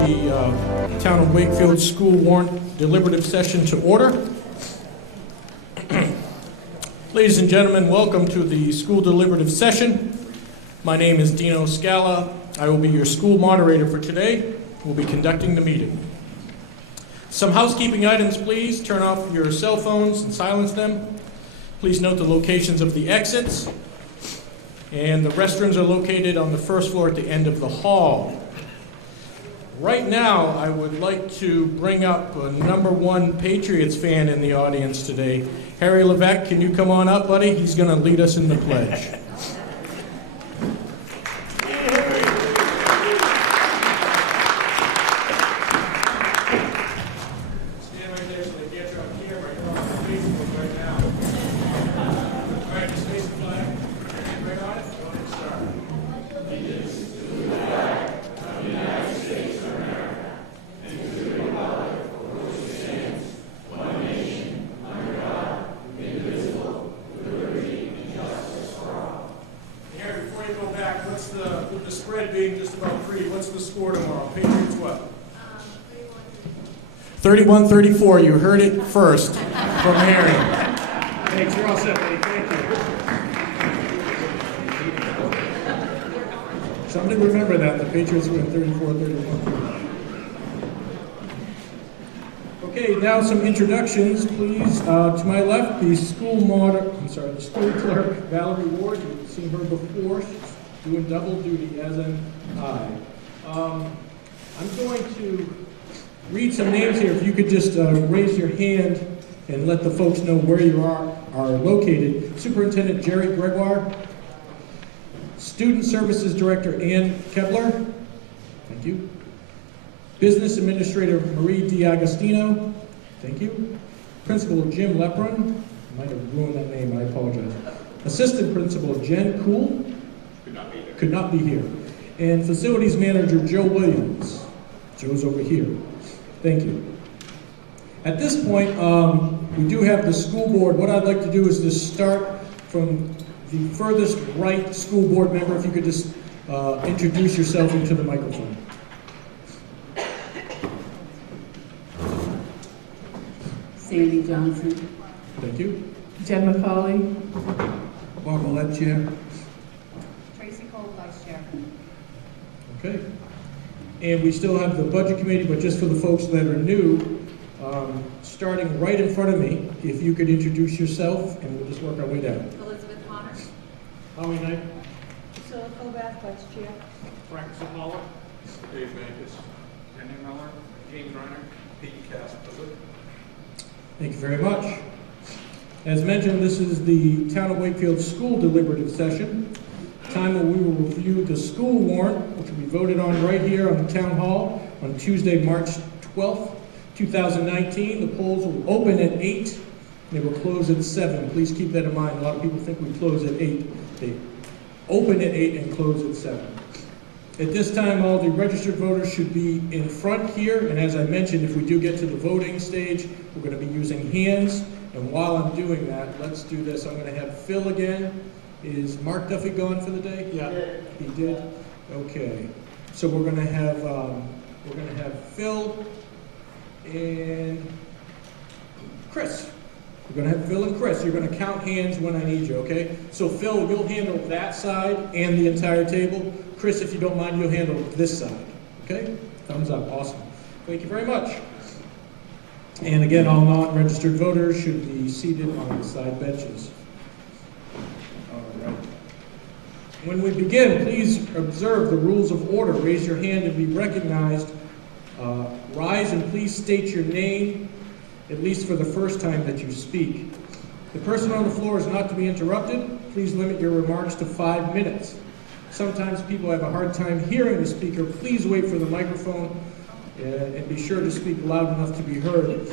the Town of Wakefield School Warrant Deliberative Session to order. Ladies and gentlemen, welcome to the School Deliberative Session. My name is Dino Scala. I will be your school moderator for today. We'll be conducting the meeting. Some housekeeping items, please. Turn off your cell phones and silence them. Please note the locations of the exits. And the restrooms are located on the first floor at the end of the hall. Right now, I would like to bring up a #1 Patriots fan in the audience today. Harry Levesque, can you come on up, buddy? He's going to lead us in the pledge. With the spread being just about 3, what's the score tomorrow? Patriots what? 31-34. You heard it first from Harry. Thanks. You're all set, buddy. Thank you. Somebody remember that. The Patriots win 34-31. Okay, now some introductions, please. To my left, the school clerk, Valerie Ward. You've seen her before. She's doing double duty as an I. I'm going to read some names here. If you could just raise your hand and let the folks know where you are located. Superintendent Jerry Gregoire. Student Services Director Ann Kevler. Thank you. Business Administrator Marie D'Agostino. Thank you. Principal Jim Lepron. I might have ruined that name, I apologize. Assistant Principal Jen Kuhl. Could not be here. And Facilities Manager Joe Williams. Joe's over here. Thank you. At this point, we do have the school board. What I'd like to do is to start from the furthest right school board member. If you could just introduce yourself into the microphone. Sandy Johnson. Thank you. Jen McCauley. Bob Millett, Chair. Vice Chair. Okay. And we still have the budget committee, but just for the folks that are new, starting right in front of me, if you could introduce yourself, and we'll just work our way down. Elizabeth Connor. Howie Knight. Priscilla Kovac, Vice Chair. Frank Zahala. Dave Mancus. Jenny Miller. James Reiner. Pete Cass. Thank you very much. As mentioned, this is the Town of Wakefield School Deliberative Session. Time when we will review the school warrant, which will be voted on right here on the Town Hall on Tuesday, March 12th, 2019. The polls will open at 8. They will close at 7. Please keep that in mind. A lot of people think we close at 8. They open at 8 and close at 7. At this time, all the registered voters should be in front here. And as I mentioned, if we do get to the voting stage, we're going to be using hands. And while I'm doing that, let's do this. I'm going to have Phil again. Is Mark Duffy gone for the day? Yeah, he did. Okay, so we're going to have Phil and Chris. We're going to have Phil and Chris. You're going to count hands when I need you. Okay. So Phil, you'll handle that side and the entire table. Chris, if you don't mind, you'll handle this side. Okay. Thumbs up. Awesome. Thank you very much. And again, all non-registered voters should be seated on the side benches. When we begin, please observe the rules of order. Raise your hand and be recognized. Rise and please state your name, at least for the first time that you speak. The person on the floor is not to be interrupted. Please limit your remarks to 5 minutes. Sometimes people have a hard time hearing the speaker. Please wait for the microphone and be sure to speak loud enough to be heard.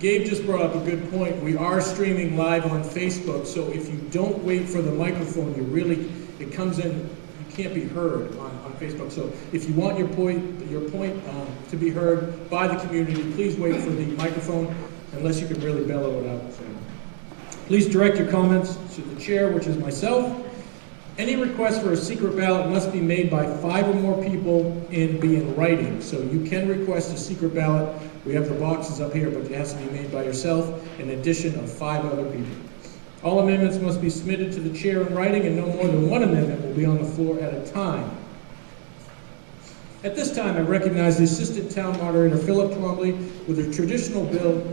Gabe just brought up a good point. We are streaming live on Facebook, so if you don't wait for the microphone, it comes in, you can't be heard on Facebook. So if you want your point to be heard by the community, please wait for the microphone, unless you can really bellow it out. So please direct your comments to the chair, which is myself. Any request for a secret ballot must be made by 5 or more people and be in writing. So you can request a secret ballot. We have the boxes up here, but it has to be made by yourself, in addition of 5 other people. All amendments must be submitted to the chair in writing, and no more than one amendment will be on the floor at a time. At this time, I recognize the Assistant Town Moderator, Philip Twombly, with the traditional bill,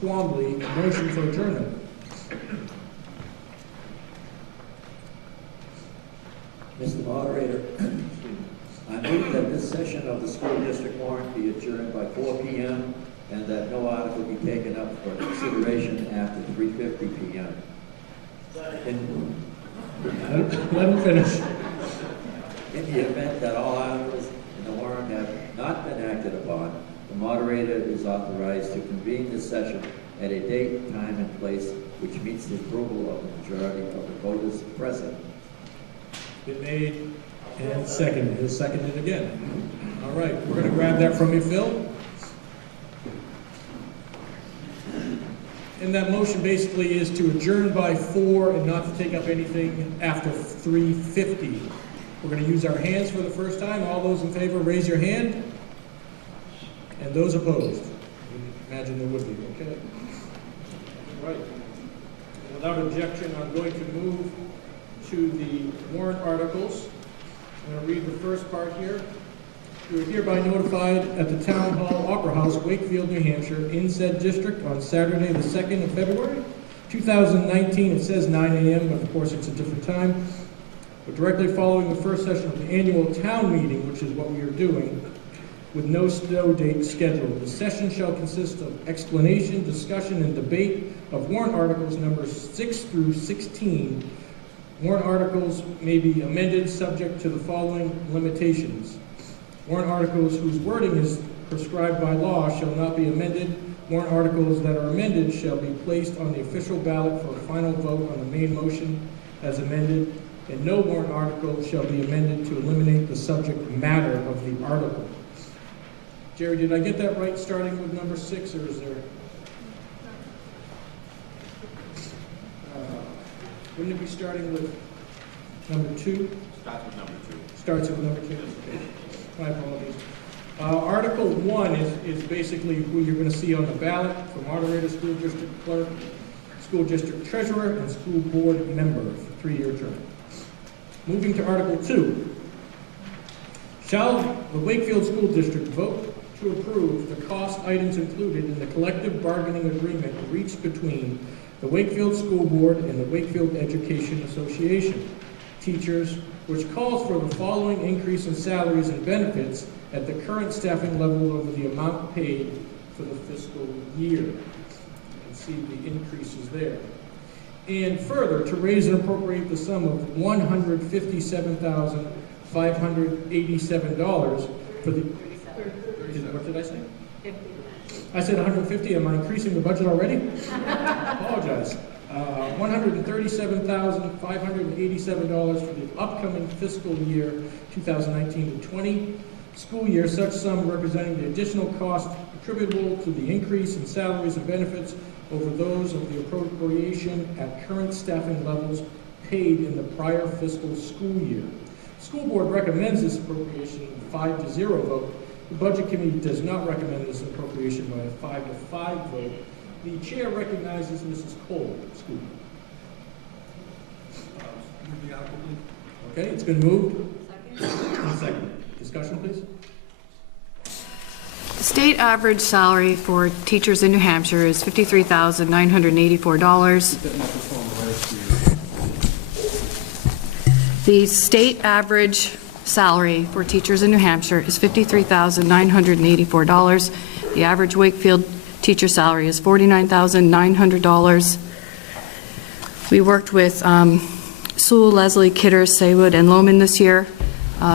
Twombly, a motion for adjournment. Mr. Moderator, I move that this session of the school district warrant be adjourned by 4 p.m. and that no article be taken up for consideration after 3:50 p.m. Let him finish. In the event that all articles in the warrant have not been acted upon, the moderator is authorized to convene this session at a date, time, and place which meets the approval of the majority of the voters present. Been made and seconded. He'll second it again. All right, we're going to grab that from you, Phil. And that motion basically is to adjourn by 4 and not to take up anything after 3:50. We're going to use our hands for the first time. All those in favor, raise your hand. And those opposed? Imagine there would be, okay? All right. Without objection, I'm going to move to the warrant articles. I'm going to read the first part here. You are hereby notified at the Town Hall Opera House, Wakefield, New Hampshire, in said district on Saturday, the 2nd of February, 2019. It says 9 a.m., but of course it's a different time. But directly following the first session of the annual town meeting, which is what we are doing, with no snow date scheduled. The session shall consist of explanation, discussion, and debate of warrant articles numbers 6 through 16. Warrant articles may be amended subject to the following limitations. Warrant articles whose wording is prescribed by law shall not be amended. Warrant articles that are amended shall be placed on the official ballot for a final vote on the main motion as amended, and no warrant article shall be amended to eliminate the subject matter of the article. Jerry, did I get that right, starting with number 6, or is there... wouldn't it be starting with number 2? Starts with number 2. Starts with number 2. Okay. My apologies. Article 1 is basically who you're going to see on the ballot for moderator, school district clerk, school district treasurer, and school board member for 3-year term. Moving to Article 2. Shall the Wakefield School District vote to approve the cost items included in the collective bargaining agreement reached between the Wakefield School Board and the Wakefield Education Association, teachers, which calls for the following increase in salaries and benefits at the current staffing level over the amount paid for the fiscal year. You can see the increases there. And further, to raise and appropriate the sum of $157,587 for the... What did I say? 50. I said 150. Am I increasing the budget already? Apologize. $137,587 for the upcoming fiscal year 2019 to 20 school year. Such sum representing the additional cost attributable to the increase in salaries and benefits over those of the appropriation at current staffing levels paid in the prior fiscal school year. School board recommends this appropriation 5-0 vote. The Budget Committee does not recommend this appropriation by a 5-5 vote. The chair recognizes Mrs. Cole. School. Move the article, please. Okay, it's been moved. Second. Second. Discussion, please. The state average salary for teachers in New Hampshire is $53,984. The state average salary for teachers in New Hampshire is $53,984. The average Wakefield teacher salary is $49,900. We worked with Sewell, Leslie, Kidder, Saywood, and Lohman this year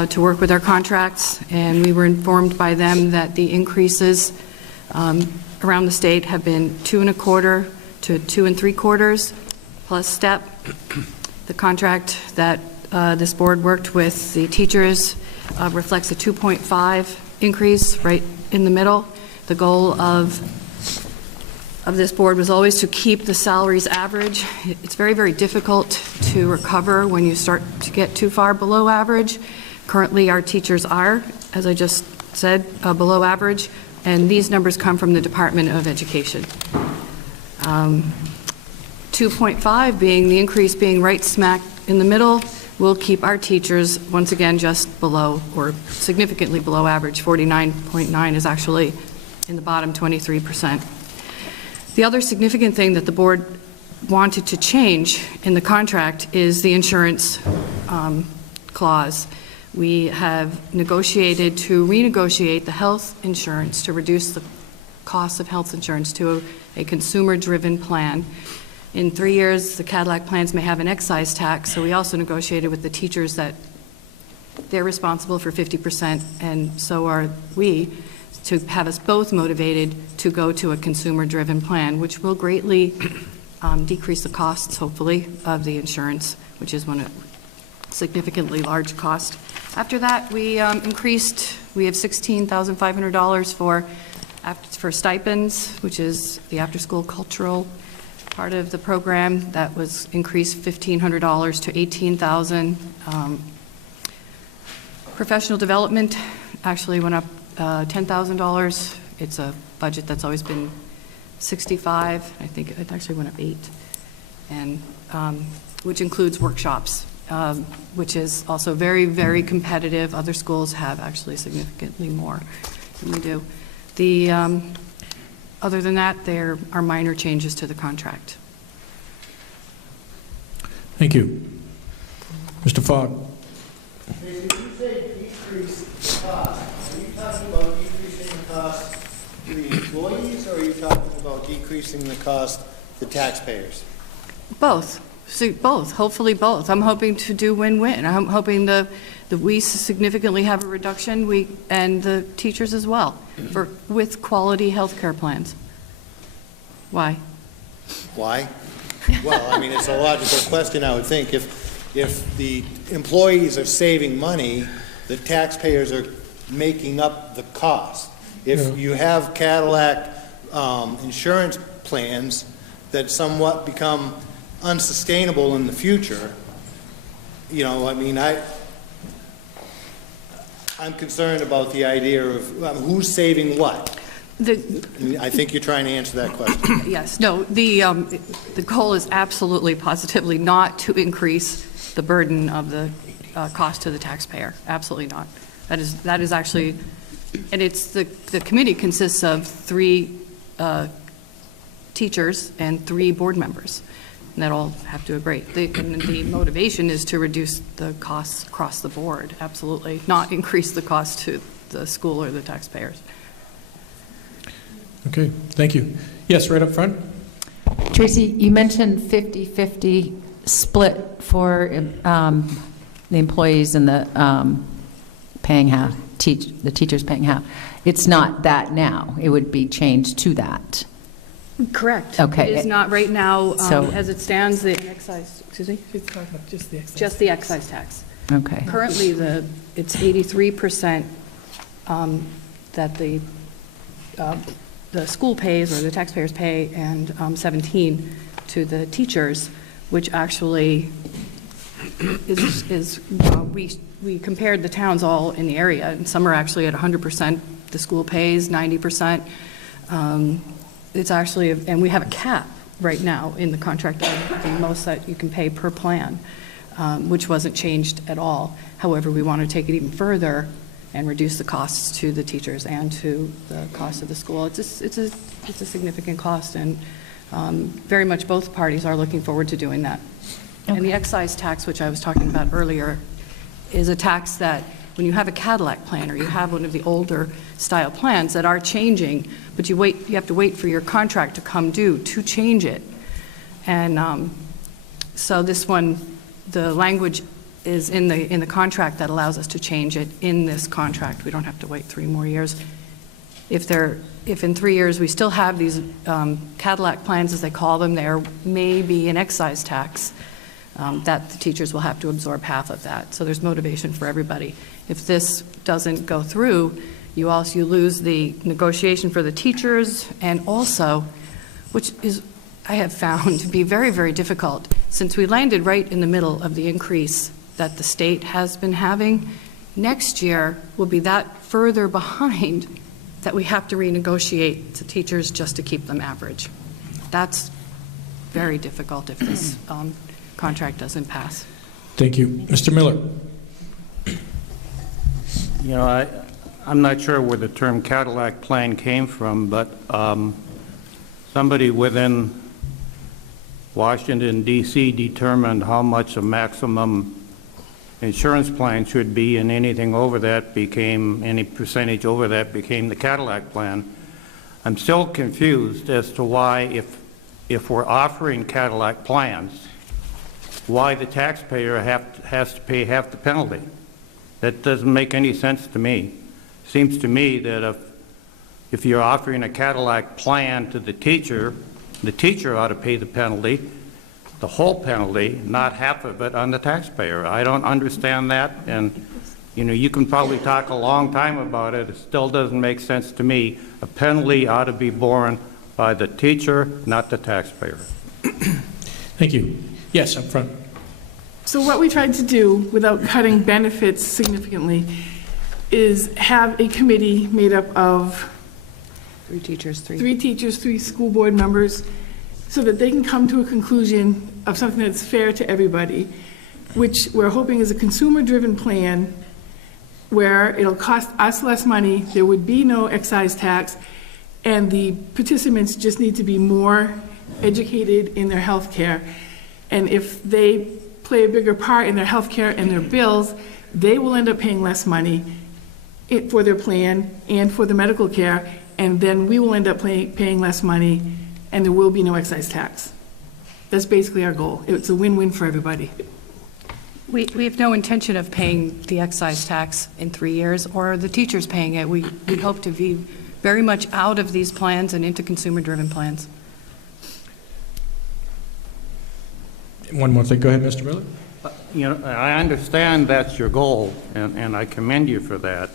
to work with our contracts, and we were informed by them that the increases around the state have been 2 1/4 to 2 3/4 plus step. The contract that this board worked with the teachers reflects a 2.5 increase right in the middle. The goal of this board was always to keep the salaries average. It's very, very difficult to recover when you start to get too far below average. Currently, our teachers are, as I just said, below average, and these numbers come from the Department of Education. 2.5 being the increase being right smack in the middle will keep our teachers once again just below or significantly below average. 49.9 is actually in the bottom 23%. The other significant thing that the board wanted to change in the contract is the insurance clause. We have negotiated to renegotiate the health insurance to reduce the cost of health insurance to a consumer-driven plan. In 3 years, the Cadillac plans may have an excise tax, so we also negotiated with the teachers that they're responsible for 50%, and so are we, to have us both motivated to go to a consumer-driven plan, which will greatly decrease the costs, hopefully, of the insurance, which is one significantly large cost. After that, we increased, we have $16,500 for stipends, which is the after-school cultural part of the program. That was increased $1,500 to $18,000. Professional development actually went up $10,000. It's a budget that's always been $65. I think it actually went up $8, and which includes workshops, which is also very, very competitive. Other schools have actually significantly more than we do. Other than that, there are minor changes to the contract. Thank you. Mr. Fogg. If you say decrease the cost, are you talking about decreasing the cost to the employees, or are you talking about decreasing the cost to taxpayers? Both. So both. Hopefully both. I'm hoping to do win-win. I'm hoping that we significantly have a reduction, and the teachers as well, with quality health care plans. Why? Why? Well, I mean, it's a logical question, I would think. If the employees are saving money, the taxpayers are making up the cost. If you have Cadillac insurance plans that somewhat become unsustainable in the future, you know, I mean, I'm concerned about the idea of who's saving what. I think you're trying to answer that question. Yes. No, the goal is absolutely, positively not to increase the burden of the cost to the taxpayer. Absolutely not. That is actually, and it's the committee consists of 3 teachers and 3 board members. And that all have to agree. And the motivation is to reduce the costs across the board, absolutely, not increase the cost to the school or the taxpayers. Okay, thank you. Yes, right up front. Tracy, you mentioned 50-50 split for the employees and the paying half, the teachers paying half. It's not that now. It would be changed to that. Correct. Okay. It is not right now, So- as it stands, the excise, excuse me? She's talking about just the excise. Just the excise tax. Okay. Currently, it's 83% that the school pays or the taxpayers pay, and 17 to the teachers, which actually is we compared the towns all in the area, and some are actually at 100%. The school pays 90%. It's actually, and we have a cap right now in the contract of the most that you can pay per plan, which wasn't changed at all. However, we want to take it even further and reduce the costs to the teachers and to the cost of the school. It's a significant cost, and very much both parties are looking forward to doing that. Okay. And the excise tax, which I was talking about earlier, is a tax that when you have a Cadillac plan or you have one of the older style plans that are changing, but you have to wait for your contract to come due to change it. And so this one, the language is in the contract that allows us to change it in this contract. We don't have to wait 3 more years. If in 3 years we still have these Cadillac plans, as they call them, there may be an excise tax that the teachers will have to absorb half of that. So there's motivation for everybody. If this doesn't go through, you lose the negotiation for the teachers, and also, which is I have found to be very, very difficult, since we landed right in the middle of the increase that the state has been having. Next year will be that further behind that we have to renegotiate to teachers just to keep them average. That's very difficult if this contract doesn't pass. Thank you. Mr. Miller? You know, I'm not sure where the term Cadillac plan came from, but somebody within Washington, D.C. determined how much a maximum insurance plan should be, and anything over that became, any percentage over that became the Cadillac plan. I'm still confused as to why, if we're offering Cadillac plans, why the taxpayer has to pay half the penalty. That doesn't make any sense to me. Seems to me that if you're offering a Cadillac plan to the teacher ought to pay the penalty, the whole penalty, not half of it on the taxpayer. I don't understand that, and you know, you can probably talk a long time about it. It still doesn't make sense to me. A penalty ought to be borne by the teacher, not the taxpayer. Thank you. Yes, up front. So what we tried to do, without cutting benefits significantly, is have a committee made up of 3 teachers, 3 teachers, 3 school board members, so that they can come to a conclusion of something that's fair to everybody, which we're hoping is a consumer-driven plan where it'll cost us less money, there would be no excise tax, and the participants just need to be more educated in their health care. And if they play a bigger part in their health care and their bills, they will end up paying less money for their plan and for the medical care, and then we will end up paying less money, and there will be no excise tax. That's basically our goal. It's a win-win for everybody. We have no intention of paying the excise tax in 3 years, or the teachers paying it. We hope to be very much out of these plans and into consumer-driven plans. One more thing. Go ahead, Mr. Miller. You know, I understand that's your goal, and I commend you for that.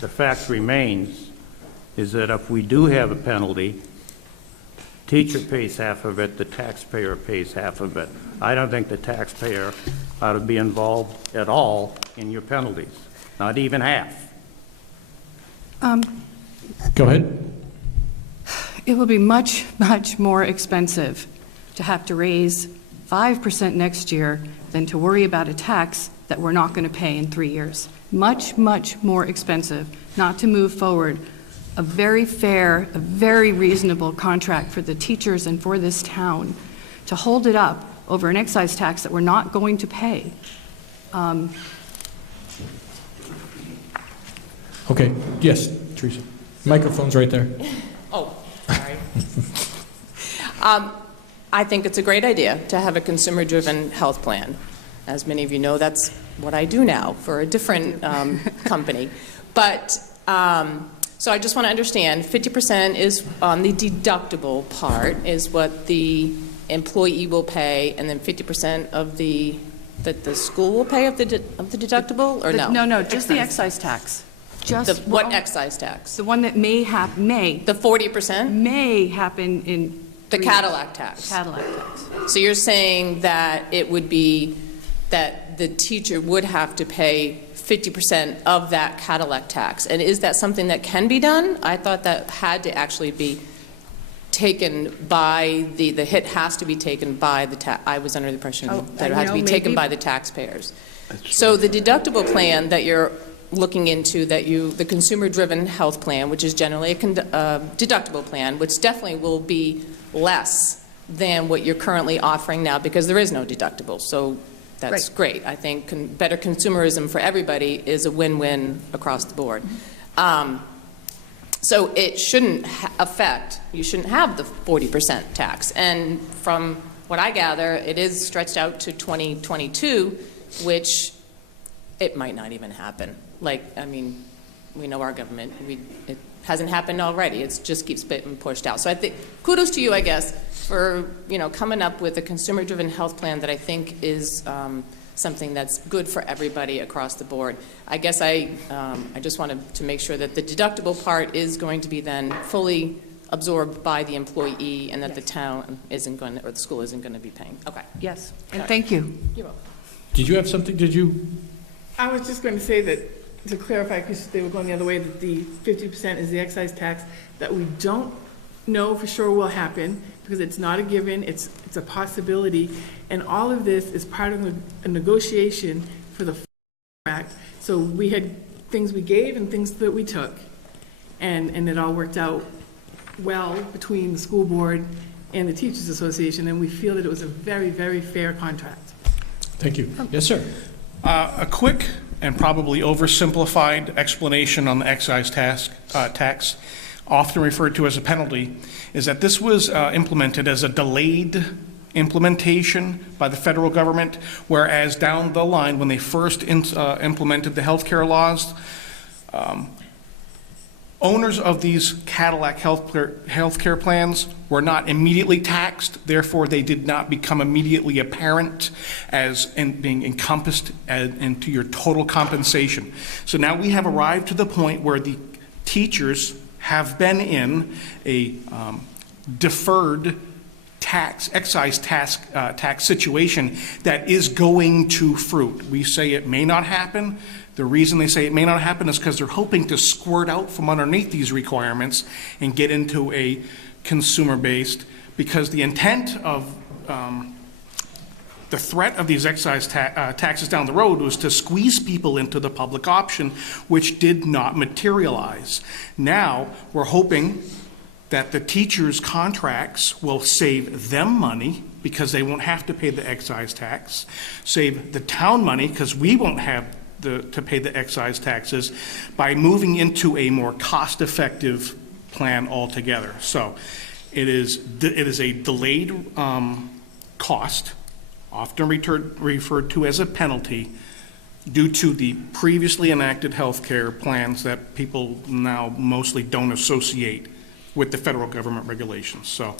The fact remains is that if we do have a penalty, teacher pays half of it, the taxpayer pays half of it. I don't think the taxpayer ought to be involved at all in your penalties, not even half. Go ahead. It will be much, much more expensive to have to raise 5% next year than to worry about a tax that we're not going to pay in 3 years. Much, much more expensive not to move forward a very fair, a very reasonable contract for the teachers and for this town, to hold it up over an excise tax that we're not going to pay. Okay. Yes, Teresa. Microphone's right there. Oh, sorry. I think it's a great idea to have a consumer-driven health plan. As many of you know, that's what I do now for a different company. But so I just want to understand, 50% is on the deductible part, is what the employee will pay, and then 50% of that the school will pay of the deductible, or no? No, just the excise tax. Just what excise tax? The one that may. The 40%? May happen in the Cadillac tax. Cadillac tax. So you're saying that it would be that the teacher would have to pay 50% of that Cadillac tax. And is that something that can be done? I thought that had to actually be taken by the hit has to be taken by the I was under the impression that it had to be taken by the taxpayers. So the deductible plan that you're looking into, the consumer-driven health plan, which is generally a deductible plan, which definitely will be less than what you're currently offering now because there is no deductible. So that's great. I think better consumerism for everybody is a win-win across the board. So it shouldn't you shouldn't have the 40% tax. And from what I gather, it is stretched out to 2022, which it might not even happen. I mean, we know our government, it hasn't happened already. It just keeps getting pushed out. So I think kudos to you, I guess, for coming up with a consumer-driven health plan that I think is something that's good for everybody across the board. I guess I just wanted to make sure that the deductible part is going to be then fully absorbed by the employee and that the town isn't going to, or the school isn't going to be paying. Okay. Yes, and thank you. You're welcome. Did you have something, did you? I was just going to say that, to clarify, because they were going the other way, that the 50% is the excise tax, that we don't know for sure will happen, because it's not a given, it's a possibility, and all of this is part of a negotiation for the Act. So we had things we gave and things that we took, and it all worked out well between the school board and the Teachers Association, and we feel that it was a very, very fair contract. Thank you. Yes, sir. A quick and probably oversimplified explanation on the excise tax, often referred to as a penalty, is that this was implemented as a delayed implementation by the federal government, whereas down the line, when they first implemented the healthcare laws, owners of these Cadillac healthcare plans were not immediately taxed, therefore they did not become immediately apparent as being encompassed into your total compensation. So now we have arrived to the point where the teachers have been in a deferred excise tax situation that is going to fruit. We say it may not happen. The reason they say it may not happen is because they're hoping to squirt out from underneath these requirements and get into a consumer-based, because the intent of the threat of these excise taxes down the road was to squeeze people into the public option, which did not materialize. Now we're hoping that the teachers' contracts will save them money because they won't have to pay the excise tax, save the town money because we won't have to pay the excise taxes, by moving into a more cost-effective plan altogether. So it is a delayed cost, often referred to as a penalty, due to the previously enacted health care plans that people now mostly don't associate with the federal government regulations. So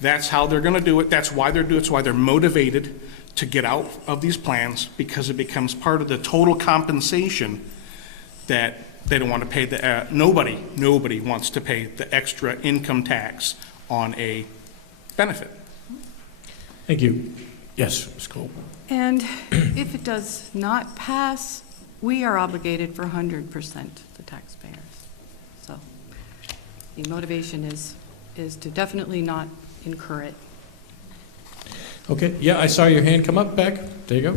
that's how they're going to do it. That's why they're doing it. It's why they're motivated to get out of these plans, because it becomes part of the total compensation that they don't want to pay the, nobody wants to pay the extra income tax on a benefit. Thank you. Yes, Ms. Cole. And if it does not pass, we are obligated for 100% the taxpayers. So the motivation is to definitely not incur it. Okay, yeah, I saw your hand come up, Beck. There you go.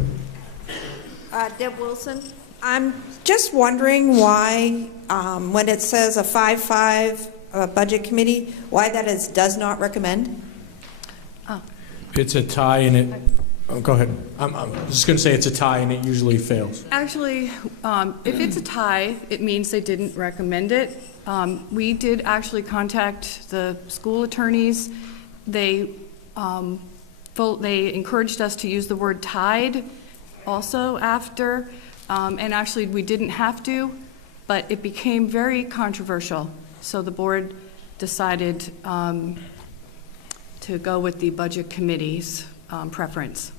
Deb Wilson. I'm just wondering why, when it says a 5-5 budget committee, why that is does not recommend? It's a tie and it, oh, go ahead. I'm just going to say it's a tie and it usually fails. Actually, if it's a tie, it means they didn't recommend it. We did actually contact the school attorneys. They encouraged us to use the word tied also after, and actually we didn't have to, but it became very controversial. So the board decided to go with the budget committee's preference.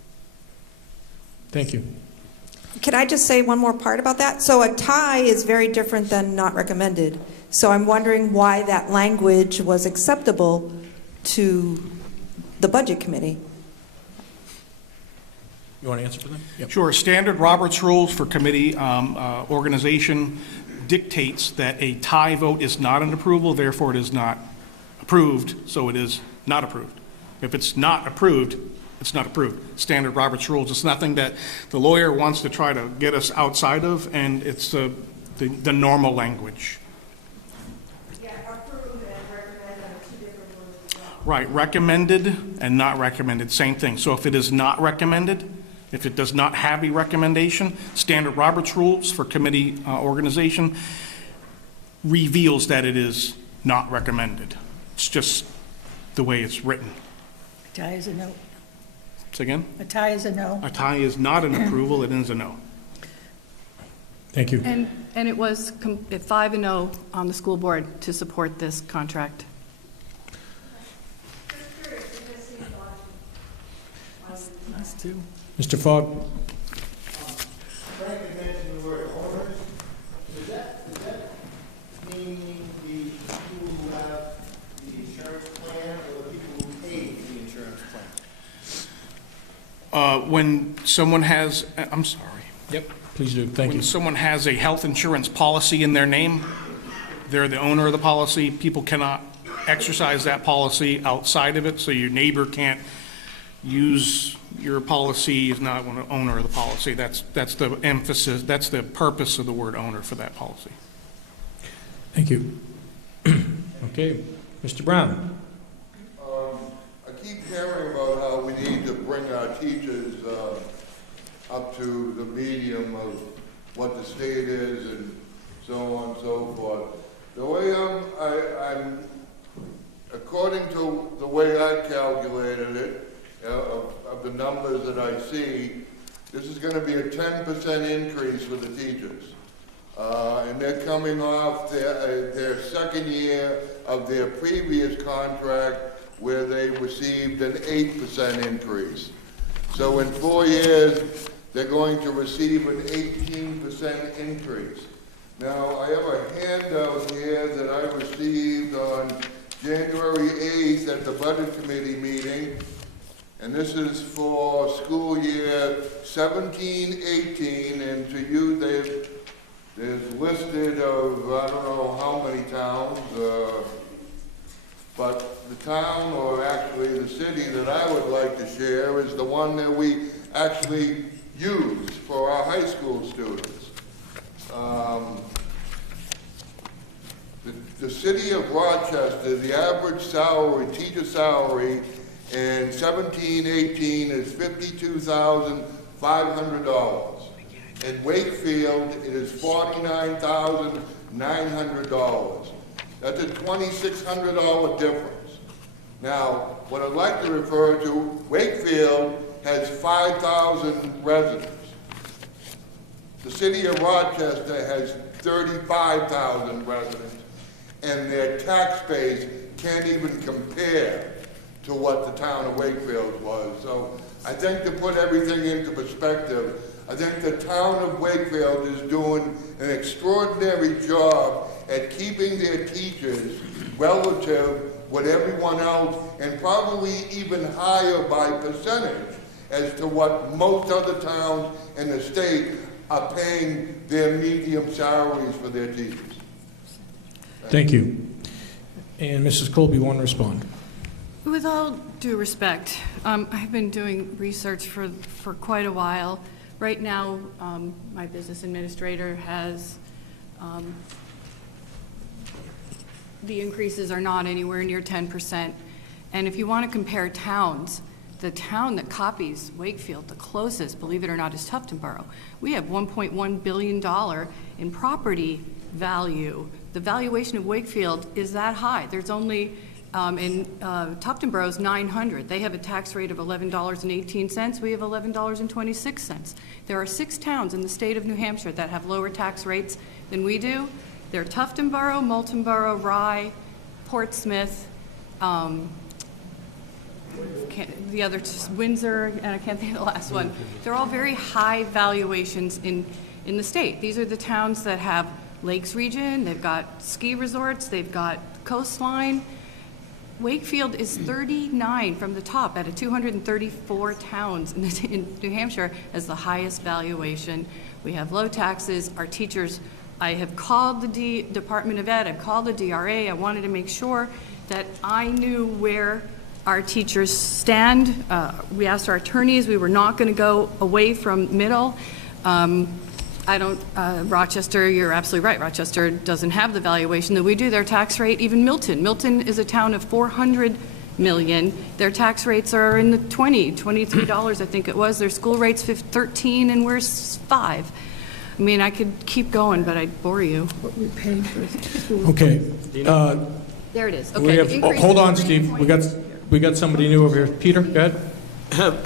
Thank you. Can I just say one more part about that? So a tie is very different than not recommended. So I'm wondering why that language was acceptable to the budget committee. You want to answer for them? Yep. Sure. Standard Roberts rules for committee organization dictates that a tie vote is not an approval, therefore it is not approved, so it is not approved. If it's not approved, it's not approved. Standard Roberts rules. It's nothing that the lawyer wants to try to get us outside of, and it's the normal language. Yeah, approved and recommended are two different words. Right, recommended and not recommended, same thing. So if it is not recommended, if it does not have a recommendation, Standard Roberts rules for committee organization reveals that it is not recommended. It's just the way it's written. A tie is a no. Say again? A tie is a no. A tie is not an approval, it is a no. Thank you. And it was 5-0 on the school board to support this contract. Us too. Mr. Fogg? Frank had mentioned the word owners. Does that mean the people who have the When someone has, I'm sorry. Yep, please do, thank you. When someone has a health insurance policy in their name, they're the owner of the policy. People cannot exercise that policy outside of it, so your neighbor can't use your policy, is not an owner of the policy. That's the emphasis, that's the purpose of the word owner for that policy. Thank you. Okay, Mr. Brown. I keep hearing about how we need to bring our teachers up to the medium of what the state is and so on and so forth. The way I'm according to the way I calculated it, of the numbers that I see, this is going to be a 10% increase for the teachers. And they're coming off their second year of their previous contract where they received an 8% increase. So in 4 years, they're going to receive an 18% increase. Now, I have a handout here that I received on January 8th at the Budget Committee meeting, and this is for school year 17-18, and to you, there's listed of, I don't know how many towns, but the town, or actually the city that I would like to share is the one that we actually use for our high school students. The city of Rochester, the average salary, teacher salary in 17-18 is $52,500. In Wakefield, it is $49,900. That's a $2,600 difference. Now, what I'd like to refer to, Wakefield has 5,000 residents. The city of Rochester has 35,000 residents, and their tax base can't even compare to what the town of Wakefield was. So I think to put everything into perspective, I think the town of Wakefield is doing an extraordinary job at keeping their teachers relative with everyone else, and probably even higher by percentage as to what most other towns in the state are paying their medium salaries for their teachers. Thank you. And Mrs. Colby, want to respond? With all due respect, I've been doing research for quite a while. Right now, my business administrator has, the increases are not anywhere near 10%. And if you want to compare towns, the town that copies Wakefield the closest, believe it or not, is Tuftonboro. We have $1.1 billion in property value. The valuation of Wakefield is that high. There's only, Tuftonboro is $900. They have a tax rate of $11.18. We have $11.26. There are 6 towns in the state of New Hampshire that have lower tax rates than we do. They're Tuftonboro, Moultonboro, Rye, Portsmouth, the other, Windsor, and I can't think of the last one. They're all very high valuations in the state. These are the towns that have Lakes region, they've got ski resorts, they've got coastline. Wakefield is 39 from the top out of 234 towns in New Hampshire as the highest valuation. We have low taxes. Our teachers, I have called the Department of Ed, I've called the DRA. I wanted to make sure that I knew where our teachers stand. We asked our attorneys, we were not going to go away from middle. Rochester, you're absolutely right. Rochester doesn't have the valuation that we do. Their tax rate, even Milton is a town of 400 million. Their tax rates are in the $23, I think it was. Their school rate's 13 and we're 5. I mean, I could keep going, but I'd bore you. What we paid for school. Okay. There it is. We Okay. have, hold on, Steve. We got somebody new over here. Peter, go ahead.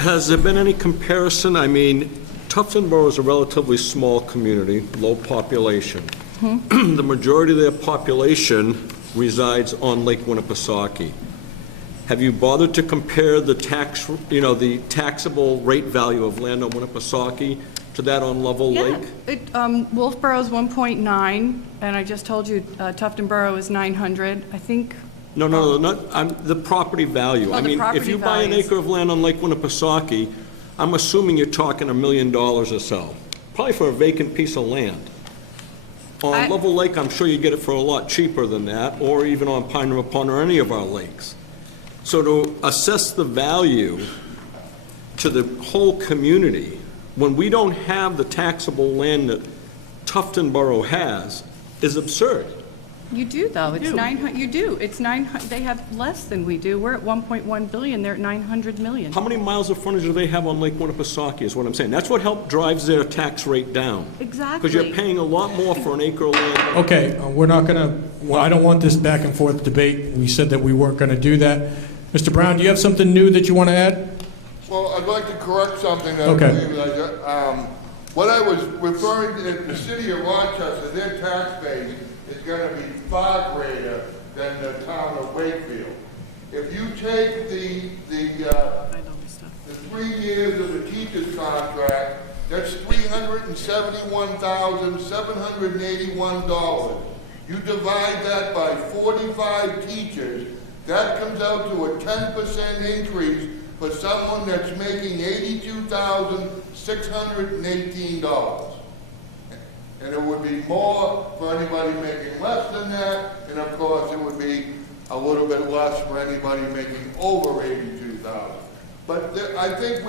Has there been any comparison? I mean, Tuftonboro is a relatively small community, low population. The majority of their population resides on Lake Winnipesaukee. Have you bothered to compare the the taxable rate value of land on Winnipesaukee to that on Level Lake? Wolfboro is 1.9, and I just told you Tuftonboro is 900. I think. No, not the property value. Oh, I mean, the if you buy an values. acre of land on Lake Winnipesaukee, I'm assuming you're talking $1 million or so, probably for a vacant piece of land. On Level Lake, I'm sure you get it for a lot cheaper than that, or even on Pine River Pond or any of our lakes. So to assess the value to the whole community, when we don't have the taxable land that Tufton Borough has, is absurd. You do, though. It's 900, you do. It's 900, they have less than we do. We're at 1.1 billion, they're at 900 million. How many miles of frontage do they have on Lake Winnipesaukee is what I'm saying. That's what drives their tax rate down. Exactly. Because you're paying a lot more for an acre of land. Okay, we're not going to, well, I don't want this back and forth debate. We said that we weren't going to do that. Mr. Brown, do you have something new that you want to add? Well, I'd like to correct something that Okay. I believe what I was referring to, the city of Rochester, their tax base is going to be far greater than the town of Wakefield. If you take the 3 years of the teacher's contract, that's $371,781. You divide that by 45 teachers, that comes out to a 10% increase for someone that's making $82,618. And it would be more for anybody making less than that, and of course it would be a little bit less for anybody making over 82,000. But I think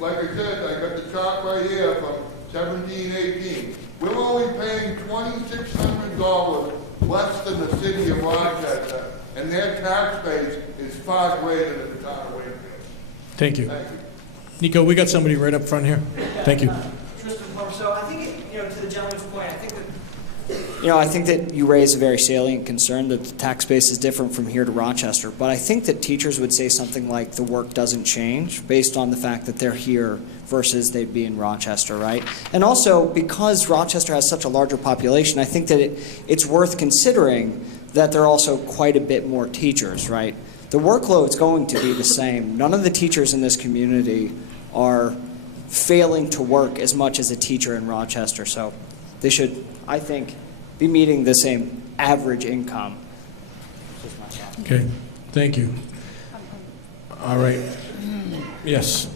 like I said, I got the chart right here from 17-18. We're only paying $2,600 less than the city of Rochester, and their tax base is far greater than the town of Wakefield. Thank you. Thank you. Nico, we got somebody right up front here. Thank you. Tristan Plummer. So I think, to the gentleman's point, I think that you raise a very salient concern that the tax base is different from here to Rochester. But I think that teachers would say something like the work doesn't change based on the fact that they're here versus they'd be in Rochester, right? And also, because Rochester has such a larger population, I think that it's worth considering that there are also quite a bit more teachers, right? The workload's going to be the same. None of the teachers in this community are failing to work as much as a teacher in Rochester, so they should, I think, be meeting the same average income. Okay, thank you. All right. Yes.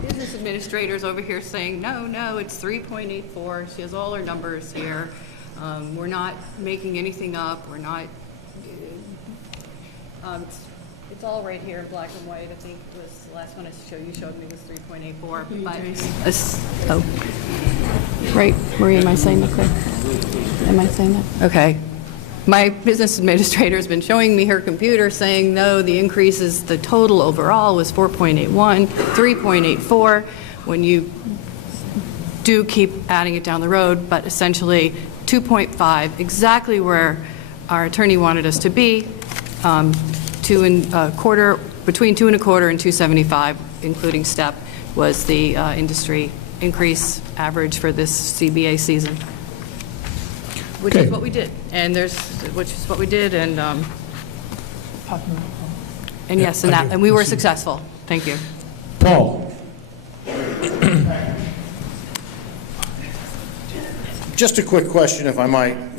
Business administrators over here saying, no, it's 3.84. She has all her numbers here. We're not making anything up. We're not. It's all right here in black and white. I think it was the last one you showed me was 3.84. But right, Maria, am I saying that correct? Am I saying that? Okay. My business administrator has been showing me her computer saying, no, the increase is, the total overall was 4.81, 3.84. When you do keep adding it down the road, but essentially 2.5, exactly where our attorney wanted us to be, between 2.25 and 2.75, including step, was the industry increase average for this CBA season, which is what we did, and yes, and we were successful. Thank you. Paul. Just a quick question, if I might.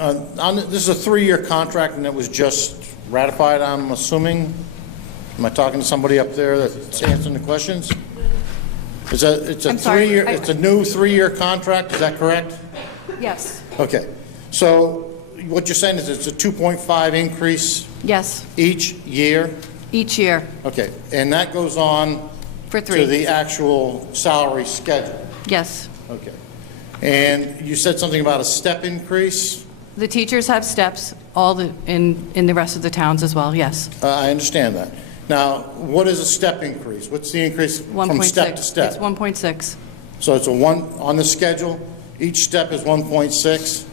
This is a 3-year contract, and it was just ratified, I'm assuming? Am I talking to somebody up there that's answering the questions? It's a new 3-year contract, is that correct? Yes. Okay. So what you're saying is it's a 2.5 increase? Yes. Each year? Each year. Okay. And that goes on for 3 to the actual salary schedule? Yes. Okay. And you said something about a step increase? The teachers have steps, in the rest of the towns as well, yes. I understand that. Now, what is a step increase? What's the increase from step to step? It's 1.6. So it's a 1 on the schedule? Each step is 1.6?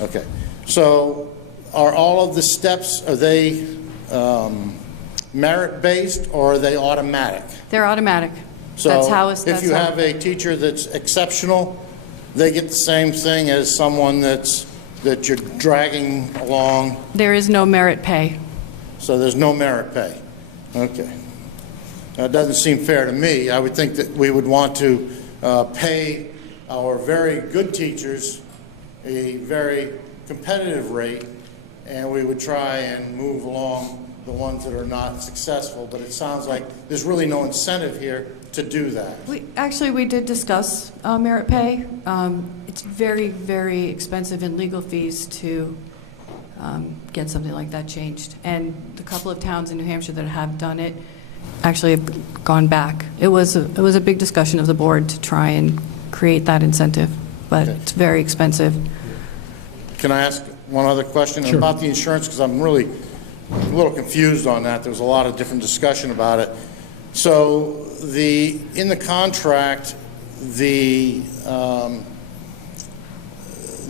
Okay. So are all of the steps, are they merit-based or are they automatic? They're automatic. So that's how if you have a teacher that's exceptional, they get the same thing as someone that you're dragging along? There is no merit pay. So there's no merit pay? Okay. That doesn't seem fair to me. I would think that we would want to pay our very good teachers a very competitive rate, and we would try and move along the ones that are not successful, but it sounds like there's really no incentive here to do that. We did discuss merit pay. It's very, very expensive in legal fees to get something like that changed. And the couple of towns in New Hampshire that have done it actually have gone back. It was a big discussion of the board to try and create that incentive, but it's very expensive. Can I ask one other question Sure. about the insurance? Because I'm really a little confused on that. There was a lot of different discussion about it. So in the contract, the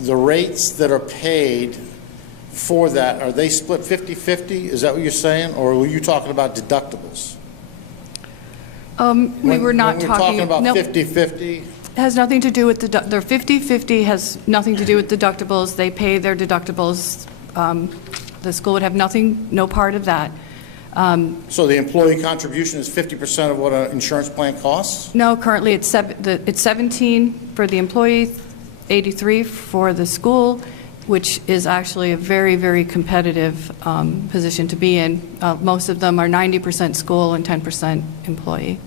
rates that are paid for that, are they split 50-50? Is that what you're saying? Or were you talking about deductibles? We were not when we're talking about nope. 50-50? It has nothing to do with their 50-50 has nothing to do with deductibles. They pay their deductibles. The school would have no part of that. So the employee contribution is 50% of what an insurance plan costs? No, currently it's 17 for the employee, 83 for the school, which is actually a very, very competitive position to be in. Most of them are 90% school and 10% employee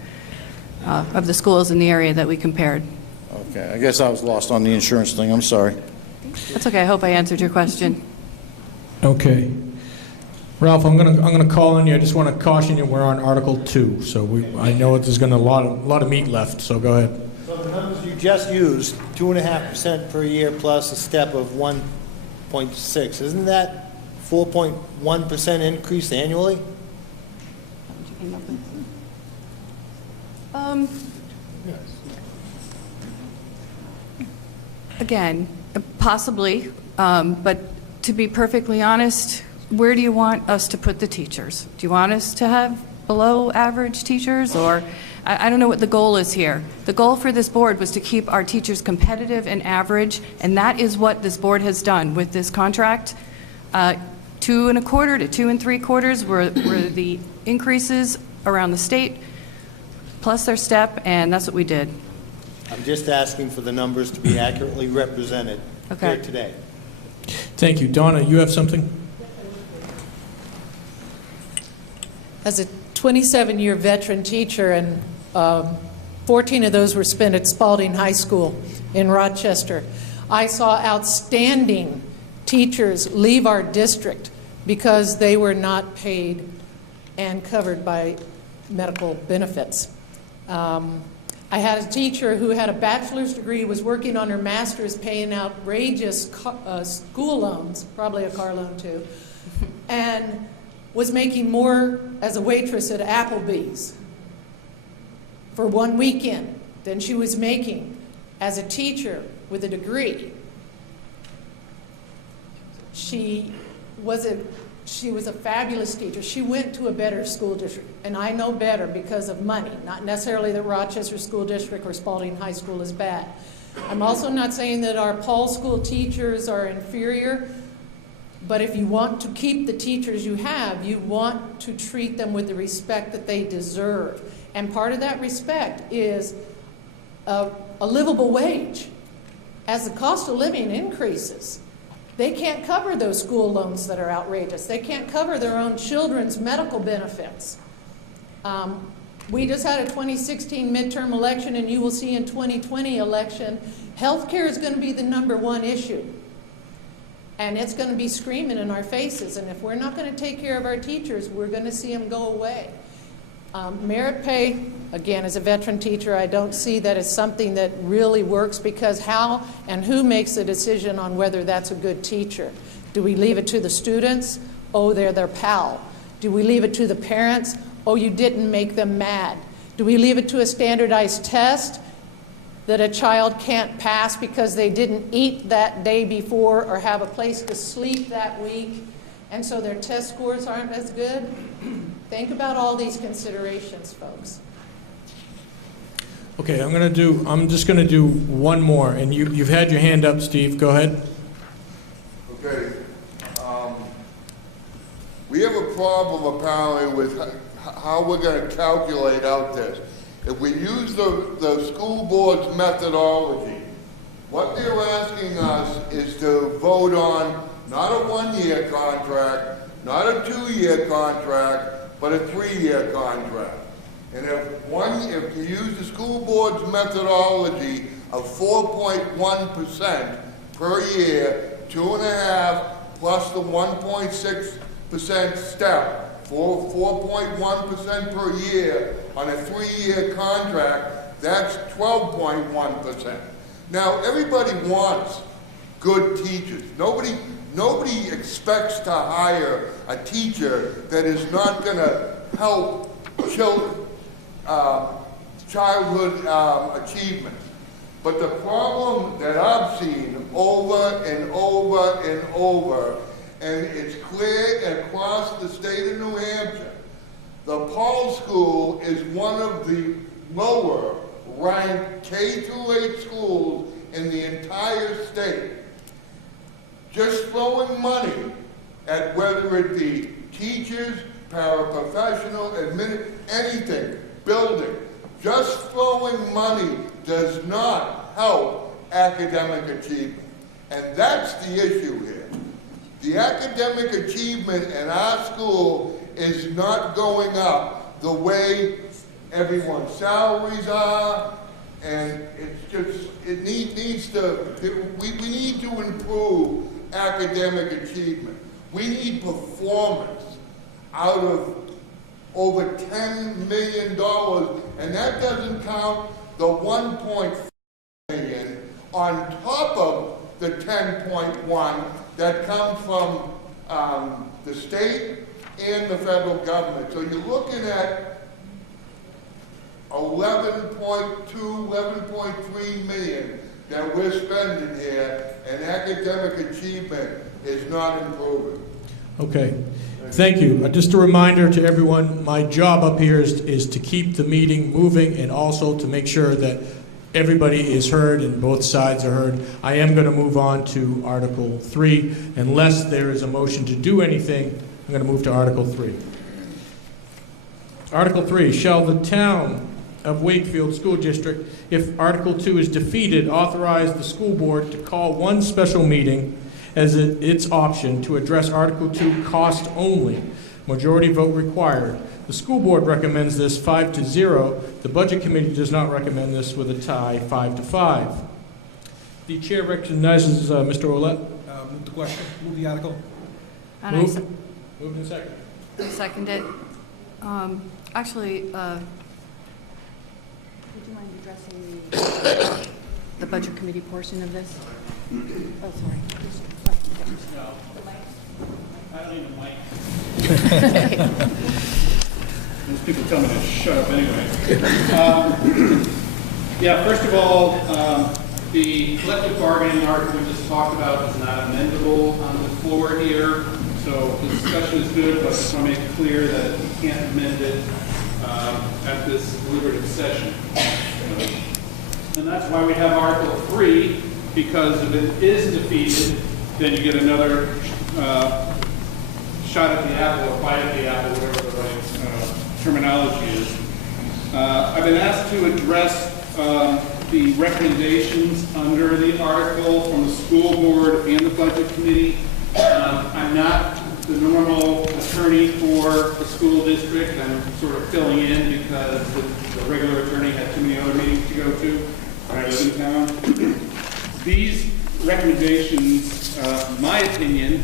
of the schools in the area that we compared. Okay, I guess I was lost on the insurance thing. I'm sorry. That's okay. I hope I answered your question. Okay. Ralph, I'm gonna call on you. I just want to caution you, we're on Article 2, so I know there's going to be a lot of meat left, so go ahead. So the numbers you just used, 2.5% per year plus a step of 1.6, isn't that 4.1% increase annually? Again, possibly, but to be perfectly honest, where do you want us to put the teachers? Do you want us to have below average teachers, or I don't know what the goal is here. The goal for this board was to keep our teachers competitive and average, and that is what this board has done with this contract. 2.25 to 2 3/4 were the increases around the state, plus their step, and that's what we did. I'm just asking for the numbers to be accurately represented here today. Thank you. Donna, you have something? As a 27-year veteran teacher, and 14 of those were spent at Spalding High School in Rochester, I saw outstanding teachers leave our district because they were not paid and covered by medical benefits. I had a teacher who had a bachelor's degree, was working on her master's, paying outrageous school loans, probably a car loan too, and was making more as a waitress at Applebee's for one weekend than she was making as a teacher with a degree. She was a fabulous teacher. She went to a better school district, and I know better because of money, not necessarily that Rochester School District or Spalding High School is bad. I'm also not saying that our Paul School teachers are inferior, but if you want to keep the teachers you have, you want to treat them with the respect that they deserve. And part of that respect is a livable wage. As the cost of living increases, they can't cover those school loans that are outrageous. They can't cover their own children's medical benefits. We just had a 2016 midterm election, and you will see in 2020 election, healthcare is going to be the #1 issue. And it's going to be screaming in our faces. And if we're not going to take care of our teachers, we're going to see them go away. Merit pay, again, as a veteran teacher, I don't see that as something that really works, because how and who makes the decision on whether that's a good teacher? Do we leave it to the students? Oh, they're their pal. Do we leave it to the parents? Oh, you didn't make them mad. Do we leave it to a standardized test that a child can't pass because they didn't eat that day before or have a place to sleep that week, and so their test scores aren't as good? Think about all these considerations, folks. Okay, I'm just going to do one more, and you've had your hand up, Steve. Go ahead. Okay. We have a problem apparently with how we're going to calculate out this. If we use the school board's methodology, what they're asking us is to vote on not a one-year contract, not a 2-year contract, but a 3-year contract. And if you use the school board's methodology of 4.1% per year, 2.5 plus the 1.6% step, 4.1% per year on a 3-year contract, that's 12.1%. Now, everybody wants good teachers. Nobody expects to hire a teacher that is not going to help childhood achievement. But the problem that I've seen over and over and over, and it's clear across the state of New Hampshire, the Paul School is one of the lower ranked K-8 schools in the entire state. Just throwing money at whether it be teachers, paraprofessional, anything, building, just throwing money does not help academic achievement. And that's the issue here. The academic achievement in our school is not going up the way everyone's salaries are, and it's just, we need to improve academic achievement. We need performance out of over $10 million, and that doesn't count the $1.4 million on top of the 10.1 that comes from the state and the federal government. So you're looking at 11.2, 11.3 million that we're spending here, and academic achievement is not improving. Okay, thank you. Just a reminder to everyone, my job up here is to keep the meeting moving and also to make sure that everybody is heard and both sides are heard. I am going to move on to Article 3. Unless there is a motion to do anything, I'm going to move to Article 3. Article 3, shall the town of Wakefield School District, if Article 2 is defeated, authorize the school board to call one special meeting as its option to address Article 2 cost only, majority vote required. The school board recommends this 5-0. The budget committee does not recommend this with a tie 5-5. The chair recognizes Mr. Ouellette. Move the question, move the article. Moved and second. I second it. Actually, would you mind addressing the budget committee portion of this? Oh, sorry. No. I don't need a mic. Most people tell me to shut up anyway. Yeah, first of all, the collective bargaining article we just talked about is not amendable on the floor here. So the discussion is good, but I just want to make it clear that we can't amend it at this deliberative session. And that's why we have Article 3, because if it is defeated, then you get another shot at the apple or bite at the apple, whatever the right terminology is. I've been asked to address the recommendations under the article from the school board and the budget committee. I'm not the normal attorney for the school district. I'm sort of filling in because the regular attorney had too many other meetings to go to when I live in town. These recommendations, in my opinion,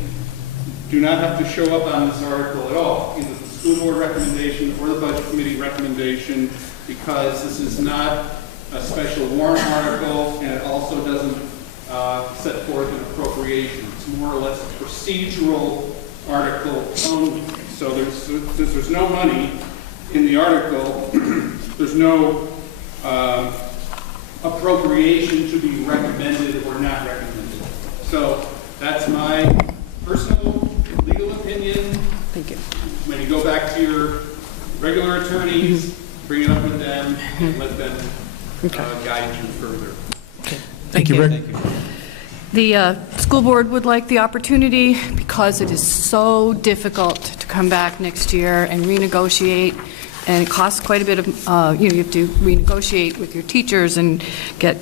do not have to show up on this article at all, either the school board recommendation or the budget committee recommendation, because this is not a special warrant article, and it also doesn't set forth an appropriation. It's more or less a procedural article only. So there's no money in the article. There's no appropriation to be recommended or not recommended. So that's my personal legal opinion. Thank you. When you go back to your regular attorneys, bring it up with them, and let them guide you further. Thank you, Rick. The school board would like the opportunity, because it is so difficult to come back next year and renegotiate, and it costs quite a bit of, you have to renegotiate with your teachers and get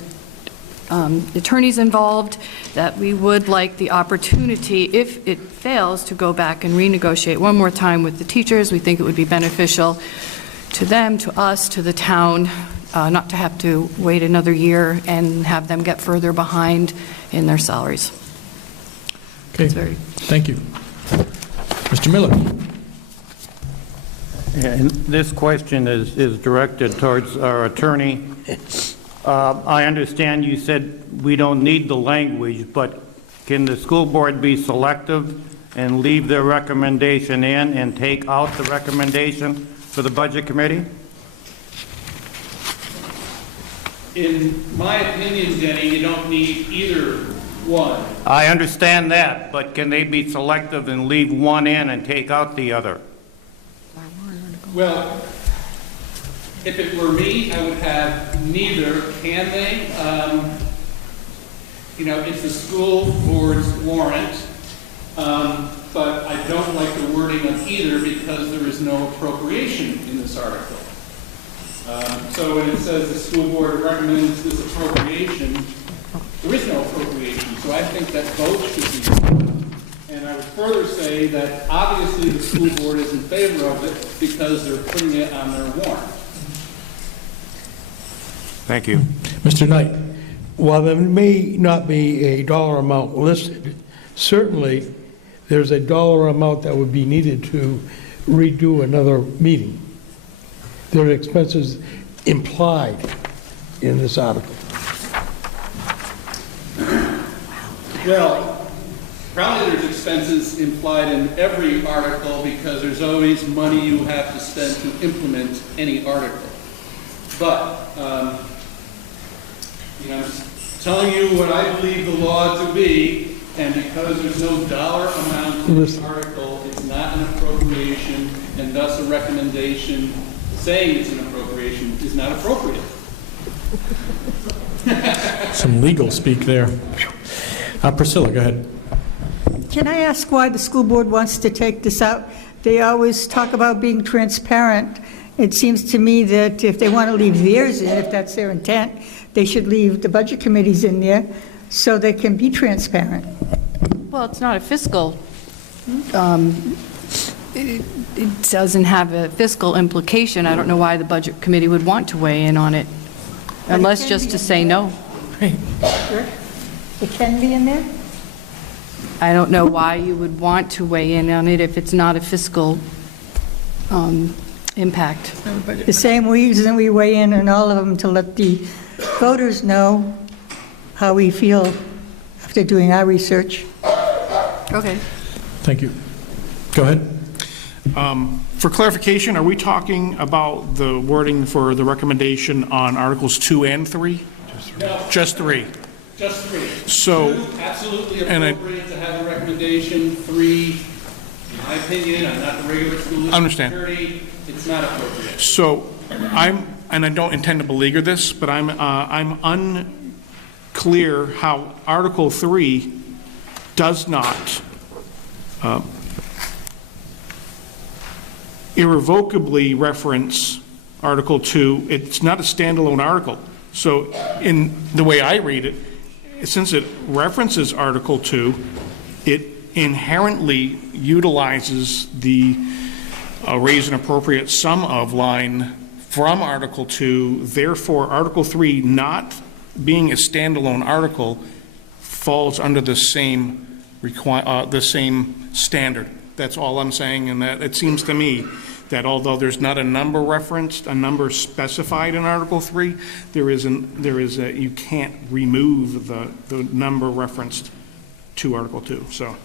attorneys involved, that we would like the opportunity, if it fails, to go back and renegotiate one more time with the teachers. We think it would be beneficial to them, to us, to the town, not to have to wait another year and have them get further behind in their salaries. Okay, thank you. Mr. Miller. And this question is directed towards our attorney. I understand you said we don't need the language, but can the school board be selective and leave their recommendation in and take out the recommendation for the budget committee? In my opinion, Denny, you don't need either one. I understand that, but can they be selective and leave one in and take out the other? Well, if it were me, I would have neither. Can they? It's the school board's warrant, but I don't like the wording of either because there is no appropriation in this article. So when it says the school board recommends this appropriation, there is no appropriation. So I think that both should be. And I would further say that obviously the school board is in favor of it because they're putting it on their warrant. Thank you. Mr. Knight. While there may not be a dollar amount listed, certainly there's a dollar amount that would be needed to redo another meeting. There are expenses implied in this article. Well, probably there's expenses implied in every article because there's always money you have to spend to implement any article. But, I'm telling you what I believe the law to be, and because there's no dollar amount in this article, it's not an appropriation, and thus a recommendation saying it's an appropriation is not appropriate. Some legal speak there. Priscilla, go ahead. Can I ask why the school board wants to take this out? They always talk about being transparent. It seems to me that if they want to leave theirs in, if that's their intent, they should leave the budget committees in there so they can be transparent. Well, it's not a fiscal, it doesn't have a fiscal implication. I don't know why the budget committee would want to weigh in on it, unless just to say no. Sure. It can be in there? I don't know why you would want to weigh in on it if it's not a fiscal impact. The same reason we weigh in on all of them, to let the voters know how we feel after doing our research. Okay. Thank you. Go ahead. For clarification, are we talking about the wording for the recommendation on Articles 2 and 3? No. Just 3. Just 3. So, 2, absolutely appropriate to have a recommendation. 3, in my opinion, I'm not the regular school district attorney, it's not appropriate. So, and I don't intend to beleaguer this, but I'm unclear how Article 3 does not irrevocably reference Article 2. It's not a standalone article. So in the way I read it, since it references Article 2, it inherently utilizes the raise and appropriate sum of line from Article 2. Therefore, Article 3, not being a standalone article, falls under the same standard. That's all I'm saying, and that it seems to me that although there's not a number referenced, a number specified in Article 3, you can't remove the number referenced to Article 2. So,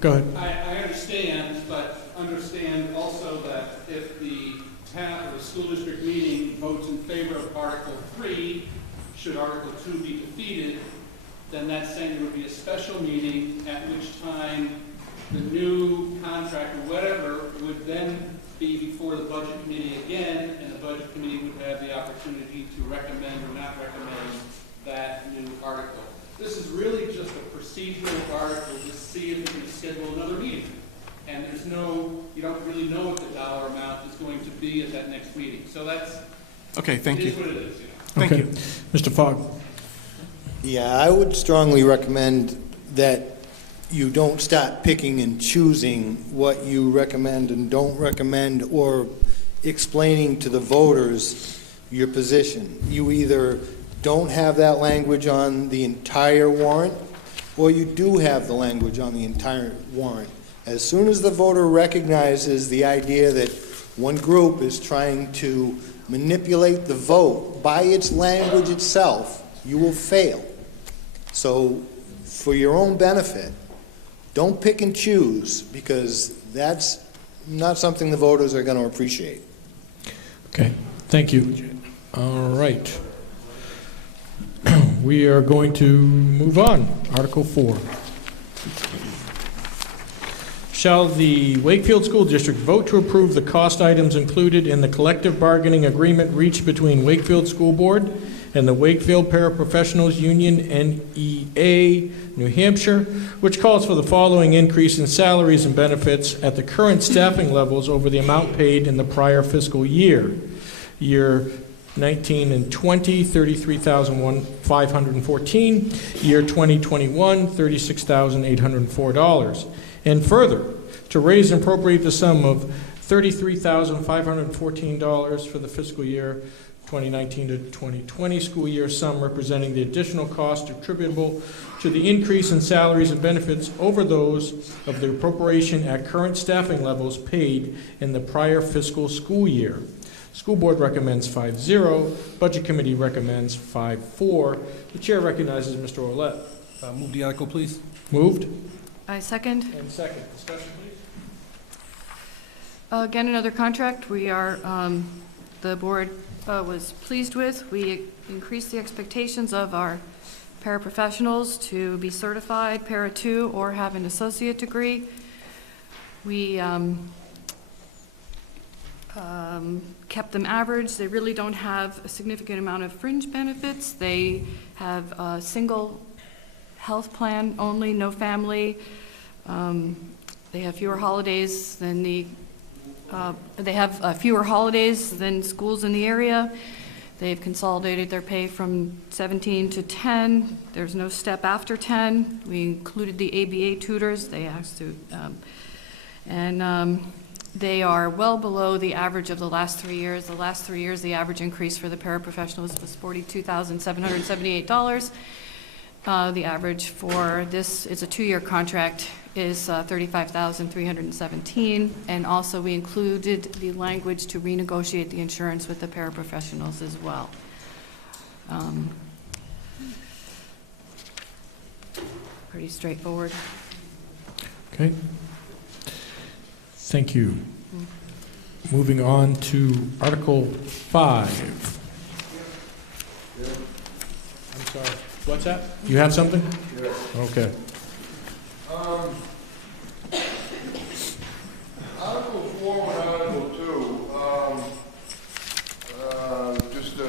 go ahead. I understand, but understand also that if the town or the school district meeting votes in favor of Article 3, should Article 2 be defeated, then that's saying there would be a special meeting at which time the new contract or whatever would then be before the budget committee again, and the budget committee would have the opportunity to recommend or not recommend that new article. This is really just a procedural article to see if we can schedule another meeting. And you don't really know what the dollar amount is going to be at that next meeting. So that's, okay, thank you. It is what it is. Thank you. Mr. Fogg. Yeah, I would strongly recommend that you don't start picking and choosing what you recommend and don't recommend, or explaining to the voters your position. You either don't have that language on the entire warrant, or you do have the language on the entire warrant. As soon as the voter recognizes the idea that one group is trying to manipulate the vote by its language itself, you will fail. So, for your own benefit, don't pick and choose, because that's not something the voters are going to appreciate. Okay, thank you. All right. We are going to move on. Article 4. Shall the Wakefield School District vote to approve the cost items included in the collective bargaining agreement reached between Wakefield School Board and the Wakefield Paraprofessionals Union, NEA, New Hampshire, which calls for the following increase in salaries and benefits at the current staffing levels over the amount paid in the prior fiscal year. Year 19 and 20, $33,514. Year 2021, $36,804. And further, to raise and appropriate the sum of $33,514 for the fiscal year 2019 to 2020 school year, sum representing the additional cost attributable to the increase in salaries and benefits over those of the appropriation at current staffing levels paid in the prior fiscal school year. School Board recommends 5-0. Budget Committee recommends 5-4. The Chair recognizes Mr. Ouellette. Move the article, please. Moved. I second. And second. Discussion, please. Again, another contract we are, the board was pleased with. We increased the expectations of our paraprofessionals to be certified, para 2, or have an associate degree. We kept them average. They really don't have a significant amount of fringe benefits. They have a single health plan only, no family. They have fewer holidays than fewer holidays than schools in the area. They've consolidated their pay from 17 to 10. There's no step after 10. We included the ABA tutors. They asked to, they are well below the average of the last 3 years. The last 3 years, the average increase for the paraprofessionals was $42,778. The average for this, it's a 2-year contract, is $35,317. And also we included the language to renegotiate the insurance with the paraprofessionals as well. Pretty straightforward. Okay. Thank you. Moving on to Article 5. I'm sorry. What's that? You have something? Yes. Okay. Article 4 and Article 2, just to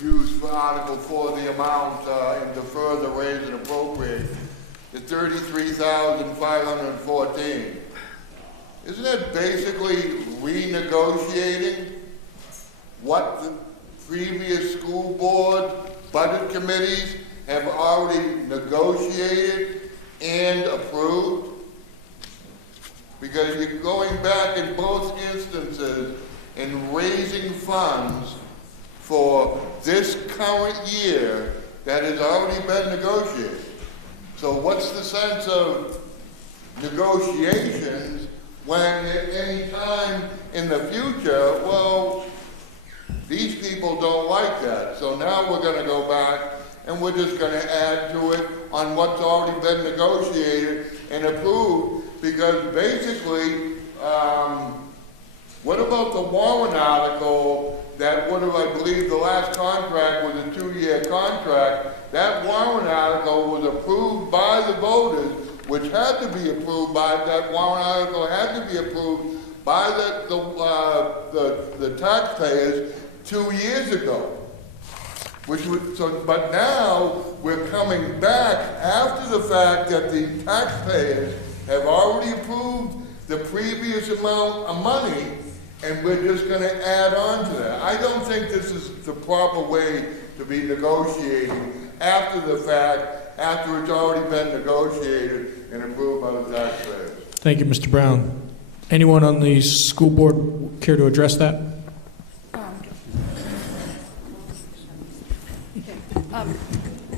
use for Article 4 the amount and defer the raise and appropriate, the $33,514. Isn't that basically renegotiating what the previous school board budget committees have already negotiated and approved? Because you're going back in both instances and raising funds for this current year that has already been negotiated. So what's the sense of negotiations when at any time in the future, well, these people don't like that. So now we're going to go back and we're just going to add to it on what's already been negotiated and approved, because basically, what about the warrant article that would have, I believe, the last contract was a 2-year contract. That warrant article was approved by the voters, which had to be approved by, that warrant article had to be approved by the taxpayers 2 years ago. But now we're coming back after the fact that the taxpayers have already approved the previous amount of money, and we're just going to add on to that. I don't think this is the proper way to be negotiating after the fact, after it's already been negotiated and approved by the taxpayers. Thank you, Mr. Brown. Anyone on the school board care to address that?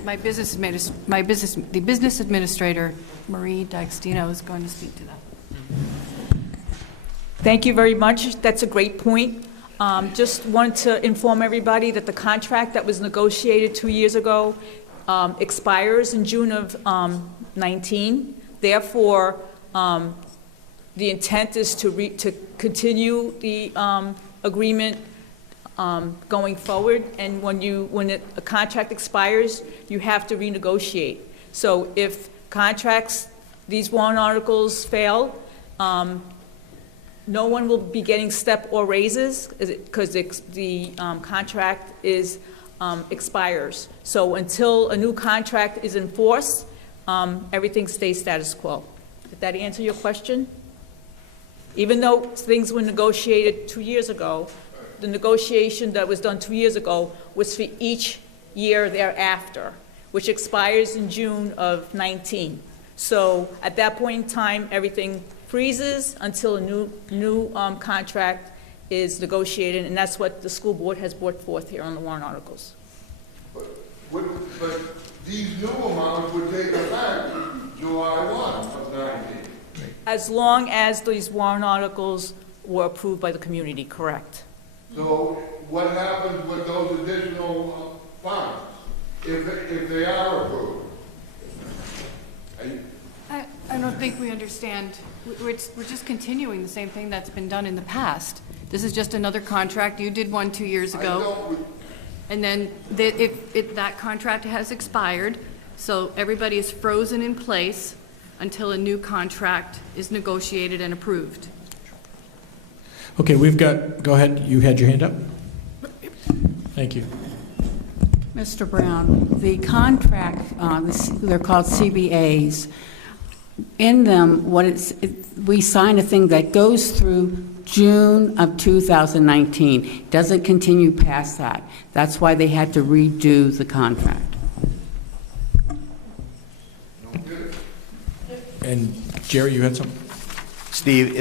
The business administrator, Marie D'Agostino, is going to speak to that. Thank you very much. That's a great point. Just wanted to inform everybody that the contract that was negotiated 2 years ago expires in June of 19. Therefore, the intent is to continue the agreement going forward. And when a contract expires, you have to renegotiate. So if these warrant articles fail, no one will be getting step or raises because the contract expires. So until a new contract is in force, everything stays status quo. Did that answer your question? Even though things were negotiated 2 years ago, the negotiation that was done 2 years ago was for each year thereafter, which expires in June of 19. So at that point in time, everything freezes until a new contract is negotiated, and that's what the school board has brought forth here on the warrant articles. But these new amounts would take effect July 1 of 19. As long as these warrant articles were approved by the community, correct? So what happens with those additional funds if they are approved? I don't think we understand. We're just continuing the same thing that's been done in the past. This is just another contract. You did one 2 years ago. And then if that contract has expired, so everybody is frozen in place until a new contract is negotiated and approved. Okay, go ahead, you had your hand up. Thank you. Mr. Brown, the contract, they're called CBAs. In them, we sign a thing that goes through June of 2019. Doesn't continue past that. That's why they had to redo the contract. And Jerry, you had something? Steve,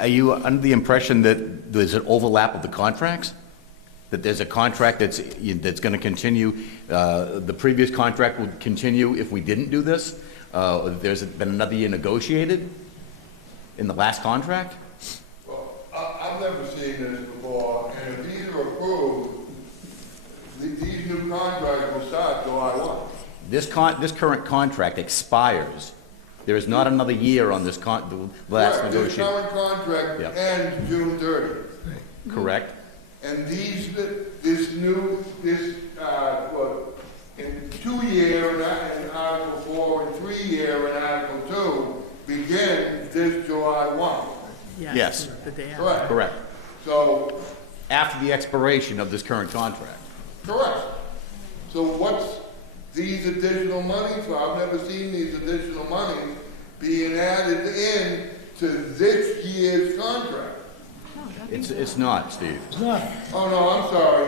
are you under the impression that there's an overlap of the contracts? That there's a contract that's going to continue, the previous contract would continue if we didn't do this? There's been another year negotiated in the last contract? Well, I've never seen this before, and if these are approved, these new contracts will start July 1. This current contract expires. There is not another year on this the last negotiation. This current contract ends June 30th. Correct. And in 2 year in Article 4 and 3 year in Article 2 begin this July 1. Yes. Correct. Correct. So after the expiration of this current contract. Correct. So what's these additional monies for? I've never seen these additional monies being added in to this year's contract. It's not, Steve. It's not. Oh, no, I'm sorry.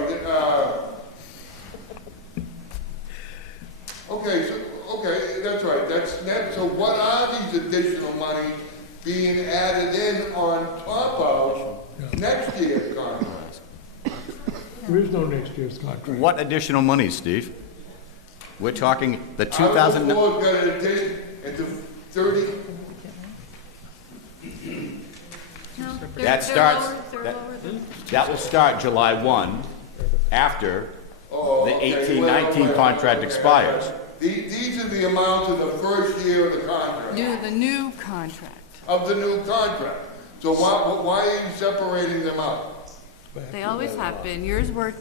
Okay, that's right. So what are these additional monies being added in on top of next year's contract? There is no next year's contract. What additional money, Steve? We're talking the 2000. Article 4 got an addition into 30. That will start July 1 after the 18-19 contract expires. These are the amounts of the first year of the contract. The new contract. Of the new contract. So why are you separating them out? They always have been. Yours were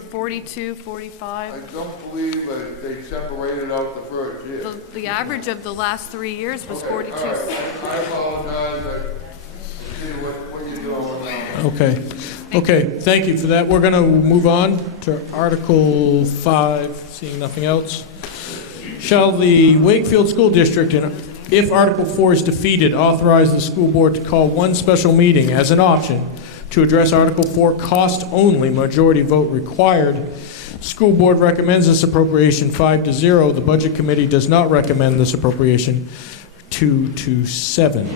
42, 45. I don't believe that they separated out the first year. The average of the last 3 years was 42. All right. I apologize. I see what you're doing now. Okay. Okay, thank you for that. We're going to move on to Article 5, seeing nothing else. Shall the Wakefield School District, if Article 4 is defeated, authorize the school board to call one special meeting as an option to address Article 4 cost only, majority vote required, School Board recommends this appropriation 5-0. The Budget Committee does not recommend this appropriation 2-7.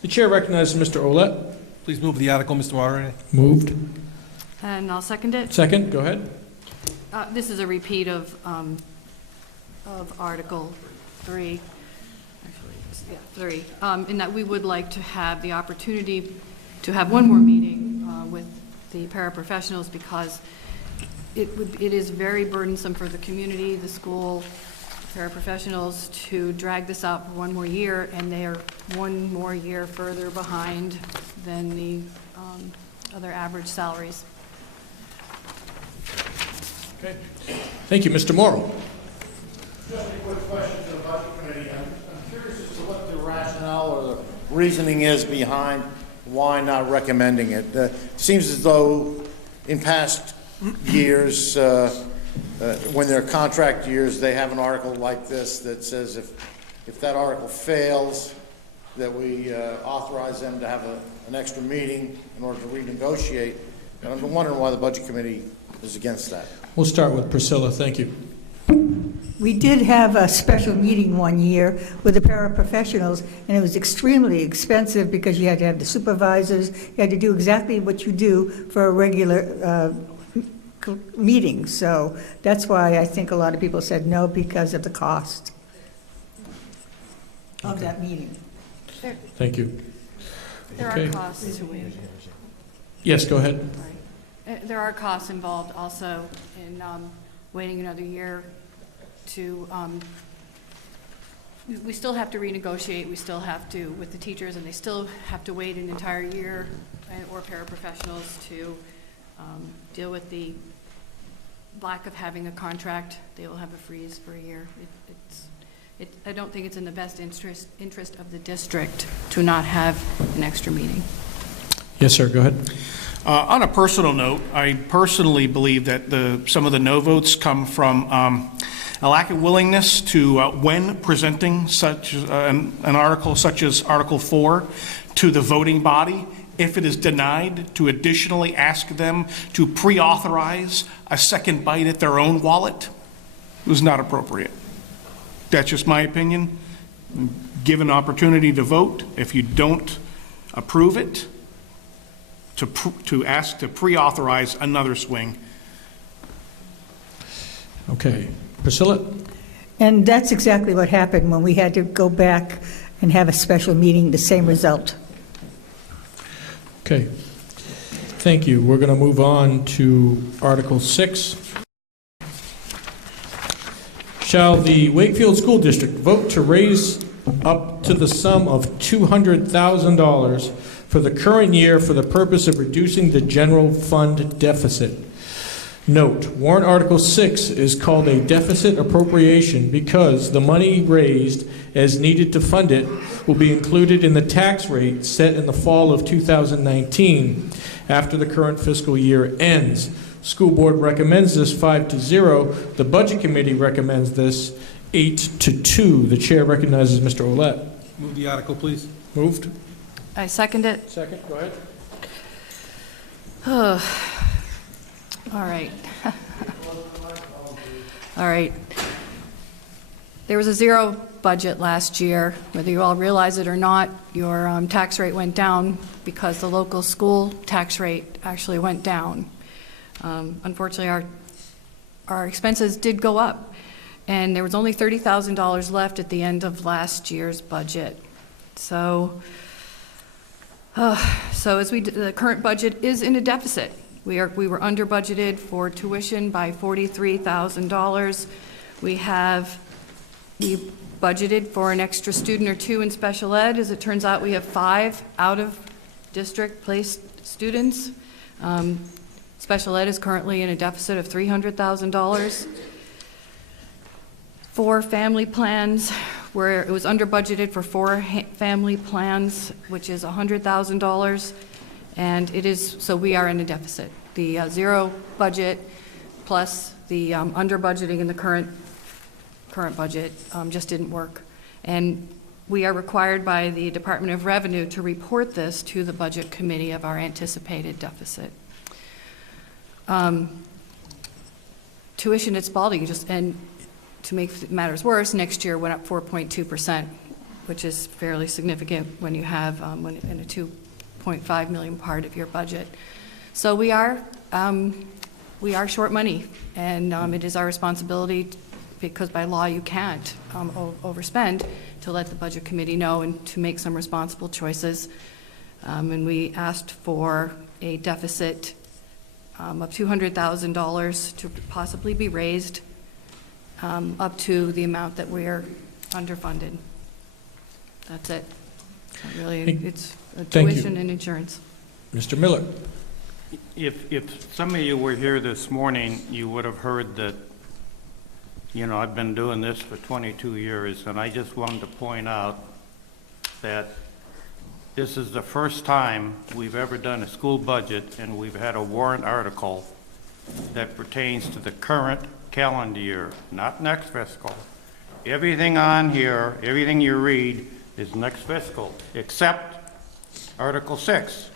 The Chair recognizes Mr. Olet. Please move the article, Mr. Moderator. Moved. And I'll second it. Second, go ahead. This is a repeat of Article 3, actually, yeah, 3, in that we would like to have the opportunity to have one more meeting with the paraprofessionals, because it is very burdensome for the community, the school, paraprofessionals to drag this out for one more year, and they are one more year further behind than the other average salaries. Okay. Thank you. Mr. Morrow. Just a quick question to the Budget Committee. I'm curious as to what the rationale or the reasoning is behind why not recommending it. It seems as though in past years, when they're contract years, they have an article like this that says if that article fails, that we authorize them to have an extra meeting in order to renegotiate. And I'm wondering why the Budget Committee is against that. We'll start with Priscilla. Thank you. We did have a special meeting one year with the paraprofessionals, and it was extremely expensive because you had to have the supervisors, you had to do exactly what you do for a regular meeting. So that's why I think a lot of people said no, because of the cost of that meeting. Thank you. There Okay. are costs to wait. Yes, go ahead. There are costs involved also in waiting another year to, we still have to renegotiate, we still have to, with the teachers, and they still have to wait an entire year, or paraprofessionals, to deal with the lack of having a contract. They will have a freeze for a year. I don't think it's in the best interest of the district to not have an extra meeting. Yes, sir. Go ahead. On a personal note, I personally believe that some of the no votes come from a lack of willingness to, when presenting such an article such as Article 4 to the voting body, if it is denied, to additionally ask them to pre-authorize a second bite at their own wallet. It was not appropriate. That's just my opinion. Give an opportunity to vote. If you don't approve it, to ask to pre-authorize another swing. Okay. Priscilla? And that's exactly what happened when we had to go back and have a special meeting, the same result. Okay. Thank you. We're going to move on to Article 6. Shall the Wakefield School District vote to raise up to the sum of $200,000 for the current year for the purpose of reducing the general fund deficit? Note, warrant Article 6 is called a deficit appropriation because the money raised as needed to fund it will be included in the tax rate set in the fall of 2019 after the current fiscal year ends. School Board recommends this 5-0. The Budget Committee recommends this 8-2. The Chair recognizes Mr. Olet. Move the article, please. Moved. I second it. Second, go ahead. All right. All right. There was a zero budget last year. Whether you all realize it or not, your tax rate went down because the local school tax rate actually went down. Unfortunately, our expenses did go up, and there was only $30,000 left at the end of last year's budget. So the current budget is in a deficit. We were under budgeted for tuition by $43,000. We budgeted for an extra student or two in special ed. As it turns out, we have 5 out-of-district placed students. Special ed is currently in a deficit of $300,000. 4 family plans, where it was under budgeted for 4 family plans, which is $100,000. And so we are in a deficit. The zero budget plus the under budgeting in the current budget just didn't work. And we are required by the Department of Revenue to report this to the Budget Committee of our anticipated deficit. tuition at Spalding, and to make matters worse, next year went up 4.2%, which is fairly significant when you have in a $2.5 million part of your budget. So we are short money, and it is our responsibility, because by law you can't overspend, to let the Budget Committee know and to make some responsible choices. And we asked for a deficit of $200,000 to possibly be raised up to the amount that we're underfunded. That's it. Really, it's tuition and insurance. Mr. Miller. If some of you were here this morning, you would have heard that, you know, I've been doing this for 22 years, and I just wanted to point out that this is the first time we've ever done a school budget, and we've had a warrant article that pertains to the current calendar year, not next fiscal. Everything on here, everything you read is next fiscal, except Article 6,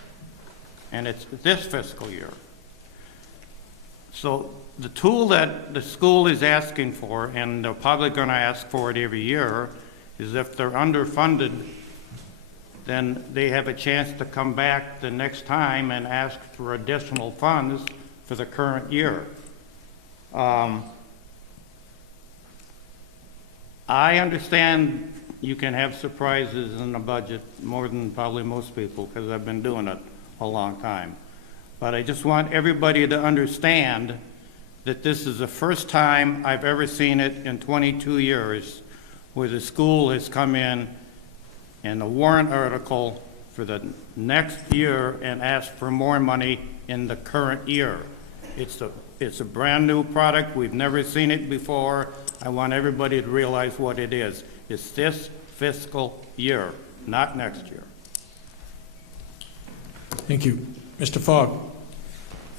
and it's this fiscal year. So the tool that the school is asking for, and they're probably going to ask for it every year, is if they're underfunded, then they have a chance to come back the next time and ask for additional funds for the current year. I understand you can have surprises in the budget more than probably most people, because I've been doing it a long time. But I just want everybody to understand that this is the first time I've ever seen it in 22 years where the school has come in the warrant article for the next year and asked for more money in the current year. It's a brand new product. We've never seen it before. I want everybody to realize what it is. It's this fiscal year, not next year. Thank you. Mr. Fogg.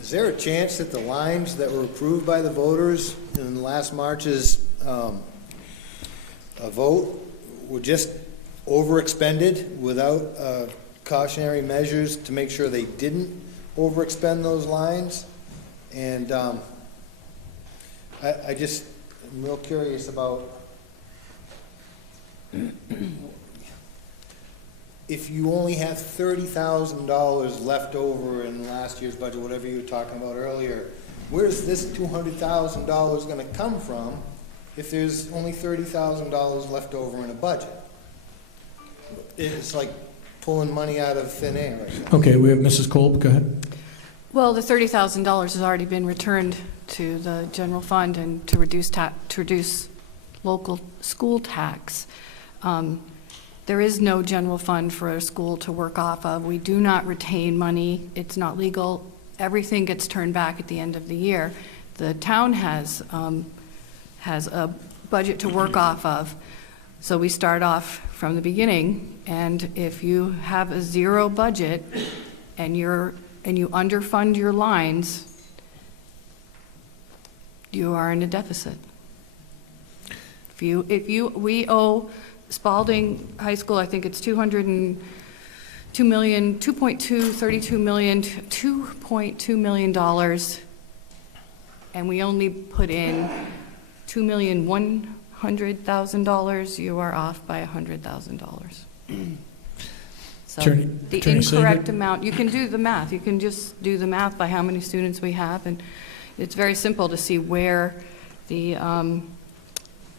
Is there a chance that the lines that were approved by the voters in last March's vote were just overexpended without cautionary measures to make sure they didn't overexpend those lines? And I'm real curious about if you only have $30,000 left over in last year's budget, whatever you were talking about earlier, where's this $200,000 going to come from if there's only $30,000 left over in a budget? It's like pulling money out of thin air. Okay, we have Mrs. Kolb. Go ahead. Well, the $30,000 has already been returned to the general fund and to reduce local school tax. There is no general fund for a school to work off of. We do not retain money. It's not legal. Everything gets turned back at the end of the year. The town has a budget to work off of. So we start off from the beginning, and if you have a zero budget and you underfund your lines, you are in a deficit. We owe Spalding High School, I think it's $2.2 million, and we only put in $2,100,000. You are off by $100,000. So the incorrect amount, you can do the math. You can just do the math by how many students we have, and it's very simple to see where the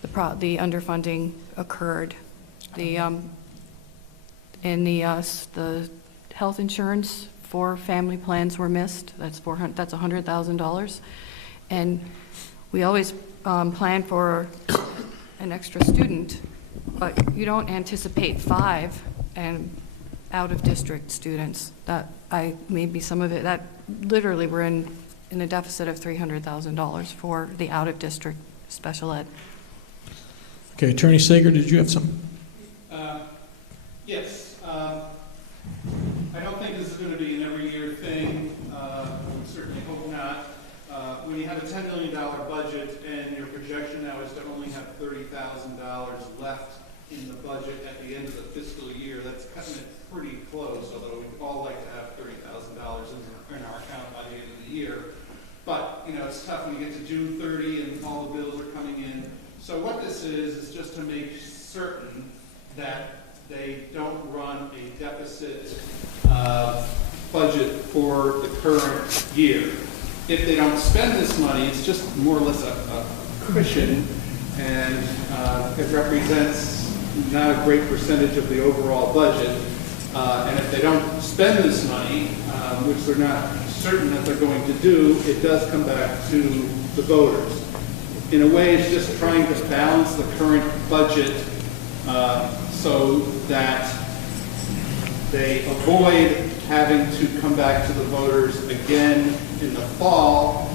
underfunding occurred. The health insurance for family plans were missed. That's $100,000, and we always plan for an extra student, but you don't anticipate 5 and out-of-district students. Maybe some of it, that literally we're in a deficit of $300,000 for the out-of-district special ed. Okay, Attorney Sager, did you have something? Yes. I don't think this is going to be an every year thing. We certainly hope not. When you have a $10 million budget and your projection now is to only have $30,000 left in the budget at the end of the fiscal year, that's cutting it pretty close, although we'd all like to have $30,000 in our account by the end of the year. But, you know, it's tough when you get to June 30 and all the bills are coming in. So what this is just to make certain that they don't run a deficit budget for the current year. If they don't spend this money, it's just more or less a cushion, and it represents not a great percentage of the overall budget. And if they don't spend this money, which they're not certain that they're going to do, it does come back to the voters. In a way, it's just trying to balance the current budget so that they avoid having to come back to the voters again in the fall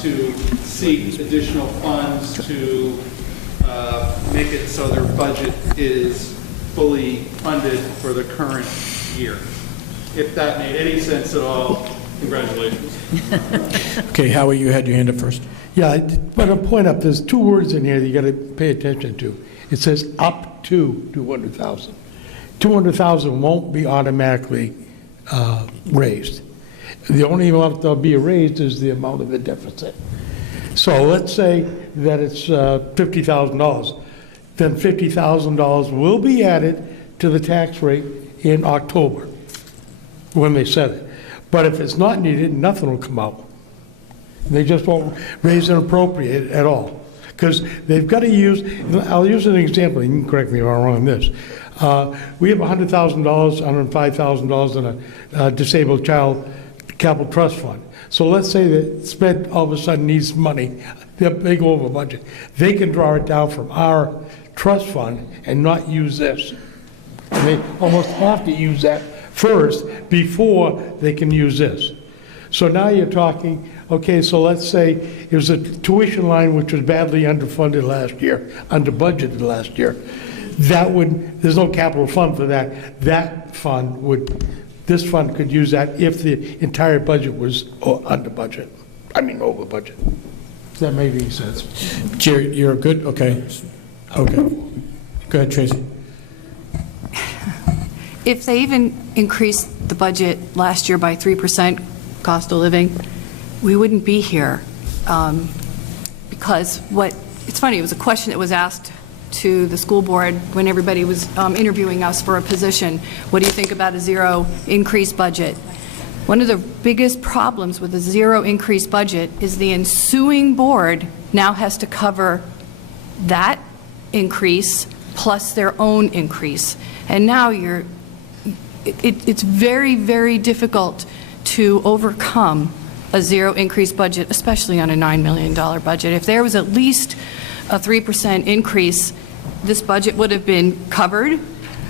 to seek additional funds to make it so their budget is fully funded for the current year. If that made any sense at all, congratulations. Okay, Howie, you had your hand up first. Yeah, but to point up, there's two words in here that you got to pay attention to. It says up to 200,000. 200,000 won't be automatically raised. The only amount that'll be raised is the amount of the deficit. So let's say that it's $50,000. Then $50,000 will be added to the tax rate in October when they set it. But if it's not needed, nothing will come out. They just won't raise and appropriate it at all. Because they've got to use, I'll use an example, you can correct me if I'm wrong on this. We have $100,000, $105,000 in a disabled child capital trust fund. So let's say that SPED all of a sudden needs money, they go over budget. They can draw it down from our trust fund and not use this. And they almost have to use that first before they can use this. So now you're talking, okay, so let's say it was a tuition line which was badly underfunded last year, under budgeted last year. That would, there's no capital fund for that. That fund would, this fund could use that if the entire budget was under budget. I mean, over budget. Does that make any sense? Jerry, you're good? Okay. Okay. Go ahead, Tracy. If they even increased the budget last year by 3% cost of living, we wouldn't be here. Because it's funny, it was a question that was asked to the school board when everybody was interviewing us for a position. What do you think about a zero increase budget? One of the biggest problems with a zero increase budget is the ensuing board now has to cover that increase plus their own increase. And now it's very, very difficult to overcome a zero increase budget, especially on a $9 million budget. If there was at least a 3% increase, this budget would have been covered,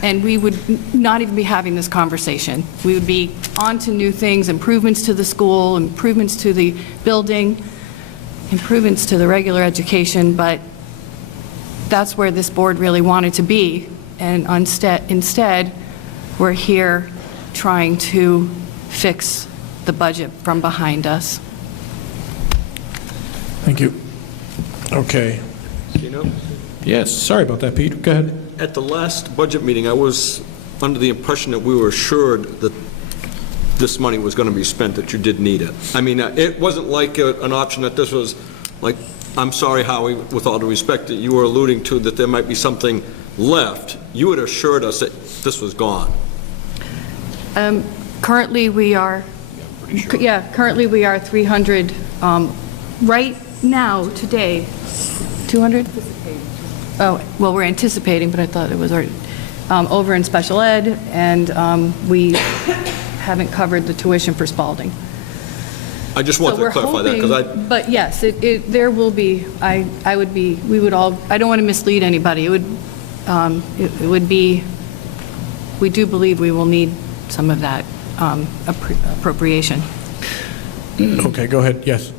and we would not even be having this conversation. We would be on to new things, improvements to the school, improvements to the building, improvements to the regular education, but that's where this board really wanted to be, and instead, we're here trying to fix the budget from behind us. Thank you. Okay. You know? Yes, sorry about that, Pete. Go ahead. At the last budget meeting, I was under the impression that we were assured that this money was going to be spent, that you did need it. I mean, it wasn't like an option that this was like, I'm sorry, Howie, with all due respect, that you were alluding to that there might be something left. You had assured us that this was gone. Currently, we are, currently we are 300, right now, today, 200? Oh, well, we're anticipating, but I thought it was already over in special ed, and we haven't covered the tuition for Spalding. I just wanted to clarify that, because But yes, there will be, I would be, we would all, I don't want to mislead anybody. It would be, we do believe we will need some of that appropriation. Okay, go ahead. Yes.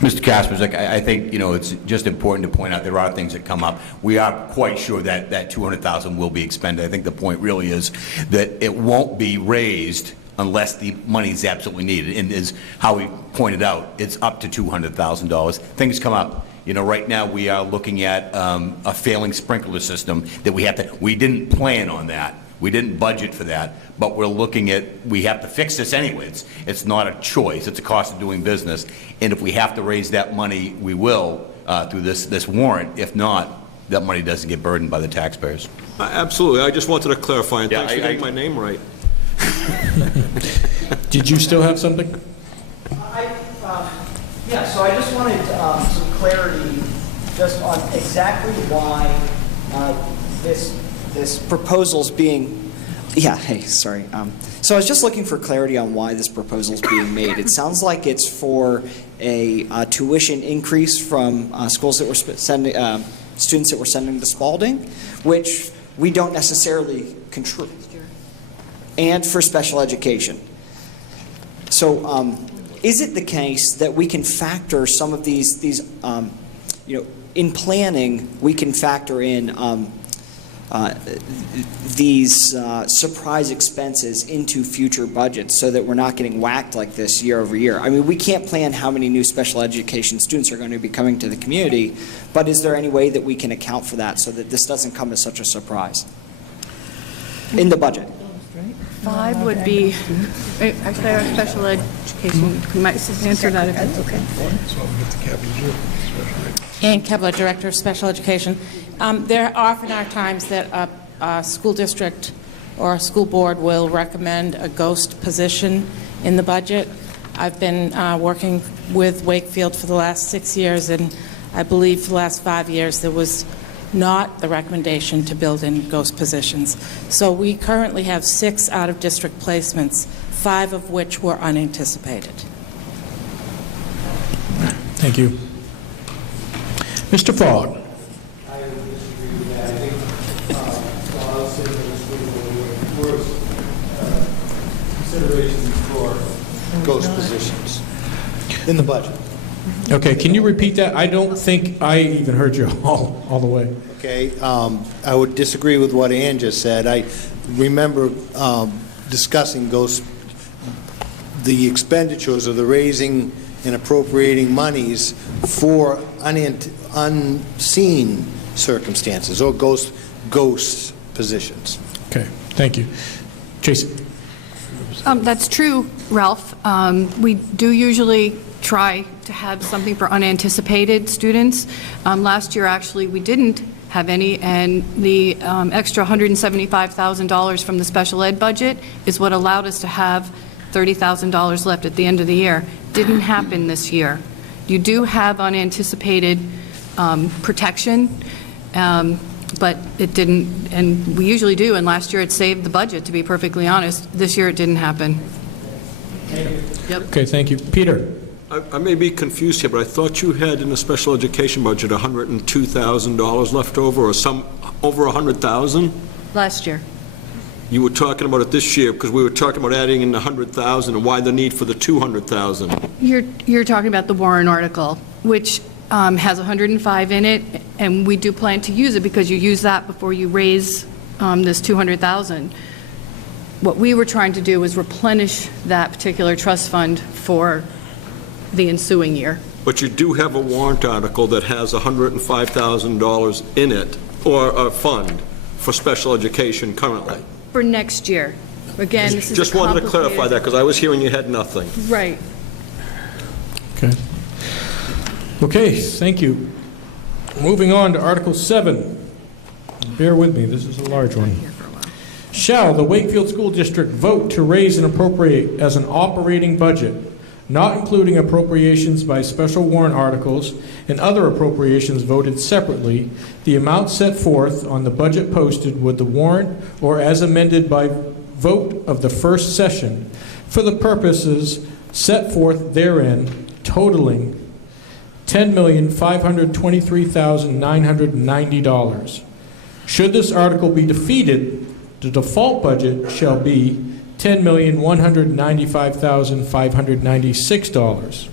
Mr. Kasperzak, I think, you know, it's just important to point out there are things that come up. We are quite sure that that $200,000 will be expended. I think the point really is that it won't be raised unless the money is absolutely needed. And as Howie pointed out, it's up to $200,000. Things come up. You know, right now we are looking at a failing sprinkler system that we didn't plan on that. We didn't budget for that, but we're looking at, we have to fix this anyway. It's not a choice, it's a cost of doing business. And if we have to raise that money, we will through this warrant. If not, that money doesn't get burdened by the taxpayers. Absolutely. I just wanted to clarify, and Yeah, thanks for getting my name right. Did you still have something? Yeah, so I just wanted some clarity just on exactly why this proposal's being, sorry. So I was just looking for clarity on why this proposal's being made. It sounds like it's for a tuition increase from schools that were sending, students that were sending to Spalding, which we don't necessarily control, and for special education. So is it the case that we can factor some of these in planning, we can factor in these surprise expenses into future budgets so that we're not getting whacked like this year over year? I mean, we can't plan how many new special education students are going to be coming to the community, but is there any way that we can account for that so that this doesn't come as such a surprise in the budget? 5 would be, actually, our special education, you might answer that if it's okay. Ann Kevler, Director of Special Education. There often are times that a school district or a school board will recommend a ghost position in the budget. I've been working with Wakefield for the last 6 years, and I believe for the last 5 years there was not the recommendation to build in ghost positions. So we currently have 6 out-of-district placements, 5 of which were unanticipated. Thank you. Mr. Fogg. I would disagree with that. I think while I was sitting in the school board, considerations for ghost positions in the budget. Okay, can you repeat that? I don't think I even heard you all the way. Okay, I would disagree with what Ann just said. I remember discussing the expenditures of the raising and appropriating monies for unseen circumstances or ghost positions. Okay, thank you. Jason. That's true, Ralph. We do usually try to have something for unanticipated students. Last year, actually, we didn't have any, and the extra $175,000 from the special ed budget is what allowed us to have $30,000 left at the end of the year. Didn't happen this year. You do have unanticipated protection, but it didn't, and we usually do, and last year it saved the budget, to be perfectly honest. This year it didn't happen. Yep. Okay, thank you. Peter. I may be confused here, but I thought you had in the special education budget $102,000 left over, or some over $100,000? Last year. You were talking about it this year because we were talking about adding in the $100,000, and why the need for the $200,000? You're talking about the Warren article, which has 105 in it, and we do plan to use it because you use that before you raise this 200,000. What we were trying to do was replenish that particular trust fund for the ensuing year. But you do have a warrant article that has $105,000 in it, or a fund for special education currently. For next year. Again, this is just wanted to clarify that because I was hearing you had nothing. Right. Okay. Okay, thank you. Moving on to Article 7. Bear with me, this is a large one. Shall the Wakefield School District vote to raise and appropriate as an operating budget, not including appropriations by special warrant articles and other appropriations voted separately, the amount set forth on the budget posted with the warrant or as amended by vote of the first session for the purposes set forth therein, totaling $10,523,990. Should this article be defeated, the default budget shall be $10,195,596,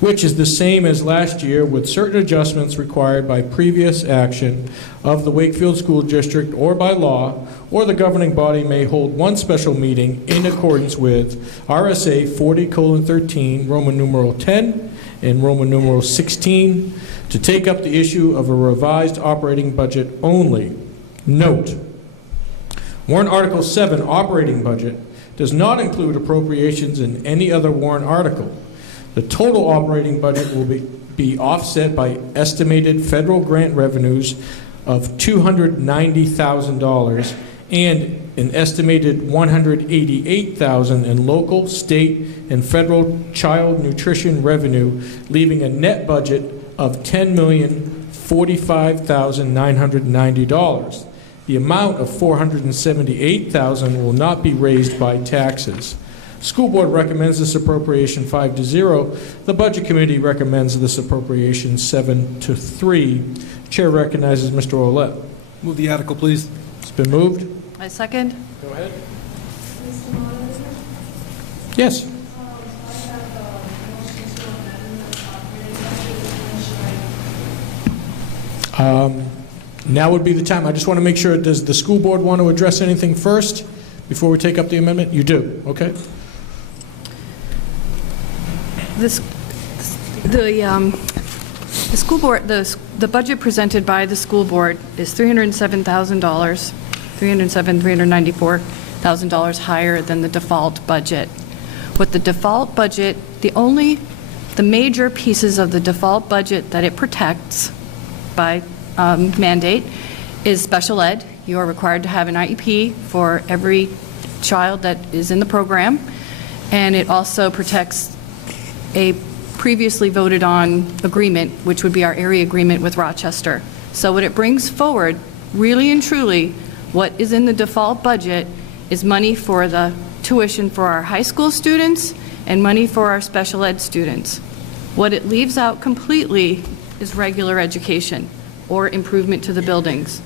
which is the same as last year with certain adjustments required by previous action of the Wakefield School District or by law, or the governing body may hold one special meeting in accordance with RSA 40:13, Roman numeral 10, and Roman numeral 16, to take up the issue of a revised operating budget only. Note, Warrant Article 7, Operating Budget, does not include appropriations in any other warrant article. The total operating budget will be offset by estimated federal grant revenues of $290,000 and an estimated $188,000 in local, state, and federal child nutrition revenue, leaving a net budget of $10,045,990. The amount of $478,000 will not be raised by taxes. School Board recommends this appropriation 5-0. The Budget Committee recommends this appropriation 7-3. Chair recognizes Mr. Ouellette. Move the article, please. It's been moved. I second. Go ahead. Yes. Now would be the time. I just want to make sure, does the school board want to address anything first before we take up the amendment? You do, okay. The school board, the budget presented by the school board is $307,000, $394,000 higher than the default budget. With the default budget, the major pieces of the default budget that it protects by mandate is special ed. You are required to have an IEP for every child that is in the program, and it also protects a previously voted on agreement, which would be our area agreement with Rochester. So what it brings forward, really and truly, what is in the default budget is money for the tuition for our high school students and money for our special ed students. What it leaves out completely is regular education or improvement to the buildings.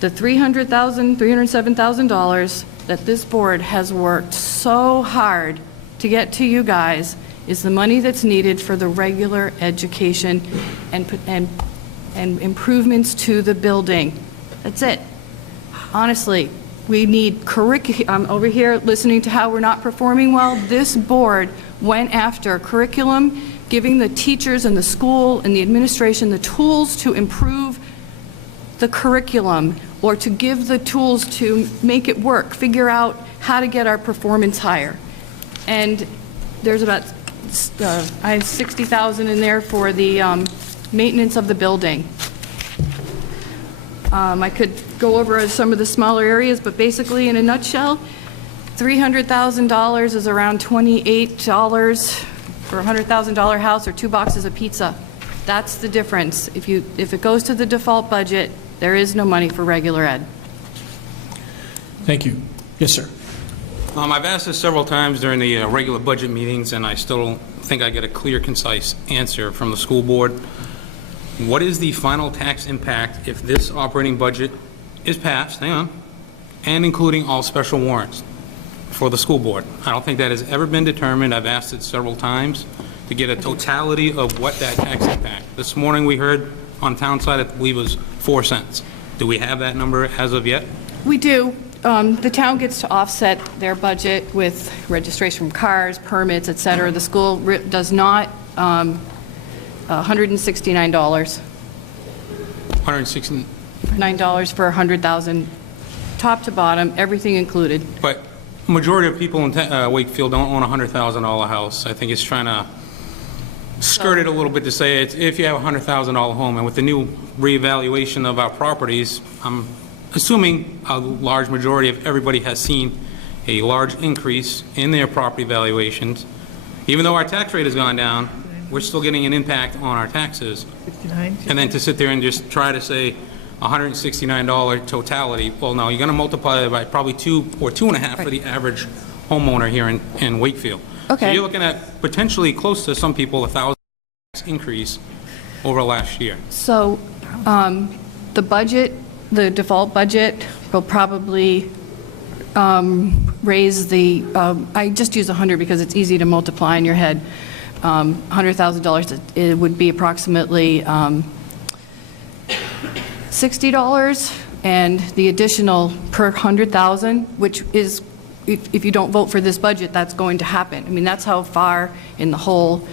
The $307,000 that this board has worked so hard to get to you guys is the money that's needed for the regular education and improvements to the building. That's it. Honestly, we need curriculum. I'm over here listening to how we're not performing well. This board went after curriculum, giving the teachers and the school and the administration the tools to improve the curriculum or to give the tools to make it work, figure out how to get our performance higher. And there's about I have $60,000 in there for the maintenance of the building. I could go over some of the smaller areas, but basically, in a nutshell, $300,000 is around $28 for a $100,000 house or 2 boxes of pizza. That's the difference. If it goes to the default budget, there is no money for regular ed. Thank you. Yes, sir. I've asked this several times during the regular budget meetings, and I still don't think I get a clear, concise answer from the school board. What is the final tax impact if this operating budget is passed, hang on, and including all special warrants for the school board? I don't think that has ever been determined. I've asked it several times to get a totality of what that tax impact. This morning we heard on town side, I believe it was 4 cents. Do we have that number as of yet? We do. The town gets to offset their budget with registration from cars, permits, et cetera. The school does not. $169. $169 for 100,000, top to bottom, everything included. But majority of people in Wakefield don't own a $100,000 house. I think it's trying to skirt it a little bit to say it's if you have a $100,000 home, and with the new reevaluation of our properties, I'm assuming a large majority of everybody has seen a large increase in their property valuations. Even though our tax rate has gone down, we're still getting an impact on our taxes. And then to sit there and just try to say $169 totality, well, no, you're going to multiply it by probably 2 or 2.5 for the average homeowner here in Wakefield. Okay. So you're looking at potentially close to some people $1,000 increase over last year. So the budget, the default budget will probably raise the, I just use 100 because it's easy to multiply in your head. $100,000, it would be approximately $60, and the additional per 100,000, which is, if you don't vote for this budget, that's going to happen. I mean, that's how far in the hole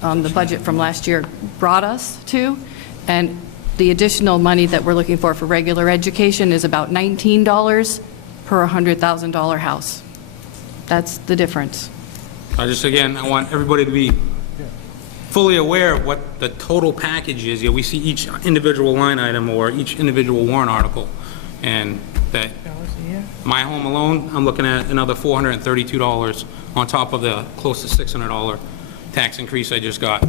the budget from last year brought us to, and the additional money that we're looking for regular education is about $19 per $100,000 house. That's the difference. Again, I want everybody to be fully aware of what the total package is. We see each individual line item or each individual warrant article, and that my home alone, I'm looking at another $432 on top of the close to $600 tax increase I just got.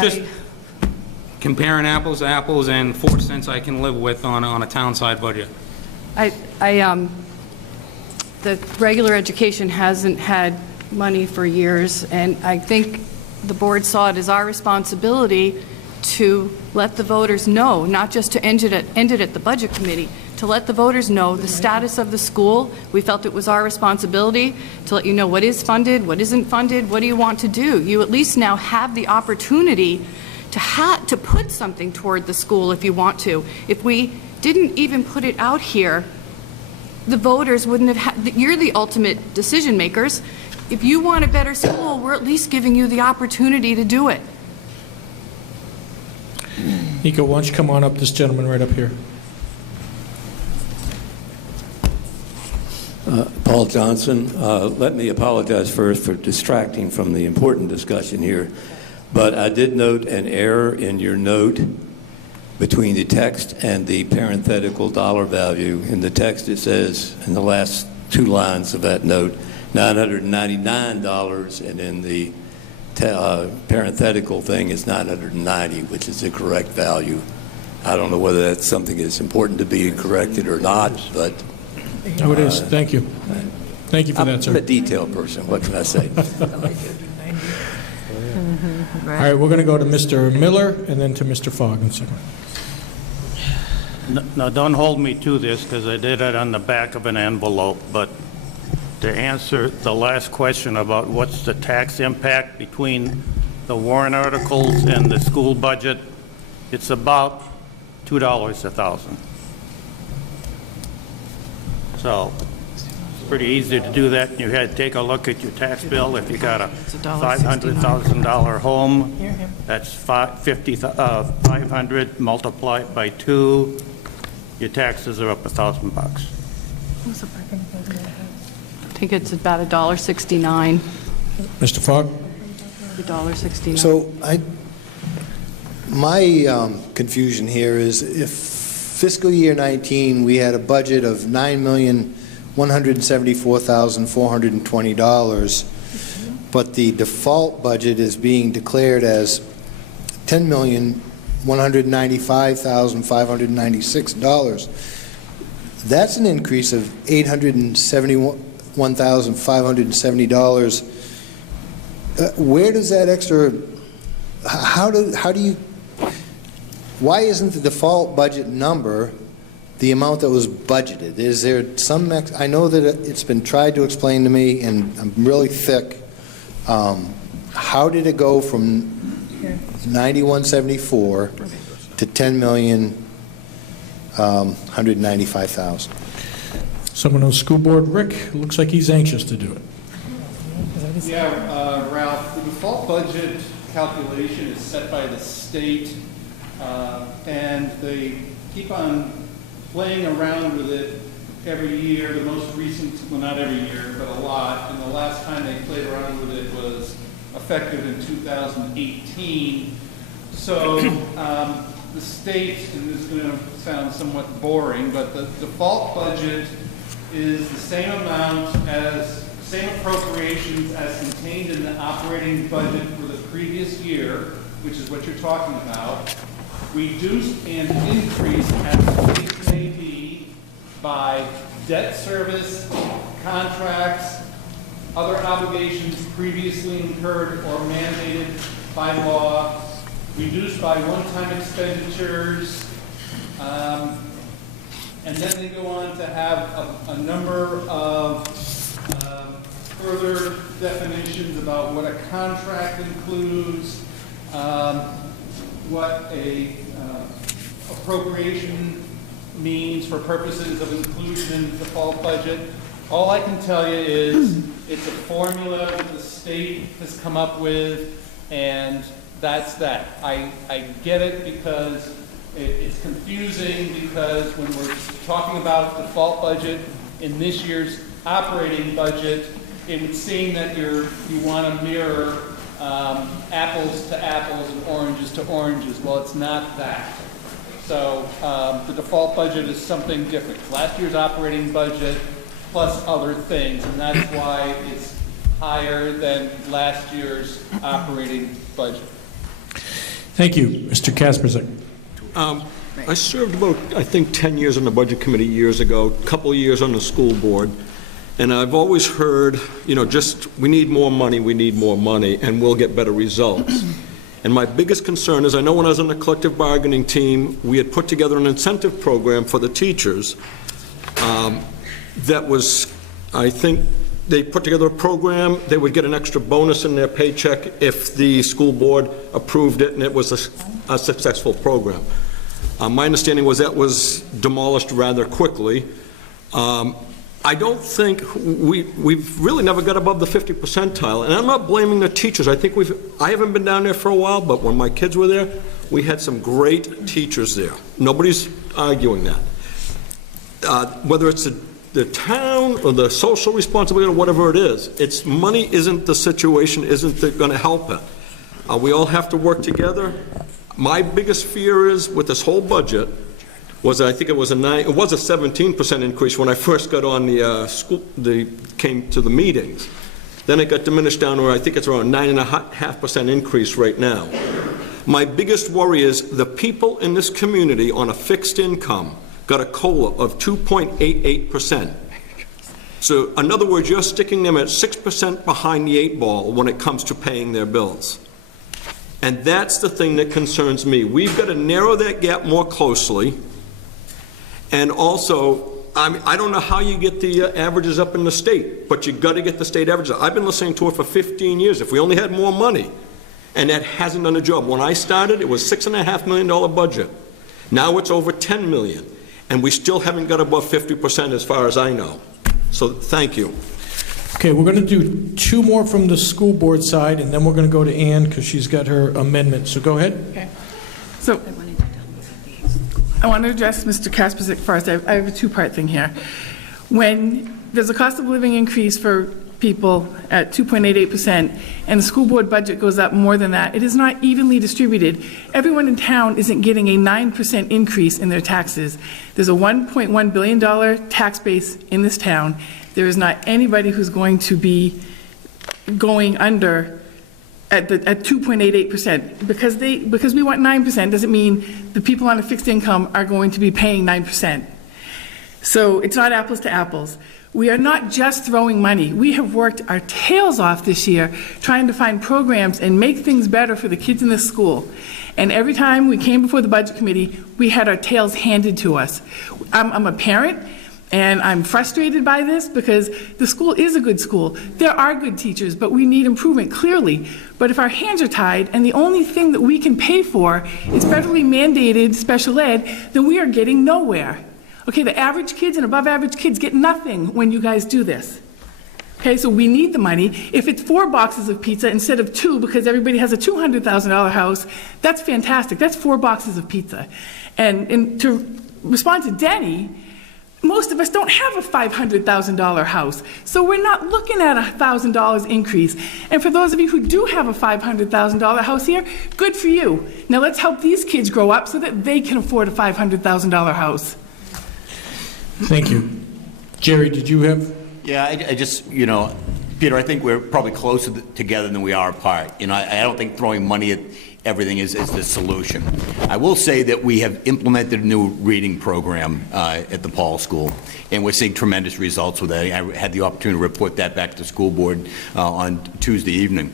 Just comparing apples to apples, and 4 cents I can live with on a town side budget. The regular education hasn't had money for years, and I think the board saw it as our responsibility to let the voters know, not just to end it at the budget committee, to let the voters know the status of the school. We felt it was our responsibility to let you know what is funded, what isn't funded, what do you want to do. You at least now have the opportunity to put something toward the school if you want to. If we didn't even put it out here, the voters wouldn't have you're the ultimate decision makers. If you want a better school, we're at least giving you the opportunity to do it. Nico, why don't you come on up, this gentleman right up here. Paul Johnson. Let me apologize first for distracting from the important discussion here, but I did note an error in your note between the text and the parenthetical dollar value. In the text it says, in the last 2 lines of that note, $999, and in the parenthetical thing is $990, which is the correct value. I don't know whether that's something that's important to be corrected or not, but... Oh, it is. Thank you. Thank you for that, sir. I'm a detail person. What can I say? All right, we're going to go to Mr. Miller and then to Mr. Fogg in a second. Now, don't hold me to this, because I did it on the back of an envelope, but to answer the last question about what's the tax impact between the warrant articles and the school budget, it's about $2 a thousand. So it's pretty easy to do that. You had to take a look at your tax bill. If you got a $500,000 home, that's 500 multiplied by 2. Your taxes are up $1,000. I think it's about $1.69. Mr. Fogg? $1.69. So my confusion here is, if fiscal year 19 we had a budget of $9,174,420, but the default budget is being declared as $10,195,596. That's an increase of $871,570. Where does that extra? How do you? Why isn't the default budget number the amount that was budgeted? Is there some? I know that it's been tried to explain to me, and I'm really thick. How did it go from 9174 to 10,195,000? Someone on the school board, Rick, looks like he's anxious to do it. Yeah, Ralph, the default budget calculation is set by the state, and they keep on playing around with it every year. The most recent, well, not every year, but a lot, and the last time they played around with it was effective in 2018. So the state, and this is going to sound somewhat boring, but the default budget is the same amount as, same appropriations as contained in the operating budget for the previous year, which is what you're talking about, reduced and increased as the case may be by debt service, contracts, other obligations previously incurred or mandated by law, reduced by one-time expenditures, and then they go on to have a number of further definitions about what a contract includes, what a appropriation means for purposes of inclusion in the default budget. All I can tell you is it's a formula that the state has come up with, and that's that. I get it because it's confusing, because when we're talking about default budget, in this year's operating budget, it would seem that you want to mirror apples to apples and oranges to oranges. Well, it's not that. So the default budget is something different. Last year's operating budget plus other things, and that's why it's higher than last year's operating budget. Thank you. Mr. Kaspersick. I served about, I think, 10 years on the Budget Committee years ago, a couple of years on the school board, and I've always heard, just we need more money, and we'll get better results. And my biggest concern is, I know when I was on the collective bargaining team, we had put together an incentive program for the teachers that was, I think, they put together a program, they would get an extra bonus in their paycheck if the school board approved it and it was a successful program. My understanding was that was demolished rather quickly. I don't think we've really never got above the 50 percentile, and I'm not blaming the teachers. I think I haven't been down there for a while, but when my kids were there, we had some great teachers there. Nobody's arguing that. Whether it's the town or the social responsibility or whatever it is, it's money isn't the situation, isn't going to help it. We all have to work together. My biggest fear is with this whole budget was, I think it was a 17% increase when I first got on the came to the meetings. Then it got diminished down to, I think it's around 9.5% increase right now. My biggest worry is the people in this community on a fixed income got a COLA of 2.88%. So in other words, you're sticking them at 6% behind the 8 ball when it comes to paying their bills. And that's the thing that concerns me. We've got to narrow that gap more closely. And also, I don't know how you get the averages up in the state, but you got to get the state averages. I've been listening to it for 15 years. If we only had more money, and that hasn't done a job. When I started, it was $6.5 million budget. Now it's over $10 million. And we still haven't got above 50% as far as I know. So thank you. Okay, we're going to do 2 more from the school board side, and then we're going to go to Ann because she's got her amendment. So go ahead. Okay. So I want to address Mr. Kaspersick first. I have a 2-part thing here. When there's a cost of living increase for people at 2.88%, and the school board budget goes up more than that, it is not evenly distributed. Everyone in town isn't getting a 9% increase in their taxes. There's a $1.1 billion tax base in this town. There is not anybody who's going to be going under at 2.88%. Because we want 9% doesn't mean the people on a fixed income are going to be paying 9%. So it's not apples to apples. We are not just throwing money. We have worked our tails off this year trying to find programs and make things better for the kids in this school. And every time we came before the budget committee, we had our tails handed to us. I'm a parent, and I'm frustrated by this because the school is a good school. There are good teachers, but we need improvement, clearly. But if our hands are tied and the only thing that we can pay for is federally mandated special ed, then we are getting nowhere. Okay, the average kids and above average kids get nothing when you guys do this. Okay, so we need the money. If it's 4 boxes of pizza instead of 2 because everybody has a $200,000 house, that's fantastic. That's 4 boxes of pizza. And to respond to Denny, most of us don't have a $500,000 house, so we're not looking at a $1,000 increase. And for those of you who do have a $500,000 house here, good for you. Now let's help these kids grow up so that they can afford a $500,000 house. Thank you. Jerry, did you have? Yeah, I just, Peter, I think we're probably closer together than we are apart. I don't think throwing money at everything is the solution. I will say that we have implemented a new reading program at the Paul School, and we're seeing tremendous results with that. I had the opportunity to report that back to the school board on Tuesday evening.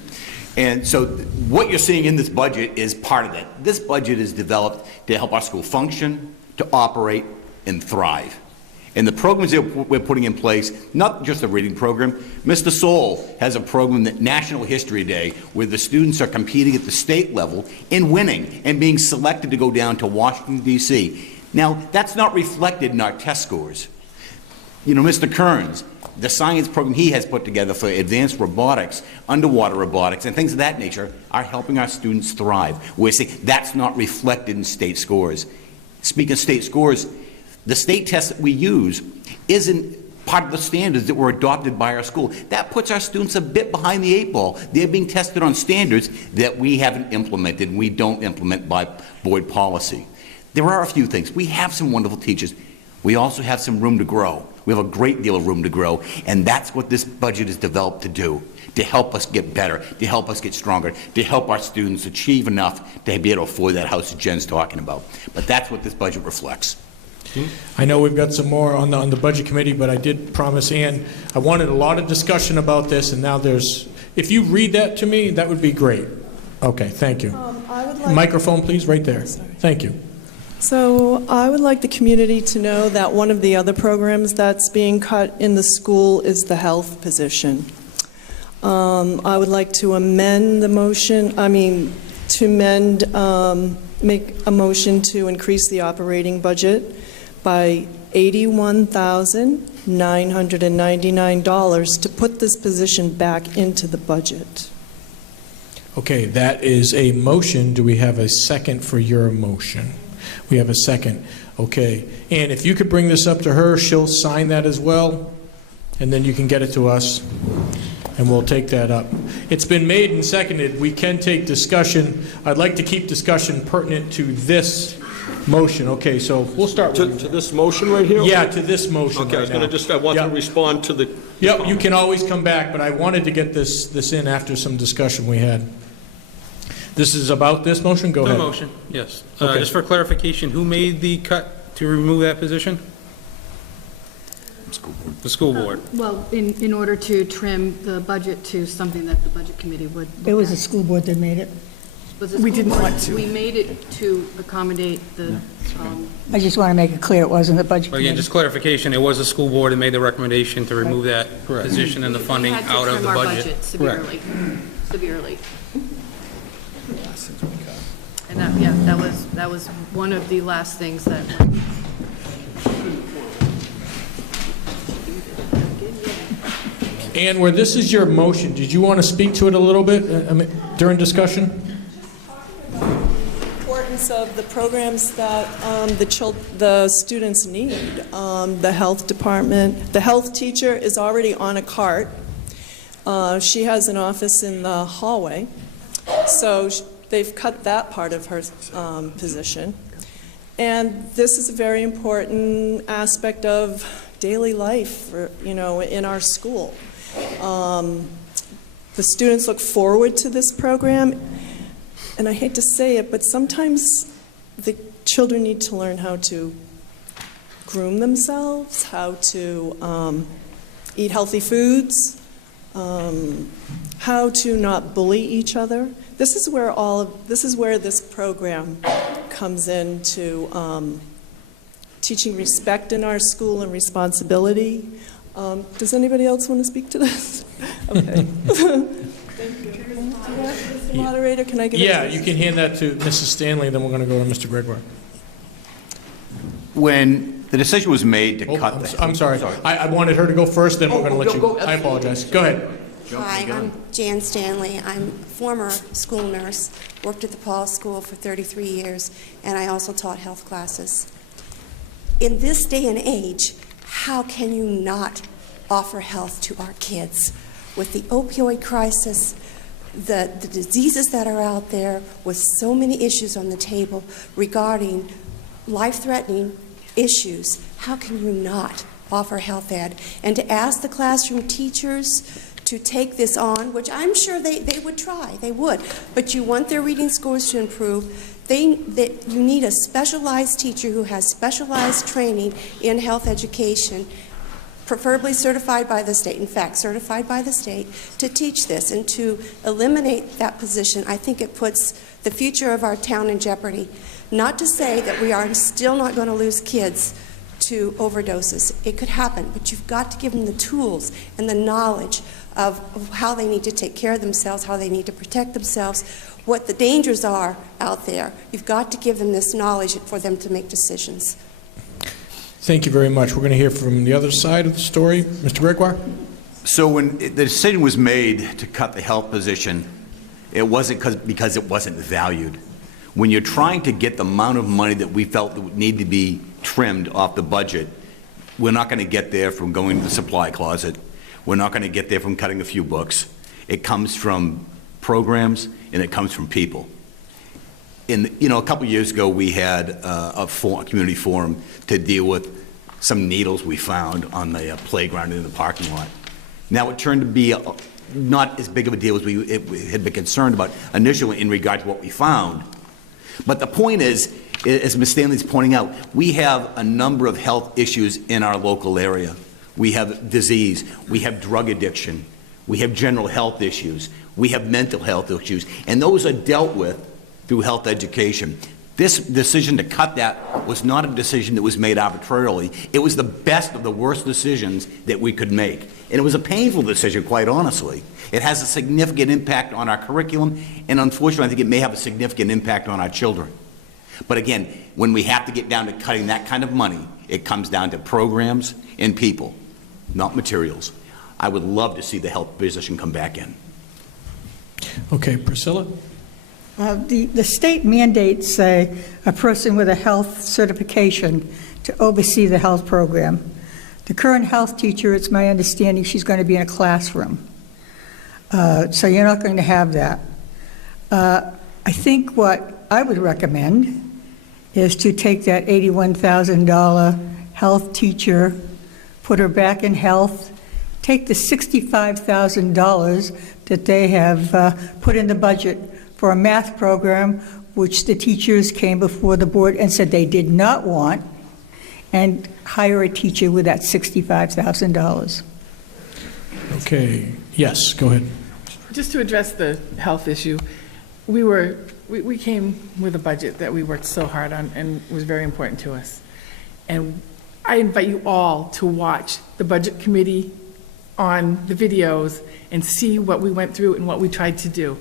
And so what you're seeing in this budget is part of that. This budget is developed to help our school function, to operate, and thrive. And the programs that we're putting in place, not just the reading program, Mr. Soul has a program, that National History Day, where the students are competing at the state level and winning and being selected to go down to Washington, D.C. Now, that's not reflected in our test scores. Mr. Kearns, the science program he has put together for advanced robotics, underwater robotics, and things of that nature are helping our students thrive. We're saying that's not reflected in state scores. Speaking of state scores, the state test that we use isn't part of the standards that were adopted by our school. That puts our students a bit behind the 8 ball. They're being tested on standards that we haven't implemented, and we don't implement by board policy. There are a few things. We have some wonderful teachers. We also have some room to grow. We have a great deal of room to grow, and that's what this budget is developed to do, to help us get better, to help us get stronger, to help our students achieve enough to be able to afford that house that Jen's talking about. But that's what this budget reflects. I know we've got some more on the budget committee, but I did promise Ann, I wanted a lot of discussion about this, and now there's, if you read that to me, that would be great. Okay, thank you. Microphone, please, right there. Thank you. So I would like the community to know that one of the other programs that's being cut in the school is the health position. I would like to amend the motion, make a motion to increase the operating budget by $81,999 to put this position back into the budget. Okay, that is a motion. Do we have a second for your motion? We have a second. Okay, and if you could bring this up to her, she'll sign that as well, and then you can get it to us, and we'll take that up. It's been made and seconded. We can take discussion. I'd like to keep discussion pertinent to this motion. Okay, so we'll start with to this motion right here? Yeah, to this motion. Okay, right I want to respond to the... Yep, you can always come back, but I wanted to get this in after some discussion we had. This is about this motion? Go ahead. The motion, yes. Okay. Just for clarification, who made the cut to remove that position? The school board. Well, in order to trim the budget to something that the budget committee would. It was the school board that made it. We didn't want to. We made it to accommodate the. I just want to make it clear it wasn't the budget But again, committee. just clarification, it was the school board that made the recommendation to remove that position and the funding out of the budget. Severely. And that was one of the last things that. And where this is your motion, did you want to speak to it a little bit during discussion? Importance of the programs that the students need. The health department, the health teacher is already on a cart. She has an office in the hallway, so they've cut that part of her position. And this is a very important aspect of daily life, in our school. The students look forward to this program, and I hate to say it, but sometimes the children need to learn how to groom themselves, how to eat healthy foods, how to not bully each other. This is where this program comes into teaching respect in our school and responsibility. Does anybody else want to speak to this? Okay. Thank you. Mr. Moderator, can I give it to Yeah, you can hand that to Mrs. Stanley, then we're going to go to Mr. Gregoire. When the decision was made to cut the... I'm sorry. I wanted her to go first, then we're going to let you... I apologize. Go ahead. Hi, I'm Jan Stanley. I'm a former school nurse, worked at the Paul School for 33 years, and I also taught health classes. In this day and age, how can you not offer health to our kids? With the opioid crisis, the diseases that are out there, with so many issues on the table regarding life-threatening issues, how can you not offer health ed? And to ask the classroom teachers to take this on, which I'm sure they would try, they would, but you want their reading scores to improve, you need a specialized teacher who has specialized training in health education, preferably certified by the state, in fact, certified by the state, to teach this. And to eliminate that position, I think it puts the future of our town in jeopardy. Not to say that we are still not going to lose kids to overdoses. It could happen, but you've got to give them the tools and the knowledge of how they need to take care of themselves, how they need to protect themselves, what the dangers are out there. You've got to give them this knowledge for them to make decisions. Thank you very much. We're going to hear from the other side of the story. Mr. Gregoire? So when the decision was made to cut the health position, it wasn't because it wasn't valued. When you're trying to get the amount of money that we felt that would need to be trimmed off the budget, We're not going to get there from going to the supply closet. We're not going to get there from cutting a few books. It comes from programs, and it comes from people. A couple years ago, we had a community forum to deal with some needles we found on the playground in the parking lot. Now, it turned to be not as big of a deal as we had been concerned about initially in regard to what we found. But the point is, as Ms. Stanley's pointing out, we have a number of health issues in our local area. We have disease, we have drug addiction, we have general health issues, we have mental health issues, and those are dealt with through health education. This decision to cut that was not a decision that was made arbitrarily. It was the best of the worst decisions that we could make. And it was a painful decision, quite honestly. It has a significant impact on our curriculum, and unfortunately, I think it may have a significant impact on our children. But again, when we have to get down to cutting that kind of money, it comes down to programs and people, not materials. I would love to see the health position come back in. Okay, Priscilla? The state mandates a person with a health certification to oversee the health program. The current health teacher, it's my understanding, she's going to be in a classroom. So you're not going to have that. I think what I would recommend is to take that $81,000 health teacher, put her back in health, take the $65,000 that they have put in the budget for a math program, which the teachers came before the board and said they did not want, and hire a teacher with that $65,000. Okay, yes, go ahead. Just to address the health issue, we came with a budget that we worked so hard on and was very important to us. And I invite you all to watch the budget committee on the videos and see what we went through and what we tried to do.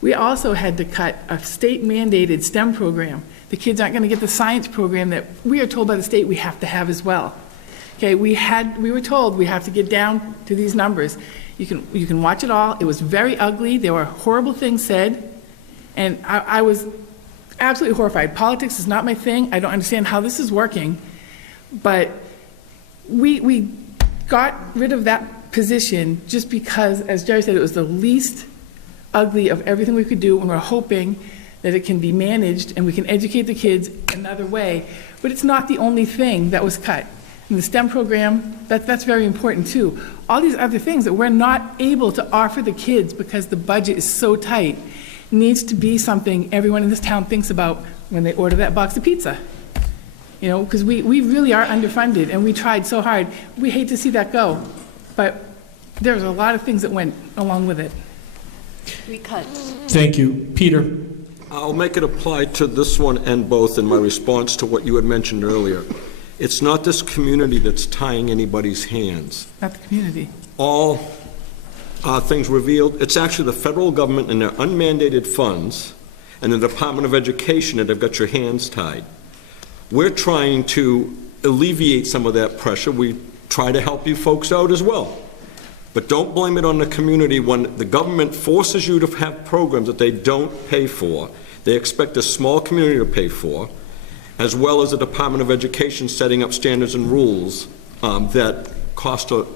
We also had to cut a state-mandated STEM program. The kids aren't going to get the science program that we are told by the state we have to have as well. Okay, we were told we have to get down to these numbers. You can watch it all. It was very ugly. There were horrible things said, and I was absolutely horrified. Politics is not my thing. I don't understand how this is working, but we got rid of that position just because, as Jerry said, it was the least ugly of everything we could do, and we're hoping that it can be managed and we can educate the kids another way. But it's not the only thing that was cut. And the STEM program, that's very important too. All these other things that we're not able to offer the kids because the budget is so tight needs to be something everyone in this town thinks about when they order that box of pizza. You know, because we really are underfunded, and we tried so hard. We hate to see that go, but there's a lot of things that went along with it. We cut. Thank you. Peter? I'll make it apply to this one and both in my response to what you had mentioned earlier. It's not this community that's tying anybody's hands. Not the community. All things revealed, it's actually the federal government and their unmandated funds and the Department of Education that have got your hands tied. We're trying to alleviate some of that pressure. We try to help you folks out as well. But don't blame it on the community when the government forces you to have programs that they don't pay for. They expect a small community to pay for, as well as the Department of Education setting up standards and rules that cost a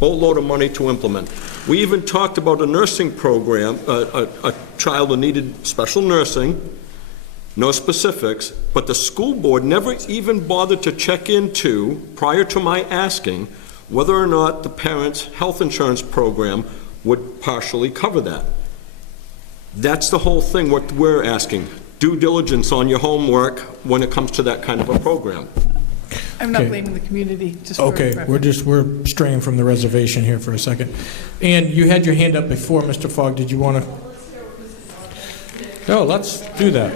boatload of money to implement. We even talked about a nursing program, a child who needed special nursing, no specifics, but the school board never even bothered to check into, prior to my asking, whether or not the parents' health insurance program would partially cover that. That's the whole thing, what we're asking. Due diligence on your homework when it comes to that kind of a program. I'm not Okay. blaming the community. Just for Okay, reference. we're straying from the reservation here for a second. And you had your hand up before, Mr. Fogg. Did you want to? No, let's do that.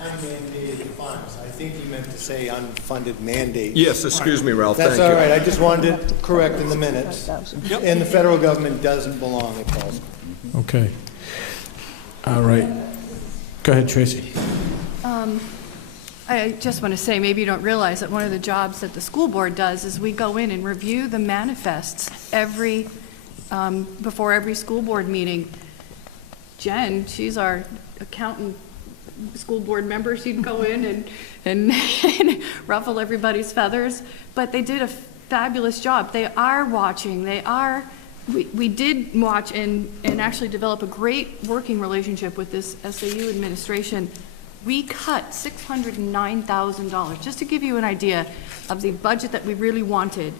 Unmandated funds. I think he meant to say unfunded mandates. Yes, excuse me, Ralph, That's thank all you. right. I just wanted it correct in the minutes. And the federal government doesn't belong at Paul's. Okay. All right. Go ahead, Tracy. I just want to say, maybe you don't realize that one of the jobs that the school board does is we go in and review the manifests before every school board meeting. Jen, she's our accountant school board members, you'd go in and ruffle everybody's feathers, but they did a fabulous job. They are watching, we did watch and actually develop a great working relationship with this SAU administration. We cut $609,000, just to give you an idea of the budget that we really wanted.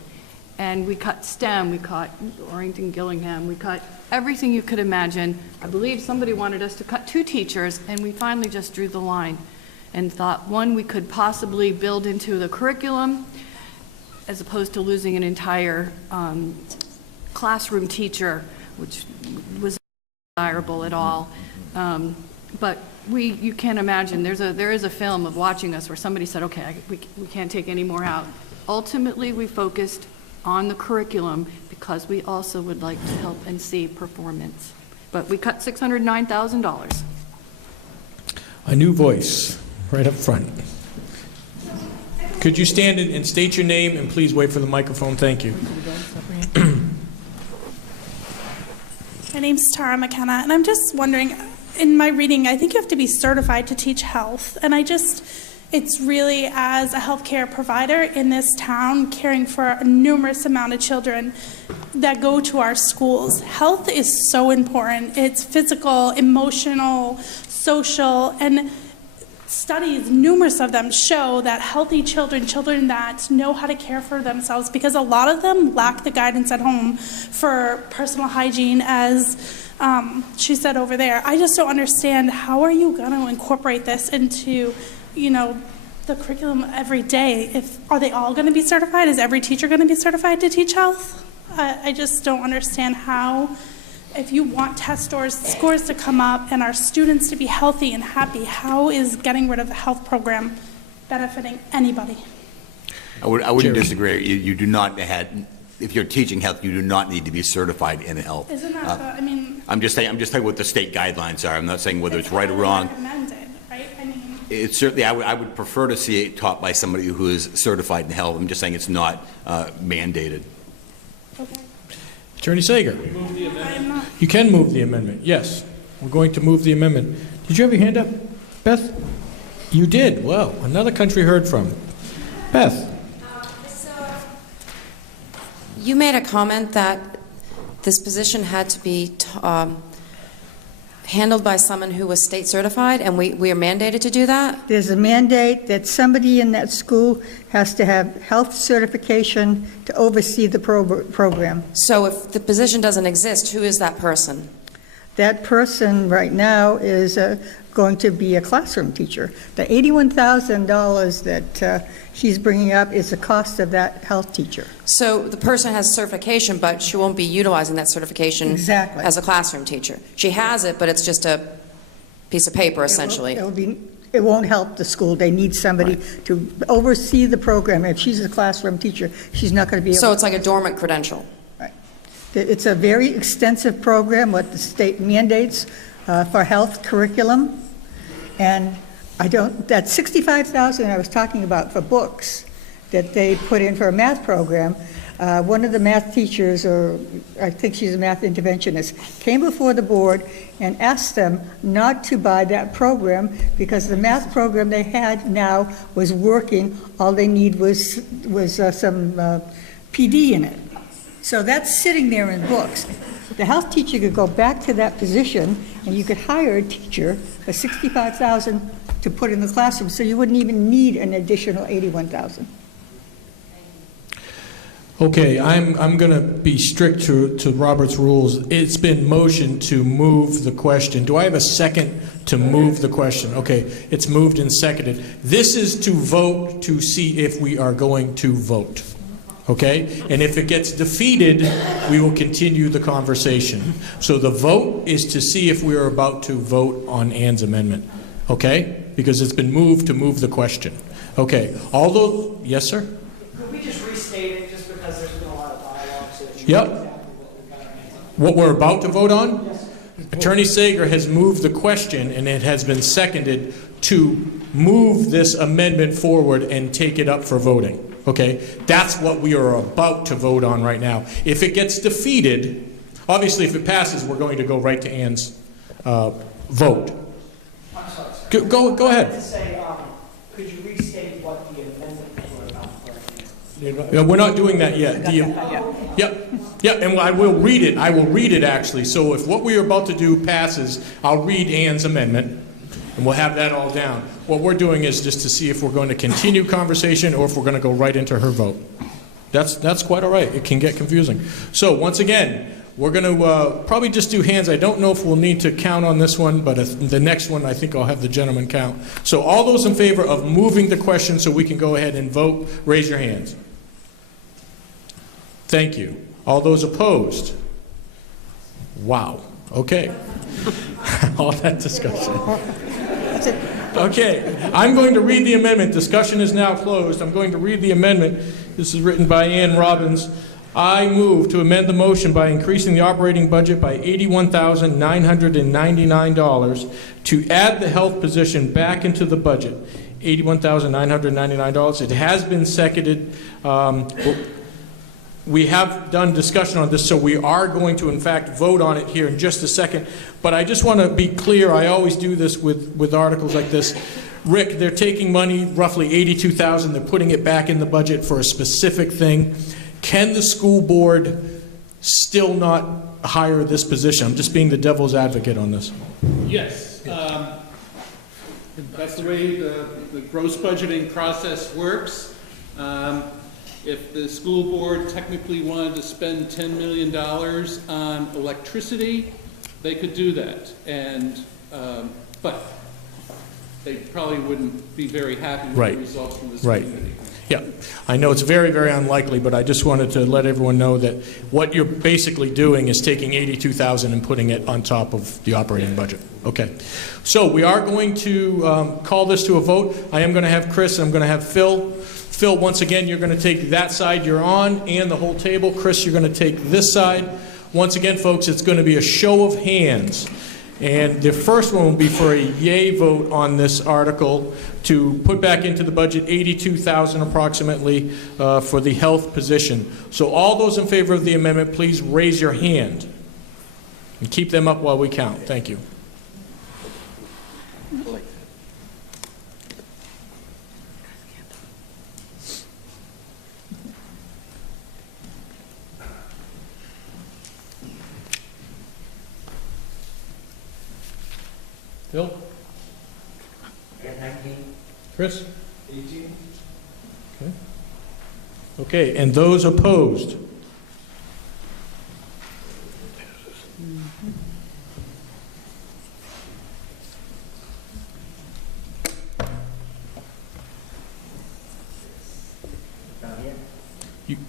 And we cut STEM, we cut Orrington Gillingham, we cut everything you could imagine. I believe somebody wanted us to cut 2 teachers, and we finally just drew the line and thought, one, we could possibly build into the curriculum as opposed to losing an entire classroom teacher, which was not desirable at all. But you can't imagine, there is a film of watching us where somebody said, okay, we can't take any more out. Ultimately, we focused on the curriculum because we also would like to help and see performance. But we cut $609,000. A new voice, right up front. Could you stand and state your name and please wait for the microphone? Thank you. My name's Tara McKenna, and I'm just wondering, in my reading, I think you have to be certified to teach health, and it's really, as a healthcare provider in this town, caring for a numerous amount of children that go to our schools. Health is so important. It's physical, emotional, social, and studies, numerous of them, show that healthy children that know how to care for themselves, because a lot of them lack the guidance at home for personal hygiene, as she said over there. I just don't understand, how are you going to incorporate this into, the curriculum every day? Are they all going to be certified? Is every teacher going to be certified to teach health? I just don't understand how, if you want test scores to come up and our students to be healthy and happy, how is getting rid of the health program benefiting anybody? I wouldn't disagree. You do not if you're teaching health, you do not need to be certified in health. Isn't that I'm just saying what the state guidelines are. I'm not saying whether it's right or wrong. Recommended, right? It's certainly, I would prefer to see it taught by somebody who is certified in health. I'm just saying it's not mandated. Okay. Attorney Sager. You can move the amendment. Yes, we're going to move the amendment. Did you have your hand up, Beth? You did. Well, another country heard from. Beth. You made a comment that this position had to be handled by someone who was state certified, and we are mandated to do that? There's a mandate that somebody in that school has to have health certification to oversee the program. So if the position doesn't exist, who is that person? That person right now is going to be a classroom teacher. The $81,000 that she's bringing up is the cost of that health teacher. So the person has certification, but she won't be utilizing that certification exactly as a classroom teacher. She has it, but it's just a piece of paper, essentially. It won't help the school. They need somebody to oversee the program. If she's a classroom teacher, she's not going to be able to. So it's like a dormant credential. Right. It's a very extensive program, what the state mandates for health curriculum. And that $65,000 I was talking about for books that they put in for a math program, one of the math teachers, or I think she's a math interventionist, came before the board and asked them not to buy that program because the math program they had now was working. All they need was some PD in it. So that's sitting there in books. The health teacher could go back to that position, and you could hire a teacher for $65,000 to put in the classroom, so you wouldn't even need an additional $81,000. Okay, I'm going to be strict to Robert's rules. It's been motioned to move the question. Do I have a second to move the question? Okay, it's moved and seconded. This is to vote to see if we are going to vote. Okay? And if it gets defeated, we will continue the conversation. So the vote is to see if we are about to vote on Ann's amendment. Okay? Because it's been moved to move the question. Okay. All those, yes, sir? Could we just restate it just because there's been a lot of dialogue? So Yep. What we're about to vote on? Yes. Attorney Sager has moved the question, and it has been seconded to move this amendment forward and take it up for voting. Okay, that's what we are about to vote on right now. If it gets defeated, obviously if it passes, we're going to go right to Ann's vote. I'm sorry. Go ahead. To say, could you restate what the amendment were about? We're not doing that yet. Yep, and I will read it. I will read it, actually. So if what we are about to do passes, I'll read Ann's amendment, and we'll have that all down. What we're doing is just to see if we're going to continue conversation or if we're going to go right into her vote. That's quite all right. It can get confusing. So once again, we're going to probably just do hands. I don't know if we'll need to count on this one, but the next one I think I'll have the gentleman count. So all those in favor of moving the question so we can go ahead and vote, raise your hands. Thank you. All those opposed? Wow. Okay. All that discussion. Okay. I'm going to read the amendment. Discussion is now closed. I'm going to read the amendment. This is written by Ann Robbins. I move to amend the motion by increasing the operating budget by $81,999 to add the health position back into the budget. $81,999. It has been seconded. We have done discussion on this, so we are going to, in fact, vote on it here in just a second. But I just want to be clear. I always do this with articles like this. Rick, they're taking money, roughly $82,000. They're putting it back in the budget for a specific thing. Can the school board still not hire this position? I'm just being the devil's advocate on this. Yes. That's the way the gross budgeting process works. If the school board technically wanted to spend $10 million on electricity, they could do that. And, but they probably wouldn't be very happy with the results from this committee. Yeah, I know it's very, very unlikely, but I just wanted to let everyone know that what you're basically doing is taking $82,000 and putting it on top of the operating budget. Okay, so we are going to call this to a vote. I am going to have Chris, and I'm going to have Phil. Phil, once again, you're going to take that side you're on and the whole table. Chris, you're going to take this side. Once again, folks, it's going to be a show of hands. And the first one will be for a yay vote on this article to put back into the budget $82,000 approximately for the health position. So all those in favor of the amendment, please raise your hand. And keep them up while we count. Thank you. Phil? 19. Chris? 18. Okay. Okay, and those opposed?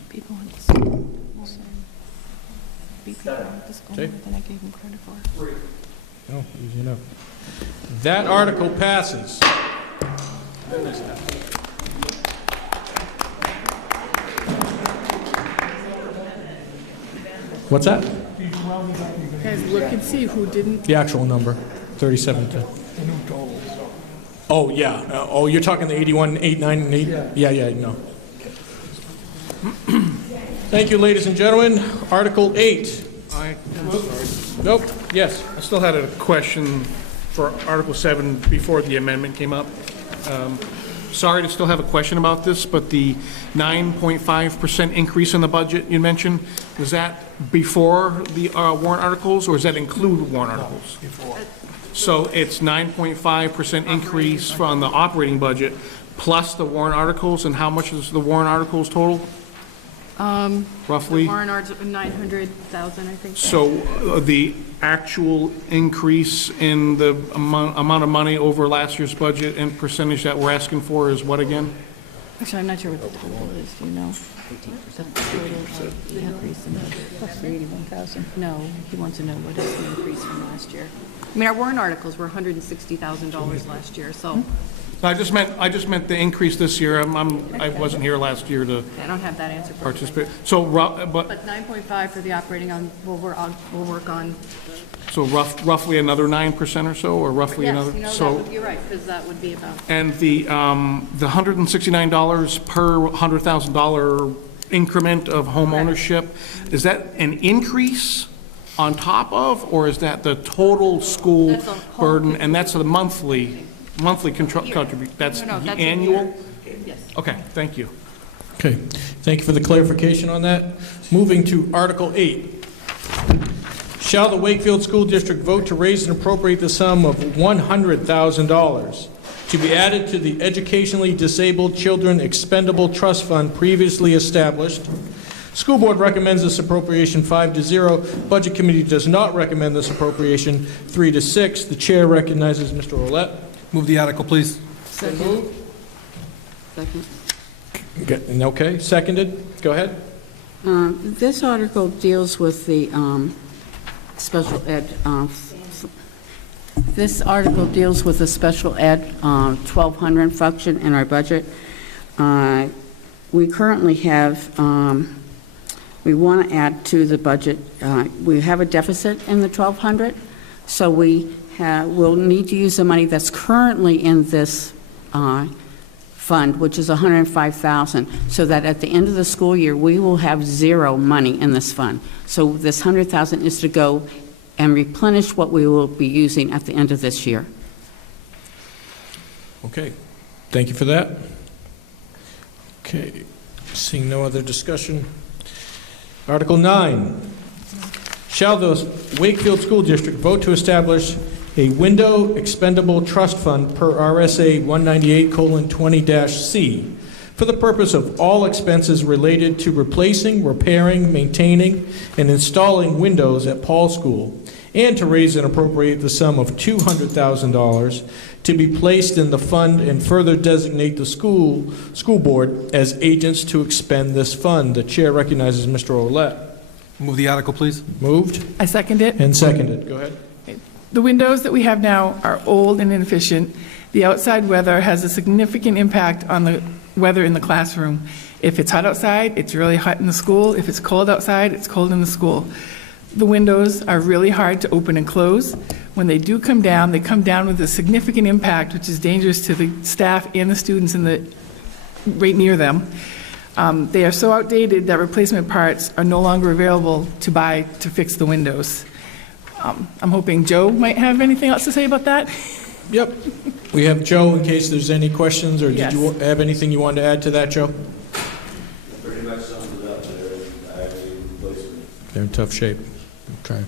People want to see. People want this going Okay. than I gave them credit for. Oh, easy enough. That article passes. What's that? Guys, look and see who didn't. The actual number, 37 to. Oh, yeah. Oh, you're talking the 81, 8, 9, and 8? Yeah, no. Thank you, ladies and gentlemen. Article 8. Nope, yes. I still had a question for Article 7 before the amendment came up. Sorry to still have a question about this, but the 9.5% increase in the budget you mentioned, was that before the warrant articles, or does that include warrant articles? Before. So it's 9.5% increase from the operating budget plus the warrant articles, and how much is the warrant articles total? Roughly? The warrant articles, 900,000, I think. So the actual increase in the amount of money over last year's budget and percentage that we're asking for is what again? Actually, I'm not sure what the total is, do you know? The total the increase in the budget. Plus the 81,000. No, he wants to know what is the increase from last year. I mean, our warrant articles were $160,000 last year, so. I just meant the increase this year. I wasn't here last year to I don't have that answer for you. participate. So, but 9.5 for the operating on, we'll work on. so roughly another 9% or so, or roughly another. Yes, that would be right, because that would be about. And the $169 per $100,000 increment of home ownership, is that an increase on top of, or is that the total school burden? And that's the monthly. monthly contribution, that's No, the that's in annual? here. Yes. Okay, thank you. Okay, thank you for the clarification on that. Moving to Article 8. Shall the Wakefield School District vote to raise and appropriate the sum of $100,000 to be added to the Educationally Disabled Children Expendable Trust Fund previously established? School Board recommends this appropriation 5-0. Budget Committee does not recommend this appropriation 3-6. The Chair recognizes Mr. Olet. Move the article, please. Second. Okay, seconded. Go ahead. This article deals with the special ed. This article deals with the special ed 1,200 function in our budget. We currently have, we want to add to the budget, we have a deficit in the 1,200, so we'll need to use the money that's currently in this fund, which is $105,000, so that at the end of the school year, we will have zero money in this fund. So this $100,000 is to go and replenish what we will be using at the end of this year. Okay, thank you for that. Okay, seeing no other discussion. Article 9. Shall the Wakefield School District vote to establish a window expendable trust fund per RSA 198:20-C for the purpose of all expenses related to replacing, repairing, maintaining, and installing windows at Paul School, and to raise and appropriate the sum of $200,000 to be placed in the fund and further designate the school board as agents to expend this fund. The Chair recognizes Mr. Olet. Move the article, please. Moved. I second it. And seconded. Go ahead. The windows that we have now are old and inefficient. The outside weather has a significant impact on the weather in the classroom. If it's hot outside, it's really hot in the school. If it's cold outside, it's cold in the school. The windows are really hard to open and close. When they do come down, they come down with a significant impact, which is dangerous to the staff and the students right near them. They are so outdated that replacement parts are no longer available to buy to fix the windows. I'm hoping Joe might have anything else to say about that. Yep. We have Joe in case there's any questions, or Yes. did you have anything you wanted to add to that, Joe? Pretty much sums it up. They're in tough shape. Okay.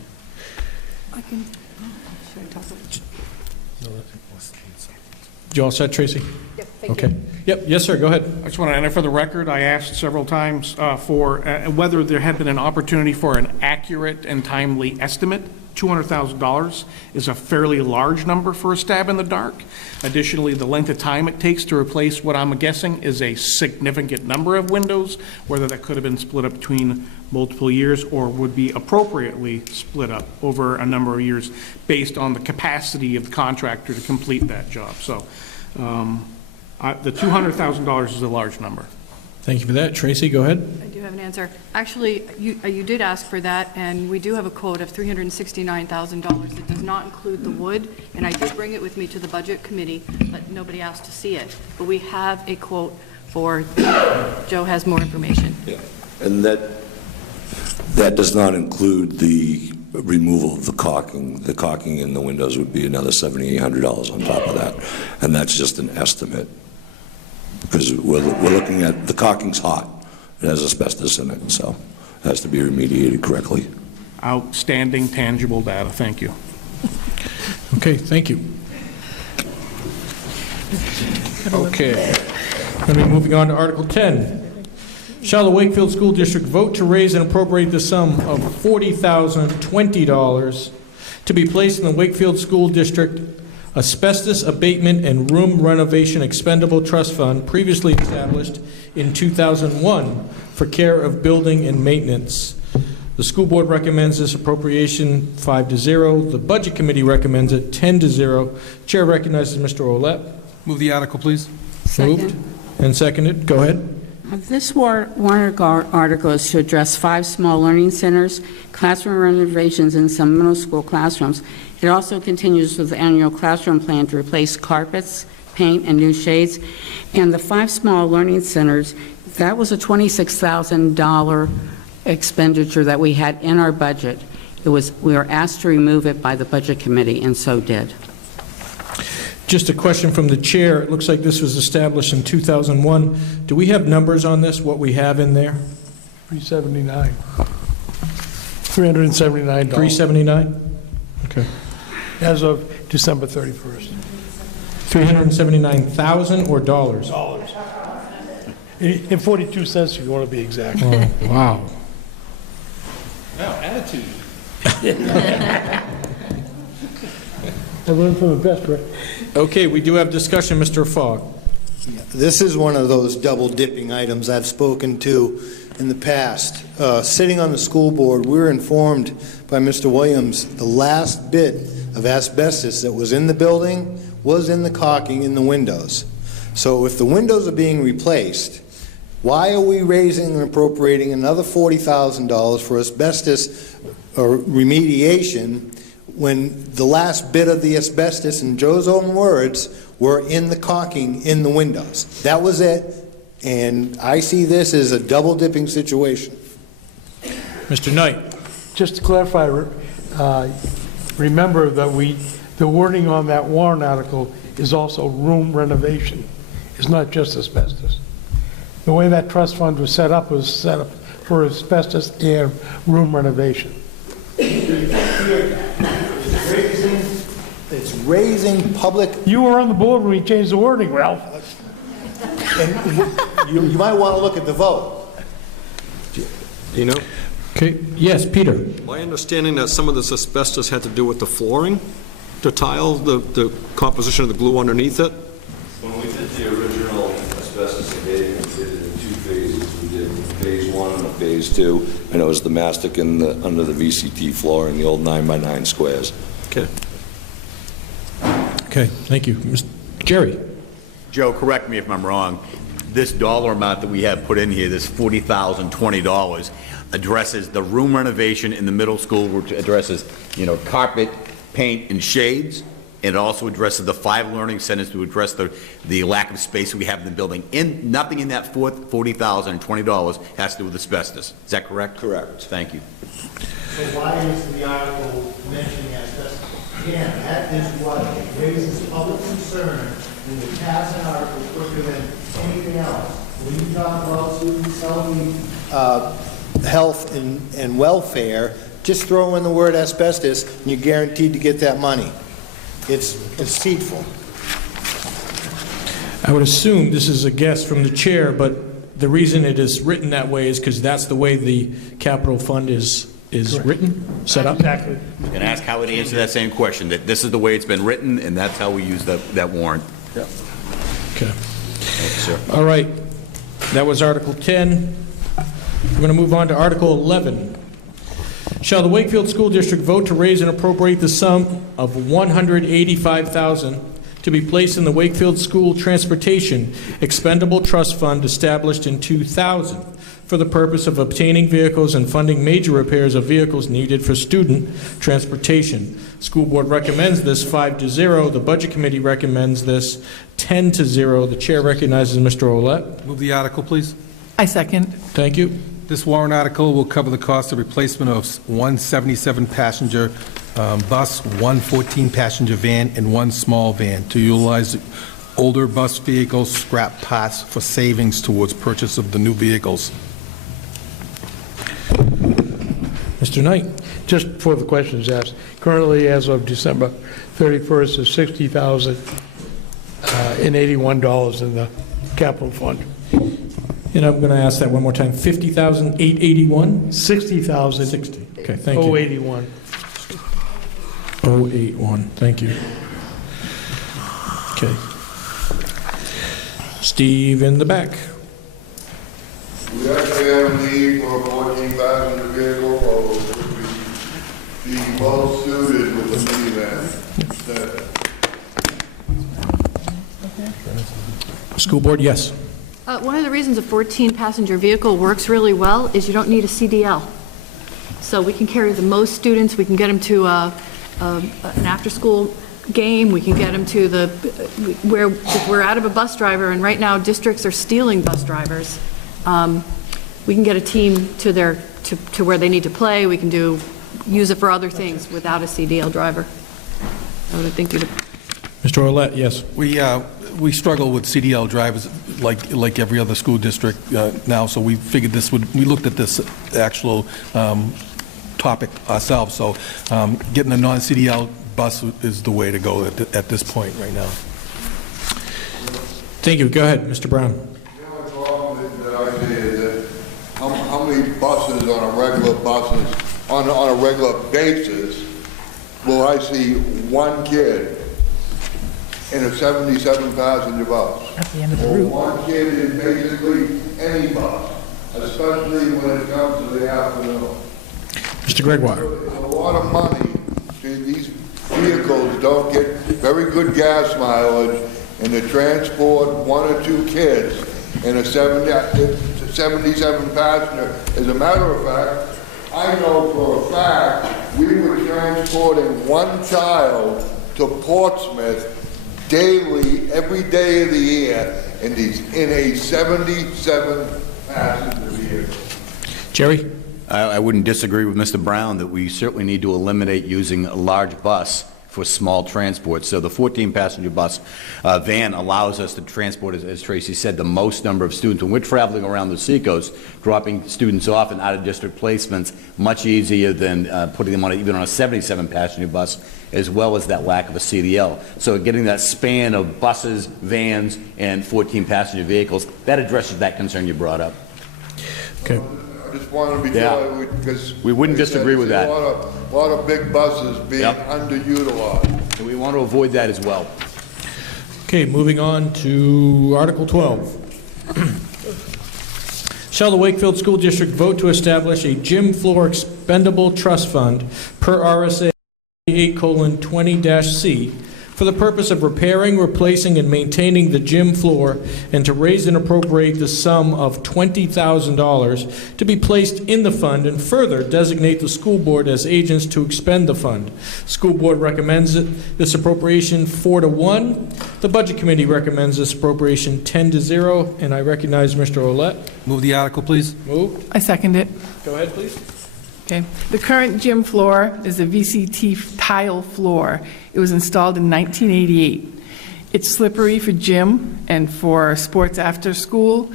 You all set, Tracy? Yep, thank Okay. Yep, yes, sir, go ahead. I just want to enter for the record, I asked several times for whether there had been an opportunity for an accurate and timely estimate. $200,000 is a fairly large number for a stab in the dark. Additionally, the length of time it takes to replace what I'm guessing is a significant number of windows, whether that could have been split up between multiple years or would be appropriately split up over a number of years based on the capacity of the contractor to complete that job. So the $200,000 is a large number. Thank you for that. Tracy, go ahead. I do have an answer. Actually, you did ask for that, and we do have a quote of $369,000 that does not include the wood, and I did bring it with me to the Budget Committee, but nobody asked to see it. But we have a quote for, Joe has more information. Yeah, and that does not include the removal of the caulking. The caulking in the windows would be another $7,800 on top of that, and that's just an estimate. Because we're looking at, the caulking's hot. It has asbestos in it, so it has to be remediated correctly. Outstanding tangible data. Thank you. Okay, thank you. Okay. Let me moving on to Article 10. Shall the Wakefield School District vote to raise and appropriate the sum of $40,020 to be placed in the Wakefield School District Asbestos Abatement and Room Renovation Expendable Trust Fund previously established in 2001 for care of building and maintenance? The school board recommends this appropriation 5-0. The Budget Committee recommends it 10-0. Chair recognizes Mr. Olet. Move the article, please. Moved and seconded. Go ahead. This warrant article is to address 5 small learning centers, classroom renovations in some middle school classrooms. It also continues with the annual classroom plan to replace carpets, paint, and new shades. And the 5 small learning centers, that was a $26,000 expenditure that we had in our budget. We were asked to remove it by the Budget Committee, and so did. Just a question from the chair. It looks like this was established in 2001. Do we have numbers on this, what we have in there? $379. $379. $379? Okay. As of December 31st. $379,000 or dollars? Dollars. In 42 cents, if you want to be exact. Oh, wow. Wow, attitude. I learned from the best, right? Okay, we do have discussion, Mr. Fogg. This is one of those double-dipping items I've spoken to in the past. Sitting on the school board, we were informed by Mr. Williams the last bit of asbestos that was in the building was in the caulking in the windows. So if the windows are being replaced, why are we raising and appropriating another $40,000 for asbestos remediation when the last bit of the asbestos, in Joe's own words, were in the caulking in the windows? That was it, and I see this as a double-dipping situation. Mr. Knight. Just to clarify, remember that the wording on that warrant article is also room renovation. It's not just asbestos. The way that trust fund was set up for asbestos and room renovation. It's raising public... You were on the board when we changed the wording, Ralph. And you might want to look at the vote. You know? Okay, yes, Peter. My understanding that some of this asbestos had to do with the flooring, the tile, the composition of the glue underneath it. When we did the original asbestos abatement, we did it in 2 phases. We did phase 1 and a phase 2, and it was the mastic and under the VCT floor in the old 9x9 squares. Okay. Okay, thank you. Jerry. Joe, correct me if I'm wrong. This dollar amount that we have put in here, this $40,020, addresses the room renovation in the middle school, which addresses, carpet, paint, and shades. And it also addresses the 5 learning centers to address the lack of space we have in the building. Nothing in that $40,020 has to do with asbestos. Is that correct? Correct. Thank you. So why is the article mentioning asbestos? Again, that is what raises public concern in the task article quicker than anything else. When you talk about students' health and welfare, just throw in the word asbestos and you're guaranteed to get that money. It's deceitful. I would assume this is a guess from the chair, but the reason it is written that way is because that's the way the capital fund is written, set up? Exactly. You can ask Howard to answer that same question, that this is the way it's been written, and that's how we use that warrant. Yeah. Okay. Thank you, sir. All right. That was Article 10. We're going to move on to Article 11. Shall the Wakefield School District vote to raise and appropriate the sum of $185,000 to be placed in the Wakefield School Transportation Expendable Trust Fund established in 2000 for the purpose of obtaining vehicles and funding major repairs of vehicles needed for student transportation? School Board recommends this 5-0. The Budget Committee recommends this 10-0. The Chair recognizes Mr. Olet. Move the article, please. I second. Thank you. This warrant article will cover the cost of replacement of one 77-passenger bus, one 14-passenger van, and one small van to utilize older bus vehicles scrap parts for savings towards purchase of the new vehicles. Mr. Knight. Just before the question is asked, currently as of December 31st is $60,081 in the capital fund. And I'm going to ask that one more time. $50,881? 60,000. 60. Okay, thank you. 081. 081. Thank you. Okay. Steve in the back. We actually have a need for a 14-passenger vehicle, or would we be well suited with a minivan instead? School Board, yes. One of the reasons a 14-passenger vehicle works really well is you don't need a CDL. So we can carry the most students, we can get them to an after-school game, we can get them to where if we're out of a bus driver, and right now districts are stealing bus drivers, we can get a team to where they need to play, we can use it for other things without a CDL driver. I would think you'd... Mr. Olet, yes. We struggle with CDL drivers like every other school district now, so we figured we looked at this actual topic ourselves, so getting a non-CDL bus is the way to go at this point right now. Thank you. Go ahead, Mr. Brown. The only problem that I see is that how many buses on a regular basis will I see one kid in a 77-passenger bus? At the end of the route. One kid in basically any bus, especially when it comes to the afternoon. Mr. Gregoire. It's a lot of money. These vehicles don't get very good gas mileage, and to transport one or two kids in a 77 passenger. As a matter of fact, I know for a fact we were transporting one child to Portsmouth daily, every day of the year, in a 77 passenger vehicle. Jerry? I wouldn't disagree with Mr. Brown that we certainly need to eliminate using a large bus for small transport. So the 14-passenger bus van allows us to transport, as Tracy said, the most number of students. When we're traveling around the Seacoast, dropping students off in out-of-district placements, much easier than putting them on even on a 77-passenger bus, as well as that lack of a CDL. So getting that span of buses, vans, and 14-passenger vehicles, that addresses that concern you brought up. Okay. I just want to be clear, because we wouldn't disagree with that. A lot of big buses being underutilized. And we want to avoid that as well. Okay, moving on to Article 12. Shall the Wakefield School District vote to establish a gym floor expendable trust fund per RSA 8:20-C for the purpose of repairing, replacing, and maintaining the gym floor, and to raise and appropriate the sum of $20,000 to be placed in the fund, and further designate the school board as agents to expend the fund. School board recommends this appropriation 4-1. The budget committee recommends this appropriation 10-0, and I recognize Mr. Olet. Move the article, please. Moved. I second it. Go ahead, please. Okay. The current gym floor is a VCT tile floor. It was installed in 1988. It's slippery for gym and for sports after school.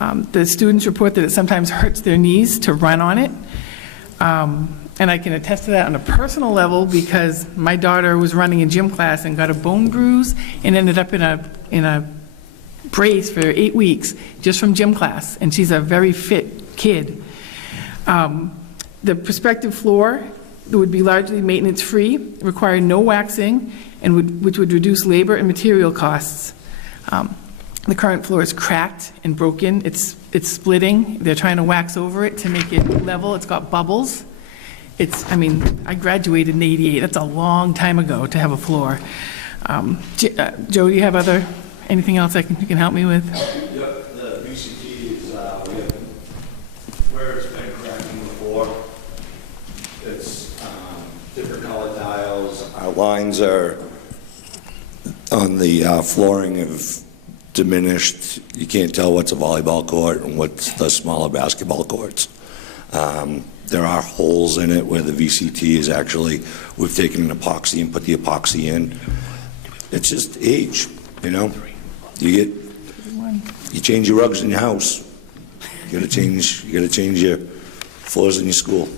The students report that it sometimes hurts their knees to run on it. And I can attest to that on a personal level because my daughter was running in gym class and got a bone bruise and ended up in a brace for 8 weeks just from gym class. And she's a very fit kid. The prospective floor would be largely maintenance-free, require no waxing, and which would reduce labor and material costs. The current floor is cracked and broken. It's splitting. They're trying to wax over it to make it level. It's got bubbles. I graduated in '88. That's a long time ago to have a floor. Joe, do you have anything else you can help me with? Yep, the VCT is where it's been cracking before. It's different color tiles. Our lines are on the flooring have diminished. You can't tell what's a volleyball court and what's the smaller basketball courts. There are holes in it where the VCT is actually, we've taken an epoxy and put the epoxy in. It's just age, you know? You change your rugs in your house. You gotta change your floors in your school.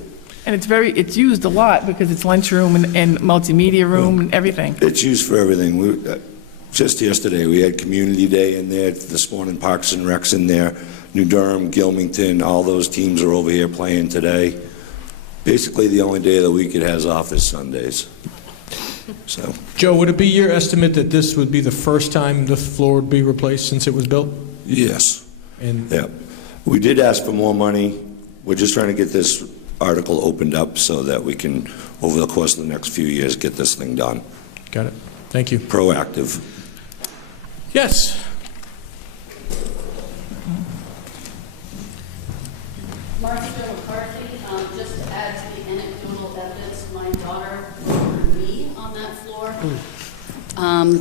And it's used a lot because it's lunchroom and multimedia room and everything. It's used for everything. Just yesterday, we had Community Day in there. This morning, Parks and Recs in there. New Durham, Gilmington, all those teams are over here playing today. Basically, the only day of the week it has off is Sundays. So, Joe, would it be your estimate that this would be the first time the floor would be replaced since it was built? yes. And Yeah. We did ask for more money. We're just trying to get this article opened up so that we can, over the course of the next few years, get this thing done. Got it. Thank you. Proactive. Yes. Marcia McCarthy, just to add to the anecdotal evidence, my daughter broke her knee on that floor.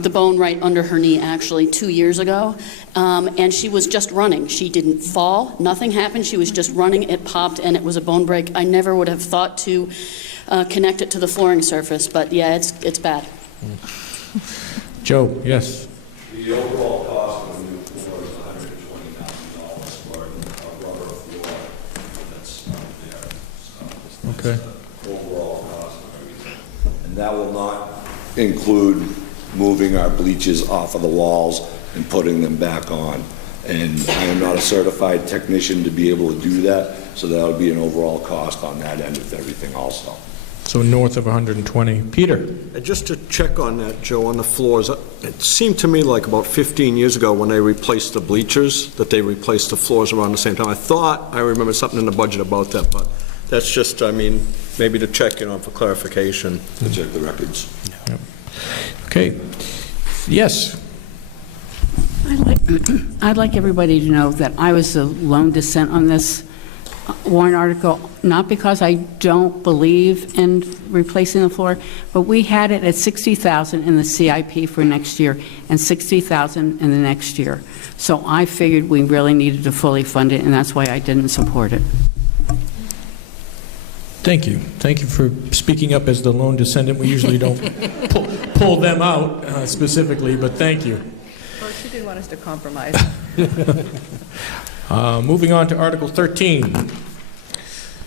The bone right under her knee, actually, 2 years ago. And she was just running. She didn't fall. Nothing happened. She was just running. It popped, and it was a bone break. I never would have thought to connect it to the flooring surface, but yeah, it's bad. Joe, yes. The overall cost of a new floor is $120,000 for a rubber floor that's not there. So Okay. that's the overall cost of everything. And that will not include moving our bleachers off of the walls and putting them back on. And I am not a certified technician to be able to do that, so that would be an overall cost on that end of everything also. So north of 120. Peter? Just to check on that, Joe, on the floors, it seemed to me like about 15 years ago when they replaced the bleachers, that they replaced the floors around the same time. I thought I remember something in the budget about that, but that's just, I mean, maybe to check, for clarification. To check the records. Yep. Okay. Yes. I'd like everybody to know that I was a lone dissent on this warrant article, not because I don't believe in replacing the floor, but we had it at $60,000 in the CIP for next year and $60,000 in the next year. So I figured we really needed to fully fund it, and that's why I didn't support it. Thank you. Thank you for speaking up as the lone descendant. We usually don't pull them out specifically, but thank you. Well, she didn't want us to compromise. Moving on to Article 13.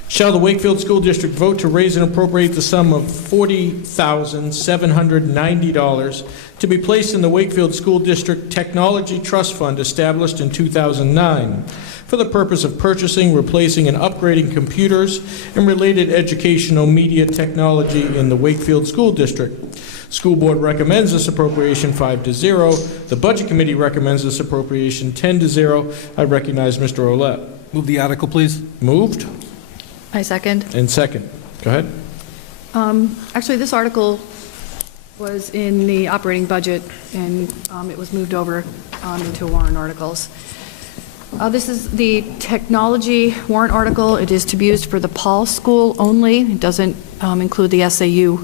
Shall the Wakefield School District vote to raise and appropriate the sum of $40,790 to be placed in the Wakefield School District Technology Trust Fund established in 2009 for the purpose of purchasing, replacing, and upgrading computers and related educational media technology in the Wakefield School District? School Board recommends this appropriation 5-0. The Budget Committee recommends this appropriation 10-0. I recognize Mr. Olet. Move the article, please. Moved I second. and second. Go ahead. Actually, this article was in the operating budget, and it was moved over into warrant articles. This is the technology warrant article. It is to be used for the Paul School only. It doesn't include the SAU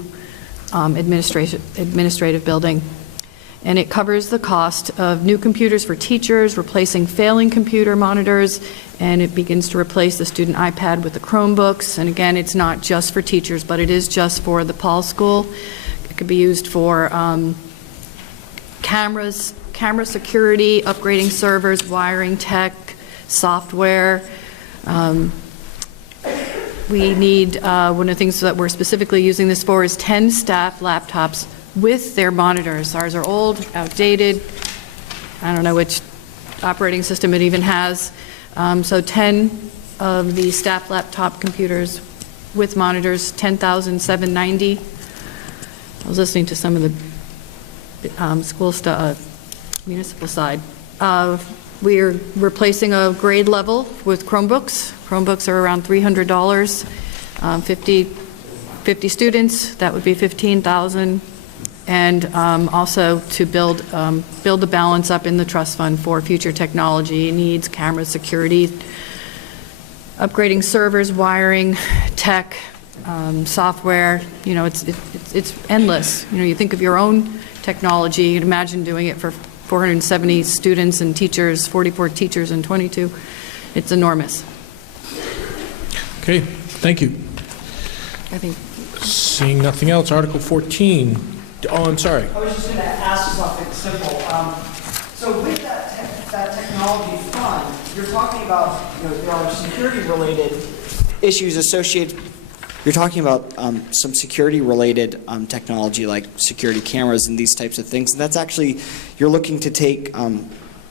administrative building. And it covers the cost of new computers for teachers, replacing failing computer monitors, and it begins to replace the student iPad with the Chromebooks. And again, it's not just for teachers, but it is just for the Paul School. It could be used for camera security, upgrading servers, wiring tech, software. We need, one of the things that we're specifically using this for is 10 staff laptops with their monitors. Ours are old, outdated. I don't know which operating system it even has. So 10 of the staff laptop computers with monitors, $10,790. I was listening to some of the school stuff, municipal side. We're replacing a grade level with Chromebooks. Chromebooks are around $300. 50 students, that would be $15,000. And also to build the balance up in the trust fund for future technology needs, camera security, upgrading servers, wiring, tech, software. It's endless. You think of your own technology, you'd imagine doing it for 470 students and teachers, 44 teachers and 22. It's enormous. Okay, thank you. I think. Seeing nothing else, Article 14. Oh, I'm sorry. I was just going to ask something simple. So with that technology fund, you're talking about, there are security-related issues associated. You're talking about some security-related technology like security cameras and these types of things. And that's actually, you're looking to take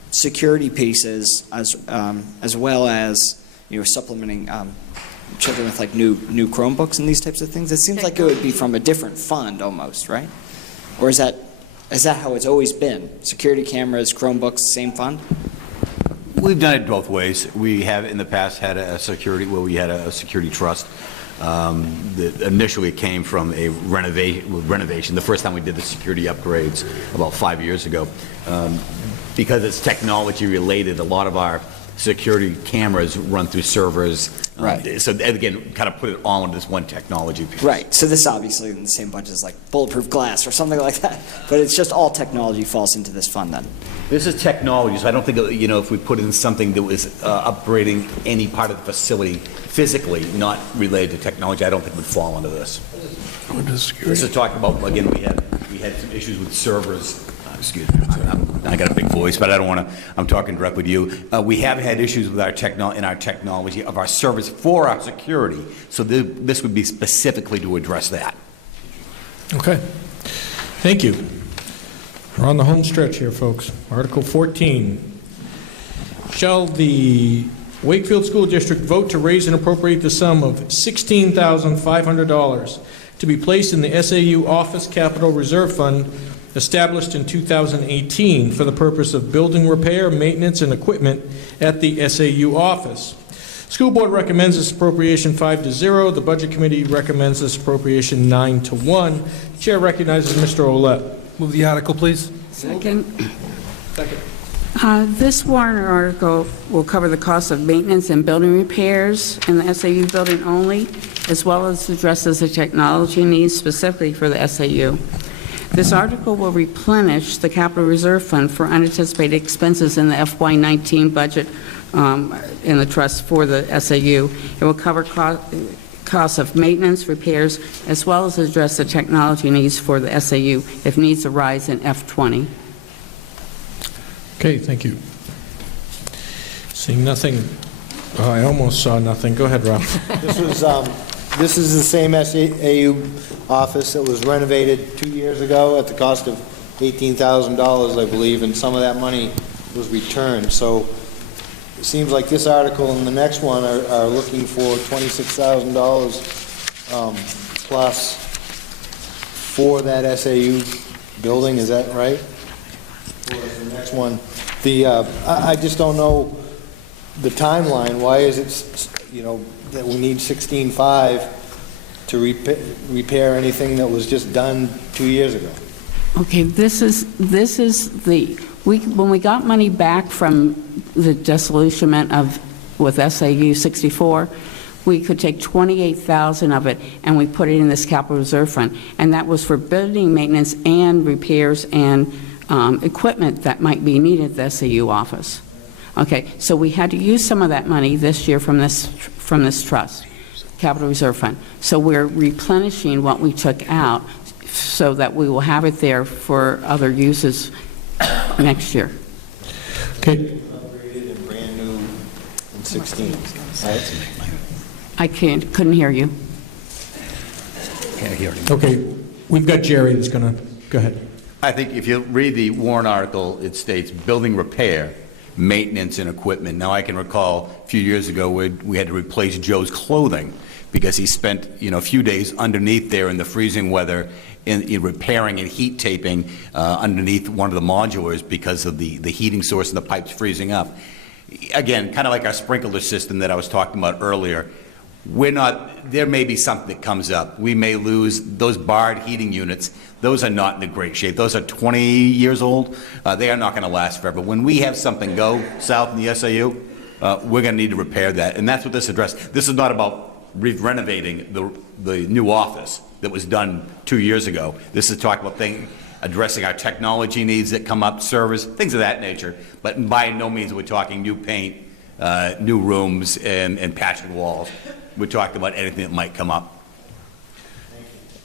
security pieces as well as supplementing children with like new Chromebooks and these types of things. It seems like it would be from a different fund almost, right? Or is that how it's always been? Security cameras, Chromebooks, same fund? We've done it both ways. We have in the past had a security trust. That initially came from a renovation. The first time we did the security upgrades about 5 years ago. Because it's technology related, a lot of our security cameras run through servers. Right. So again, kind of put it all into this one technology piece. Right. So this obviously in the same budget as like bulletproof glass or something like that. But it's just all technology falls into this fund then. This is technology, so I don't think, if we put in something that was upgrading any part of the facility physically, not related to technology, I don't think would fall into this. This is talking about, again, we had some issues with servers excuse me, I got a big voice, but I don't want to, I'm talking directly to you. We have had issues with our technology of our service for our security, so this would be specifically to address that. Okay. Thank you. We're on the home stretch here, folks. Article 14. Shall the Wakefield School District vote to raise and appropriate the sum of $16,500 to be placed in the SAU Office Capital Reserve Fund established in 2018 for the purpose of building repair, maintenance, and equipment at the SAU office? School Board recommends this appropriation 5-0. The Budget Committee recommends this appropriation 9-1. Chair recognizes Mr. Olet. Move the article, please. Second. This warrant article will cover the cost of maintenance and building repairs in the SAU building only, as well as addresses the technology needs specifically for the SAU. This article will replenish the Capital Reserve Fund for unanticipated expenses in the FY19 budget in the trust for the SAU. It will cover costs of maintenance, repairs, as well as address the technology needs for the SAU if needs arise in F20. Okay, thank you. Seeing nothing, I almost saw nothing. Go ahead, Rob. This is the same SAU office that was renovated 2 years ago at the cost of $18,000, I believe, and some of that money was returned. So it seems like this article and the next one are looking for $26,000 plus for that SAU building. Is that right? The next one, I just don't know the timeline. Why is it, that we need 16.5 to repair anything that was just done 2 years ago? Okay, when we got money back from the disillusionment with SAU 64, we could take 28,000 of it and we put it in this capital reserve fund, and that was for building maintenance and repairs and equipment that might be needed at the SAU office. Okay, so we had to use some of that money this year from this trust, Capital Reserve Fund. So we're replenishing what we took out so that we will have it there for other uses next year. Okay. Upgraded and brand new in 16, right? I couldn't hear you. Can't hear you. Okay, we've got Jerry that's going to, go ahead. I think if you read the warrant article, it states building repair, maintenance, and equipment. Now, I can recall a few years ago we had to replace Joe's clothing because he spent, a few days underneath there in the freezing weather in repairing and heat taping underneath one of the modulars because of the heating source and the pipes freezing up. Again, kind of like our sprinkler system that I was talking about earlier. There may be something that comes up. We may lose those barred heating units. Those are not in a great shape. Those are 20 years old. They are not going to last forever. When we have something go south in the SAU, we're going to need to repair that. And that's what this addressed. This is not about renovating the new office that was done 2 years ago. This is talking about addressing our technology needs that come up, servers, things of that nature. But by no means are we talking new paint, new rooms, and patching walls. We're talking about anything that might come up.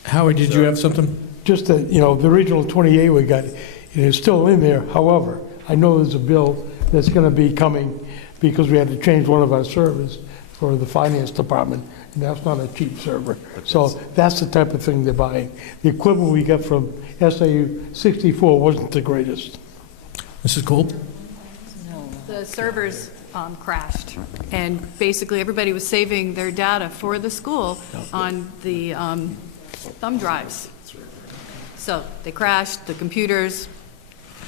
Howard, did you have something? Just that, the original 28 we got, it is still in there. However, I know there's a bill that's going to be coming because we had to change one of our servers for the finance department, and that's not a cheap server. So that's the type of thing they're buying. The equipment we got from SAU 64 wasn't the greatest. Mrs. Gould? The servers crashed, and basically everybody was saving their data for the school on the thumb drives. So they crashed, the computers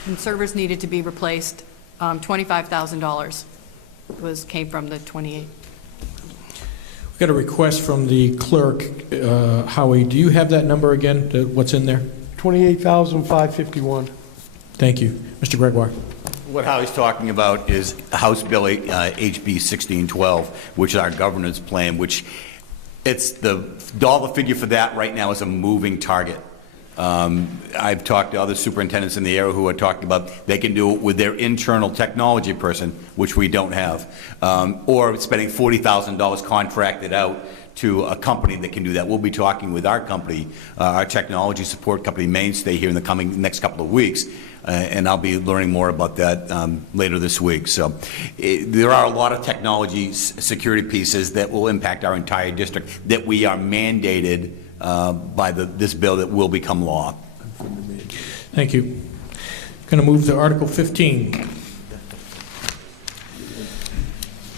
and servers needed to be replaced. $25,000 came from the 28. We've got a request from the clerk. Howie, do you have that number again, what's in there? $28,551. Thank you. Mr. Gregoire. What Howie's talking about is House Bill HB 1612, which is our governance plan, which it's the dollar figure for that right now is a moving target. I've talked to other superintendents in the area who are talking about they can do it with their internal technology person, which we don't have, or spending $40,000 contracted out to a company that can do that. We'll be talking with our company, our technology support company, Mainstay, here in the next couple of weeks, and I'll be learning more about that later this week. So there are a lot of technology security pieces that will impact our entire district that we are mandated by this bill that will become law. Thank you. Going to move to Article 15.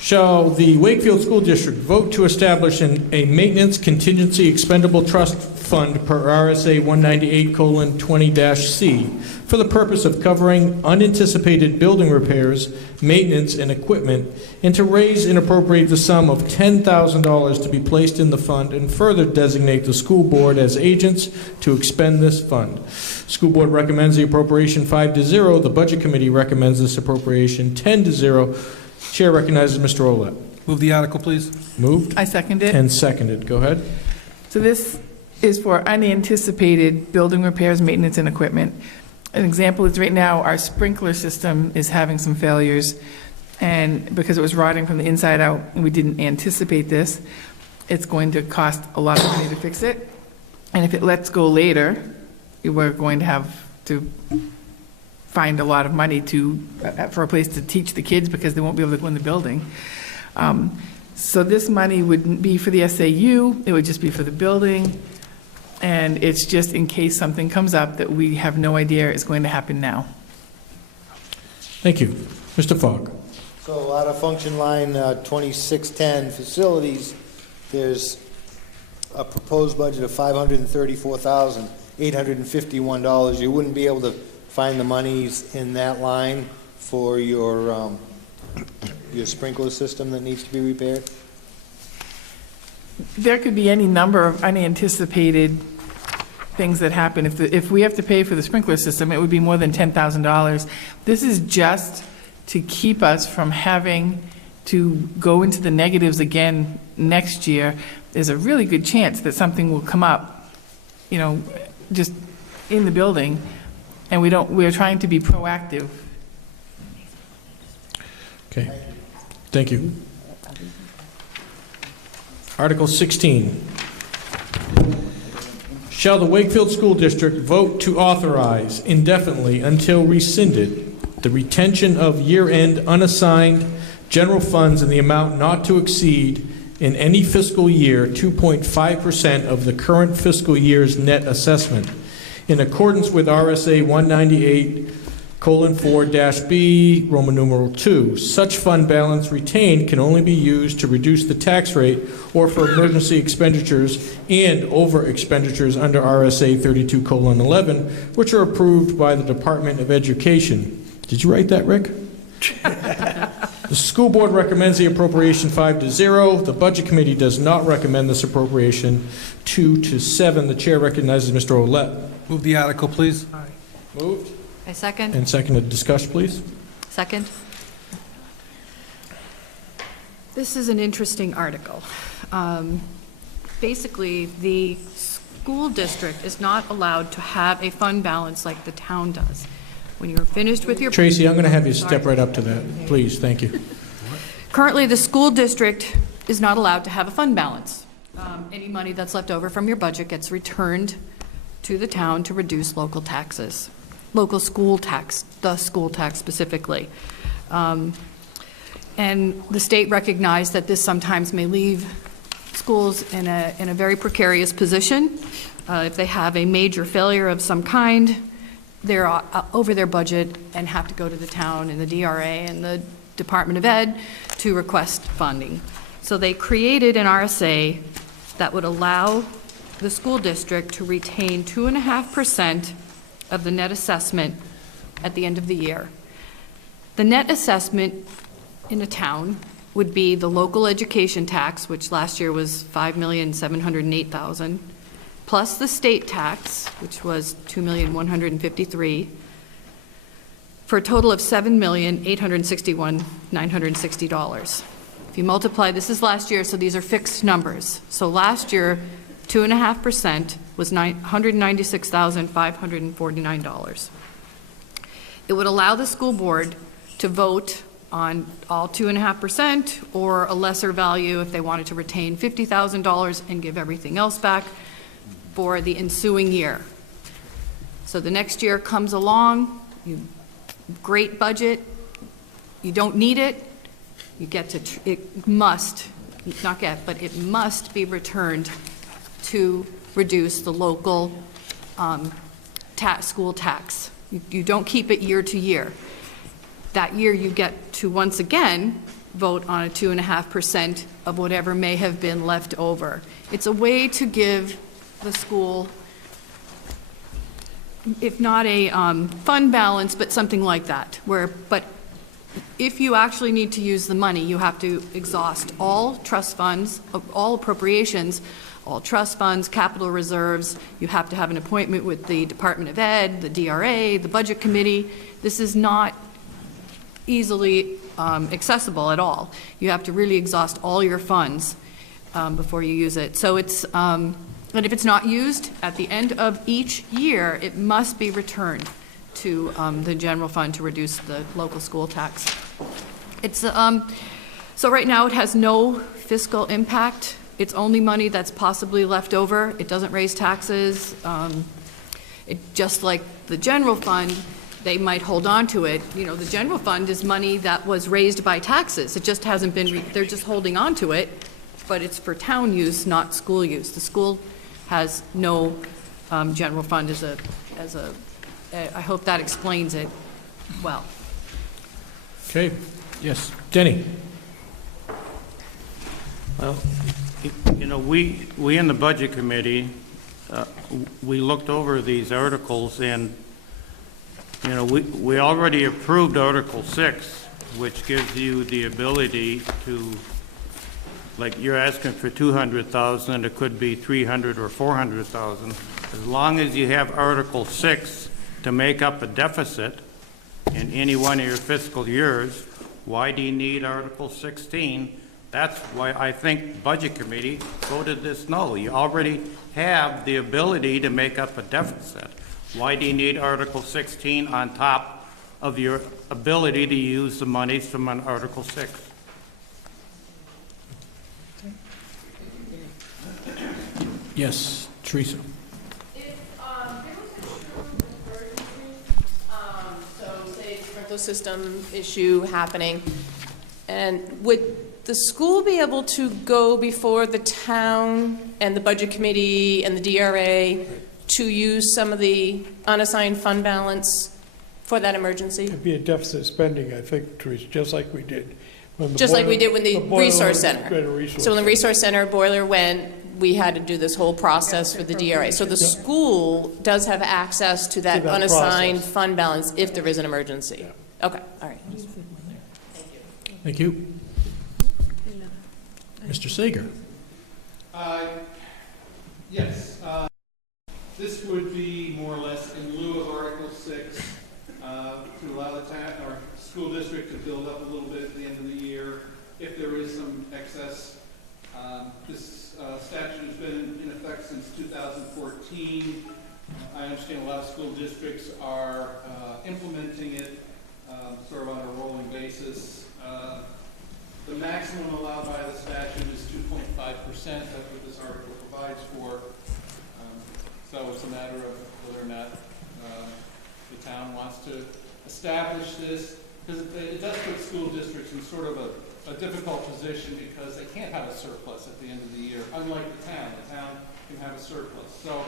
Shall the Wakefield School District vote to establish a maintenance contingency expendable trust fund per RSA 198:20-C for the purpose of covering unanticipated building repairs, maintenance, and equipment, and to raise and appropriate the sum of $10,000 to be placed in the fund, and further designate the school board as agents to expend this fund. School board recommends the appropriation 5-0. The budget committee recommends this appropriation 10-0. Chair recognizes Mr. Olet. Move the article, please. Moved. I second it. And seconded. Go ahead. So this is for unanticipated building repairs, maintenance, and equipment. An example is right now our sprinkler system is having some failures, and because it was rotting from the inside out and we didn't anticipate this, it's going to cost a lot of money to fix it. And if it lets go later, we're going to have to find a lot of money for a place to teach the kids because they won't be able to go in the building. So this money wouldn't be for the SAU, it would just be for the building, and it's just in case something comes up that we have no idea is going to happen now. Thank you. Mr. Fogg. So out of function line 2610 facilities, there's a proposed budget of $534,851. You wouldn't be able to find the monies in that line for your sprinkler system that needs to be repaired? There could be any number of unanticipated things that happen. If we have to pay for the sprinkler system, it would be more than $10,000. This is just to keep us from having to go into the negatives again next year. There's a really good chance that something will come up, just in the building, and we're trying to be proactive. Okay. Thank you. Article 16. Shall the Wakefield School District vote to authorize indefinitely until rescinded the retention of year-end unassigned general funds in the amount not to exceed in any fiscal year 2.5% of the current fiscal year's net assessment, in accordance with RSA 198:4-B, Roman numeral 2. Such fund balance retained can only be used to reduce the tax rate or for emergency expenditures and over expenditures under RSA 32:11, which are approved by the Department of Education. Did you write that, Rick? The school board recommends the appropriation 5-0. The budget committee does not recommend this appropriation 2-7. The chair recognizes Mr. Olet. Move the article, please. Moved. I second. And seconded. Discuss, please. Second. This is an interesting article. Basically, the school district is not allowed to have a fund balance like the town does. When you're finished with your... Tracy, I'm going to have you step right up to that, please. Thank you. Currently, the school district is not allowed to have a fund balance. Any money that's left over from your budget gets returned to the town to reduce local taxes, local school tax, the school tax specifically. And the state recognized that this sometimes may leave schools in a very precarious position. If they have a major failure of some kind, they're over their budget and have to go to the town and the DRA and the Department of Ed to request funding. So they created an RSA that would allow the school district to retain 2.5% of the net assessment at the end of the year. The net assessment in a town would be the local education tax, which last year was $5,708,000, plus the state tax, which was $2,153,000, for a total of $7,861,960. If you multiply, this is last year, so these are fixed numbers. So last year, 2.5% was $196,549. It would allow the school board to vote on all 2.5% or a lesser value if they wanted to retain $50,000 and give everything else back for the ensuing year. So the next year comes along, great budget, you don't need it, you get to, it must, not get, but it must be returned to reduce the local school tax. You don't keep it year to year. That year you get to once again vote on a 2.5% of whatever may have been left over. It's a way to give the school, if not a fund balance, but something like that, but if you actually need to use the money, you have to exhaust all trust funds, all appropriations, all trust funds, capital reserves. You have to have an appointment with the Department of Ed, the DRA, the Budget Committee. This is not easily accessible at all. You have to really exhaust all your funds before you use it. So it's, and if it's not used at the end of each year, it must be returned to the general fund to reduce the local school tax. It's, so right now it has no fiscal impact. It's only money that's possibly left over. It doesn't raise taxes. Just like the general fund, they might hold on to it. You know, the general fund is money that was raised by taxes. It just hasn't been, they're just holding on to it, but it's for town use, not school use. The school has no general fund as a, I hope that explains it well. Okay, yes, Denny. Well, you know, we in the Budget Committee, we looked over these articles, and, you know, we already approved Article 6, which gives you the ability to, like, you're asking for 200,000, and it could be 300 or 400,000. As long as you have Article 6 to make up a deficit in any one of your fiscal years, why do you need Article 16? That's why I think Budget Committee voted this no. You already have the ability to make up a deficit. Why do you need Article 16 on top of your ability to use the monies from an Article 6? Yes, Teresa. System issue happening, and would the school be able to go before the town and the Budget Committee and the DRA to use some of the unassigned fund balance for that emergency? It'd be a deficit spending, I think, Teresa, just like we did. Just like we did when the Resource Center. So when the Resource Center boiler went, we had to do this whole process for the DRA. So the school does have access to that unassigned fund balance if there is an emergency. Yeah. Okay, all right. Thank you. Mr. Sager. Yes. This would be more or less in lieu of Article 6 to allow the town or school district to build up a little bit at the end of the year if there is some excess. This statute has been in effect since 2014. I understand a lot of school districts are implementing it sort of on a rolling basis. The maximum allowed by the statute is 2.5%. That's what this article provides for. So it's a matter of whether or not the town wants to establish this, because it does put school districts in sort of a difficult position because they can't have a surplus at the end of the year, unlike the town. The town can have a surplus. So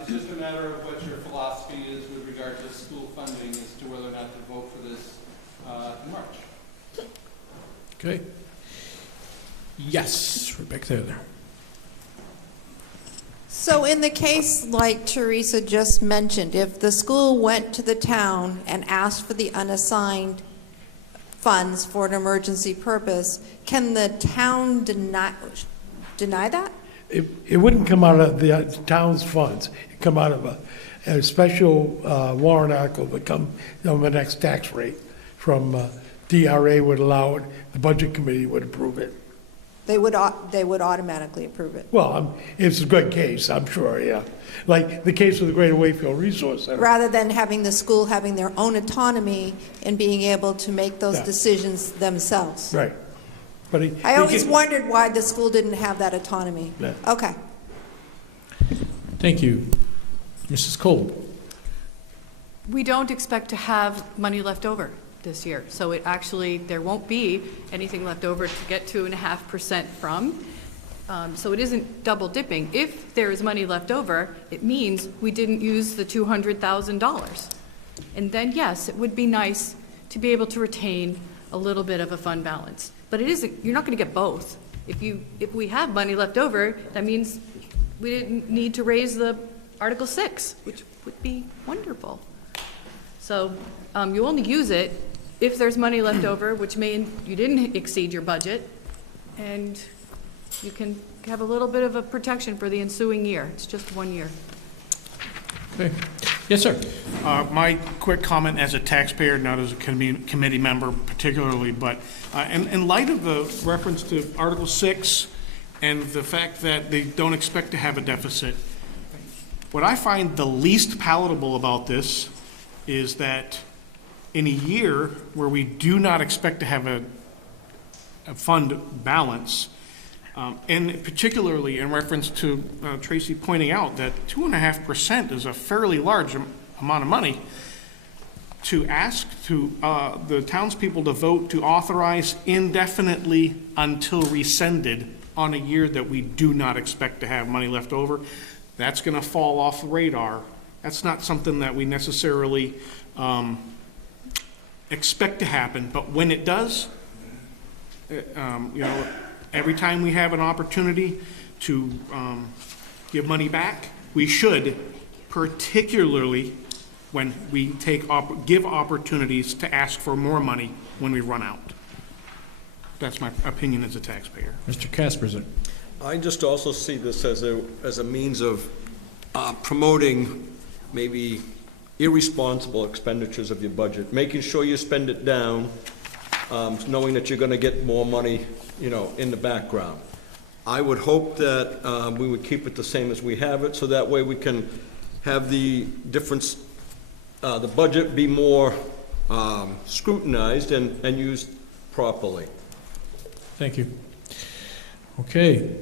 it's just a matter of what your philosophy is with regard to school funding as to whether or not to vote for this in March. Okay. Yes, Rebecca there. So in the case like Teresa just mentioned, if the school went to the town and asked for the unassigned funds for an emergency purpose, can the town deny that? It wouldn't come out of the town's funds. It'd come out of a special warrant article that come on the next tax rate from DRA would allow it, the Budget Committee would approve it. They would automatically approve it. Well, it's a good case, I'm sure, yeah. Like the case with the Greater Wakefield Resource Center. Rather than having the school having their own autonomy and being able to make those decisions themselves. Right. But I always wondered why the school didn't have that autonomy. Yeah. Okay. Thank you. Mrs. Cole. We don't expect to have money left over this year, so there won't be anything left over to get 2.5% from. So it isn't double dipping. If there is money left over, it means we didn't use the $200,000. And then, yes, it would be nice to be able to retain a little bit of a fund balance. But you're not going to get both. If we have money left over, that means we didn't need to raise the Article 6, which would be wonderful. So you only use it if there's money left over, which means you didn't exceed your budget, and you can have a little bit of a protection for the ensuing year. It's just 1 year. Okay. Yes, sir. My quick comment as a taxpayer, not as a committee member particularly, but in light of the reference to Article 6 and the fact that they don't expect to have a deficit, what I find the least palatable about this is that in a year where we do not expect to have a fund balance, and particularly in reference to Tracy pointing out that 2.5% is a fairly large amount of money, to ask the townspeople to vote to authorize indefinitely until rescinded on a year that we do not expect to have money left over, that's going to fall off the radar. That's not something that we necessarily expect to happen, but when it does, every time we have an opportunity to give money back, we should, particularly when we give opportunities to ask for more money when we run out. That's my opinion as a taxpayer. Mr. Kasperzik. I just also see this as a means of promoting maybe irresponsible expenditures of your budget, making sure you spend it down, knowing that you're going to get more money, in the background. I would hope that we would keep it the same as we have it, so that way we can have the difference, the budget be more scrutinized and used properly. Thank you. Okay.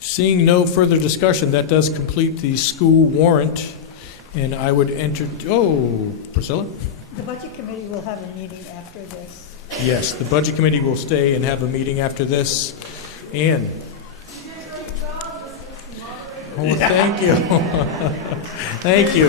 Seeing no further discussion, that does complete the school warrant. And I would Priscilla? The Budget Committee will have a meeting after this. Yes, the Budget Committee will stay and have a meeting after this. Ann? Oh, thank you. Thank you.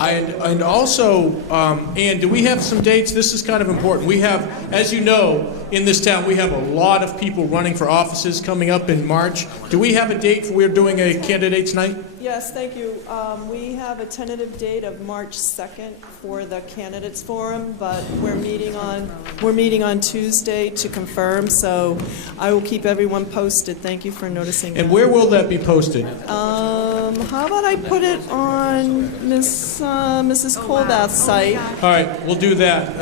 And also, Ann, do we have some dates? This is kind of important. We have, as you know, in this town, we have a lot of people running for offices coming up in March. Do we have a date for we're doing a candidates night? Yes, thank you. We have a tentative date of March 2nd for the candidates forum, but we're meeting on Tuesday to confirm, so I will keep everyone posted. Thank you for noticing that. And where will that be posted? How about I put it on Mrs. Colbath's site? All right, we'll do that.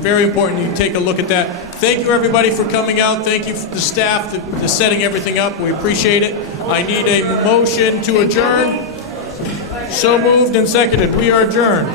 Very important you take a look at that. Thank you, everybody, for coming out. Thank you, for the staff, for setting everything up. We appreciate it. I need a motion to adjourn. So moved and seconded. We are adjourned.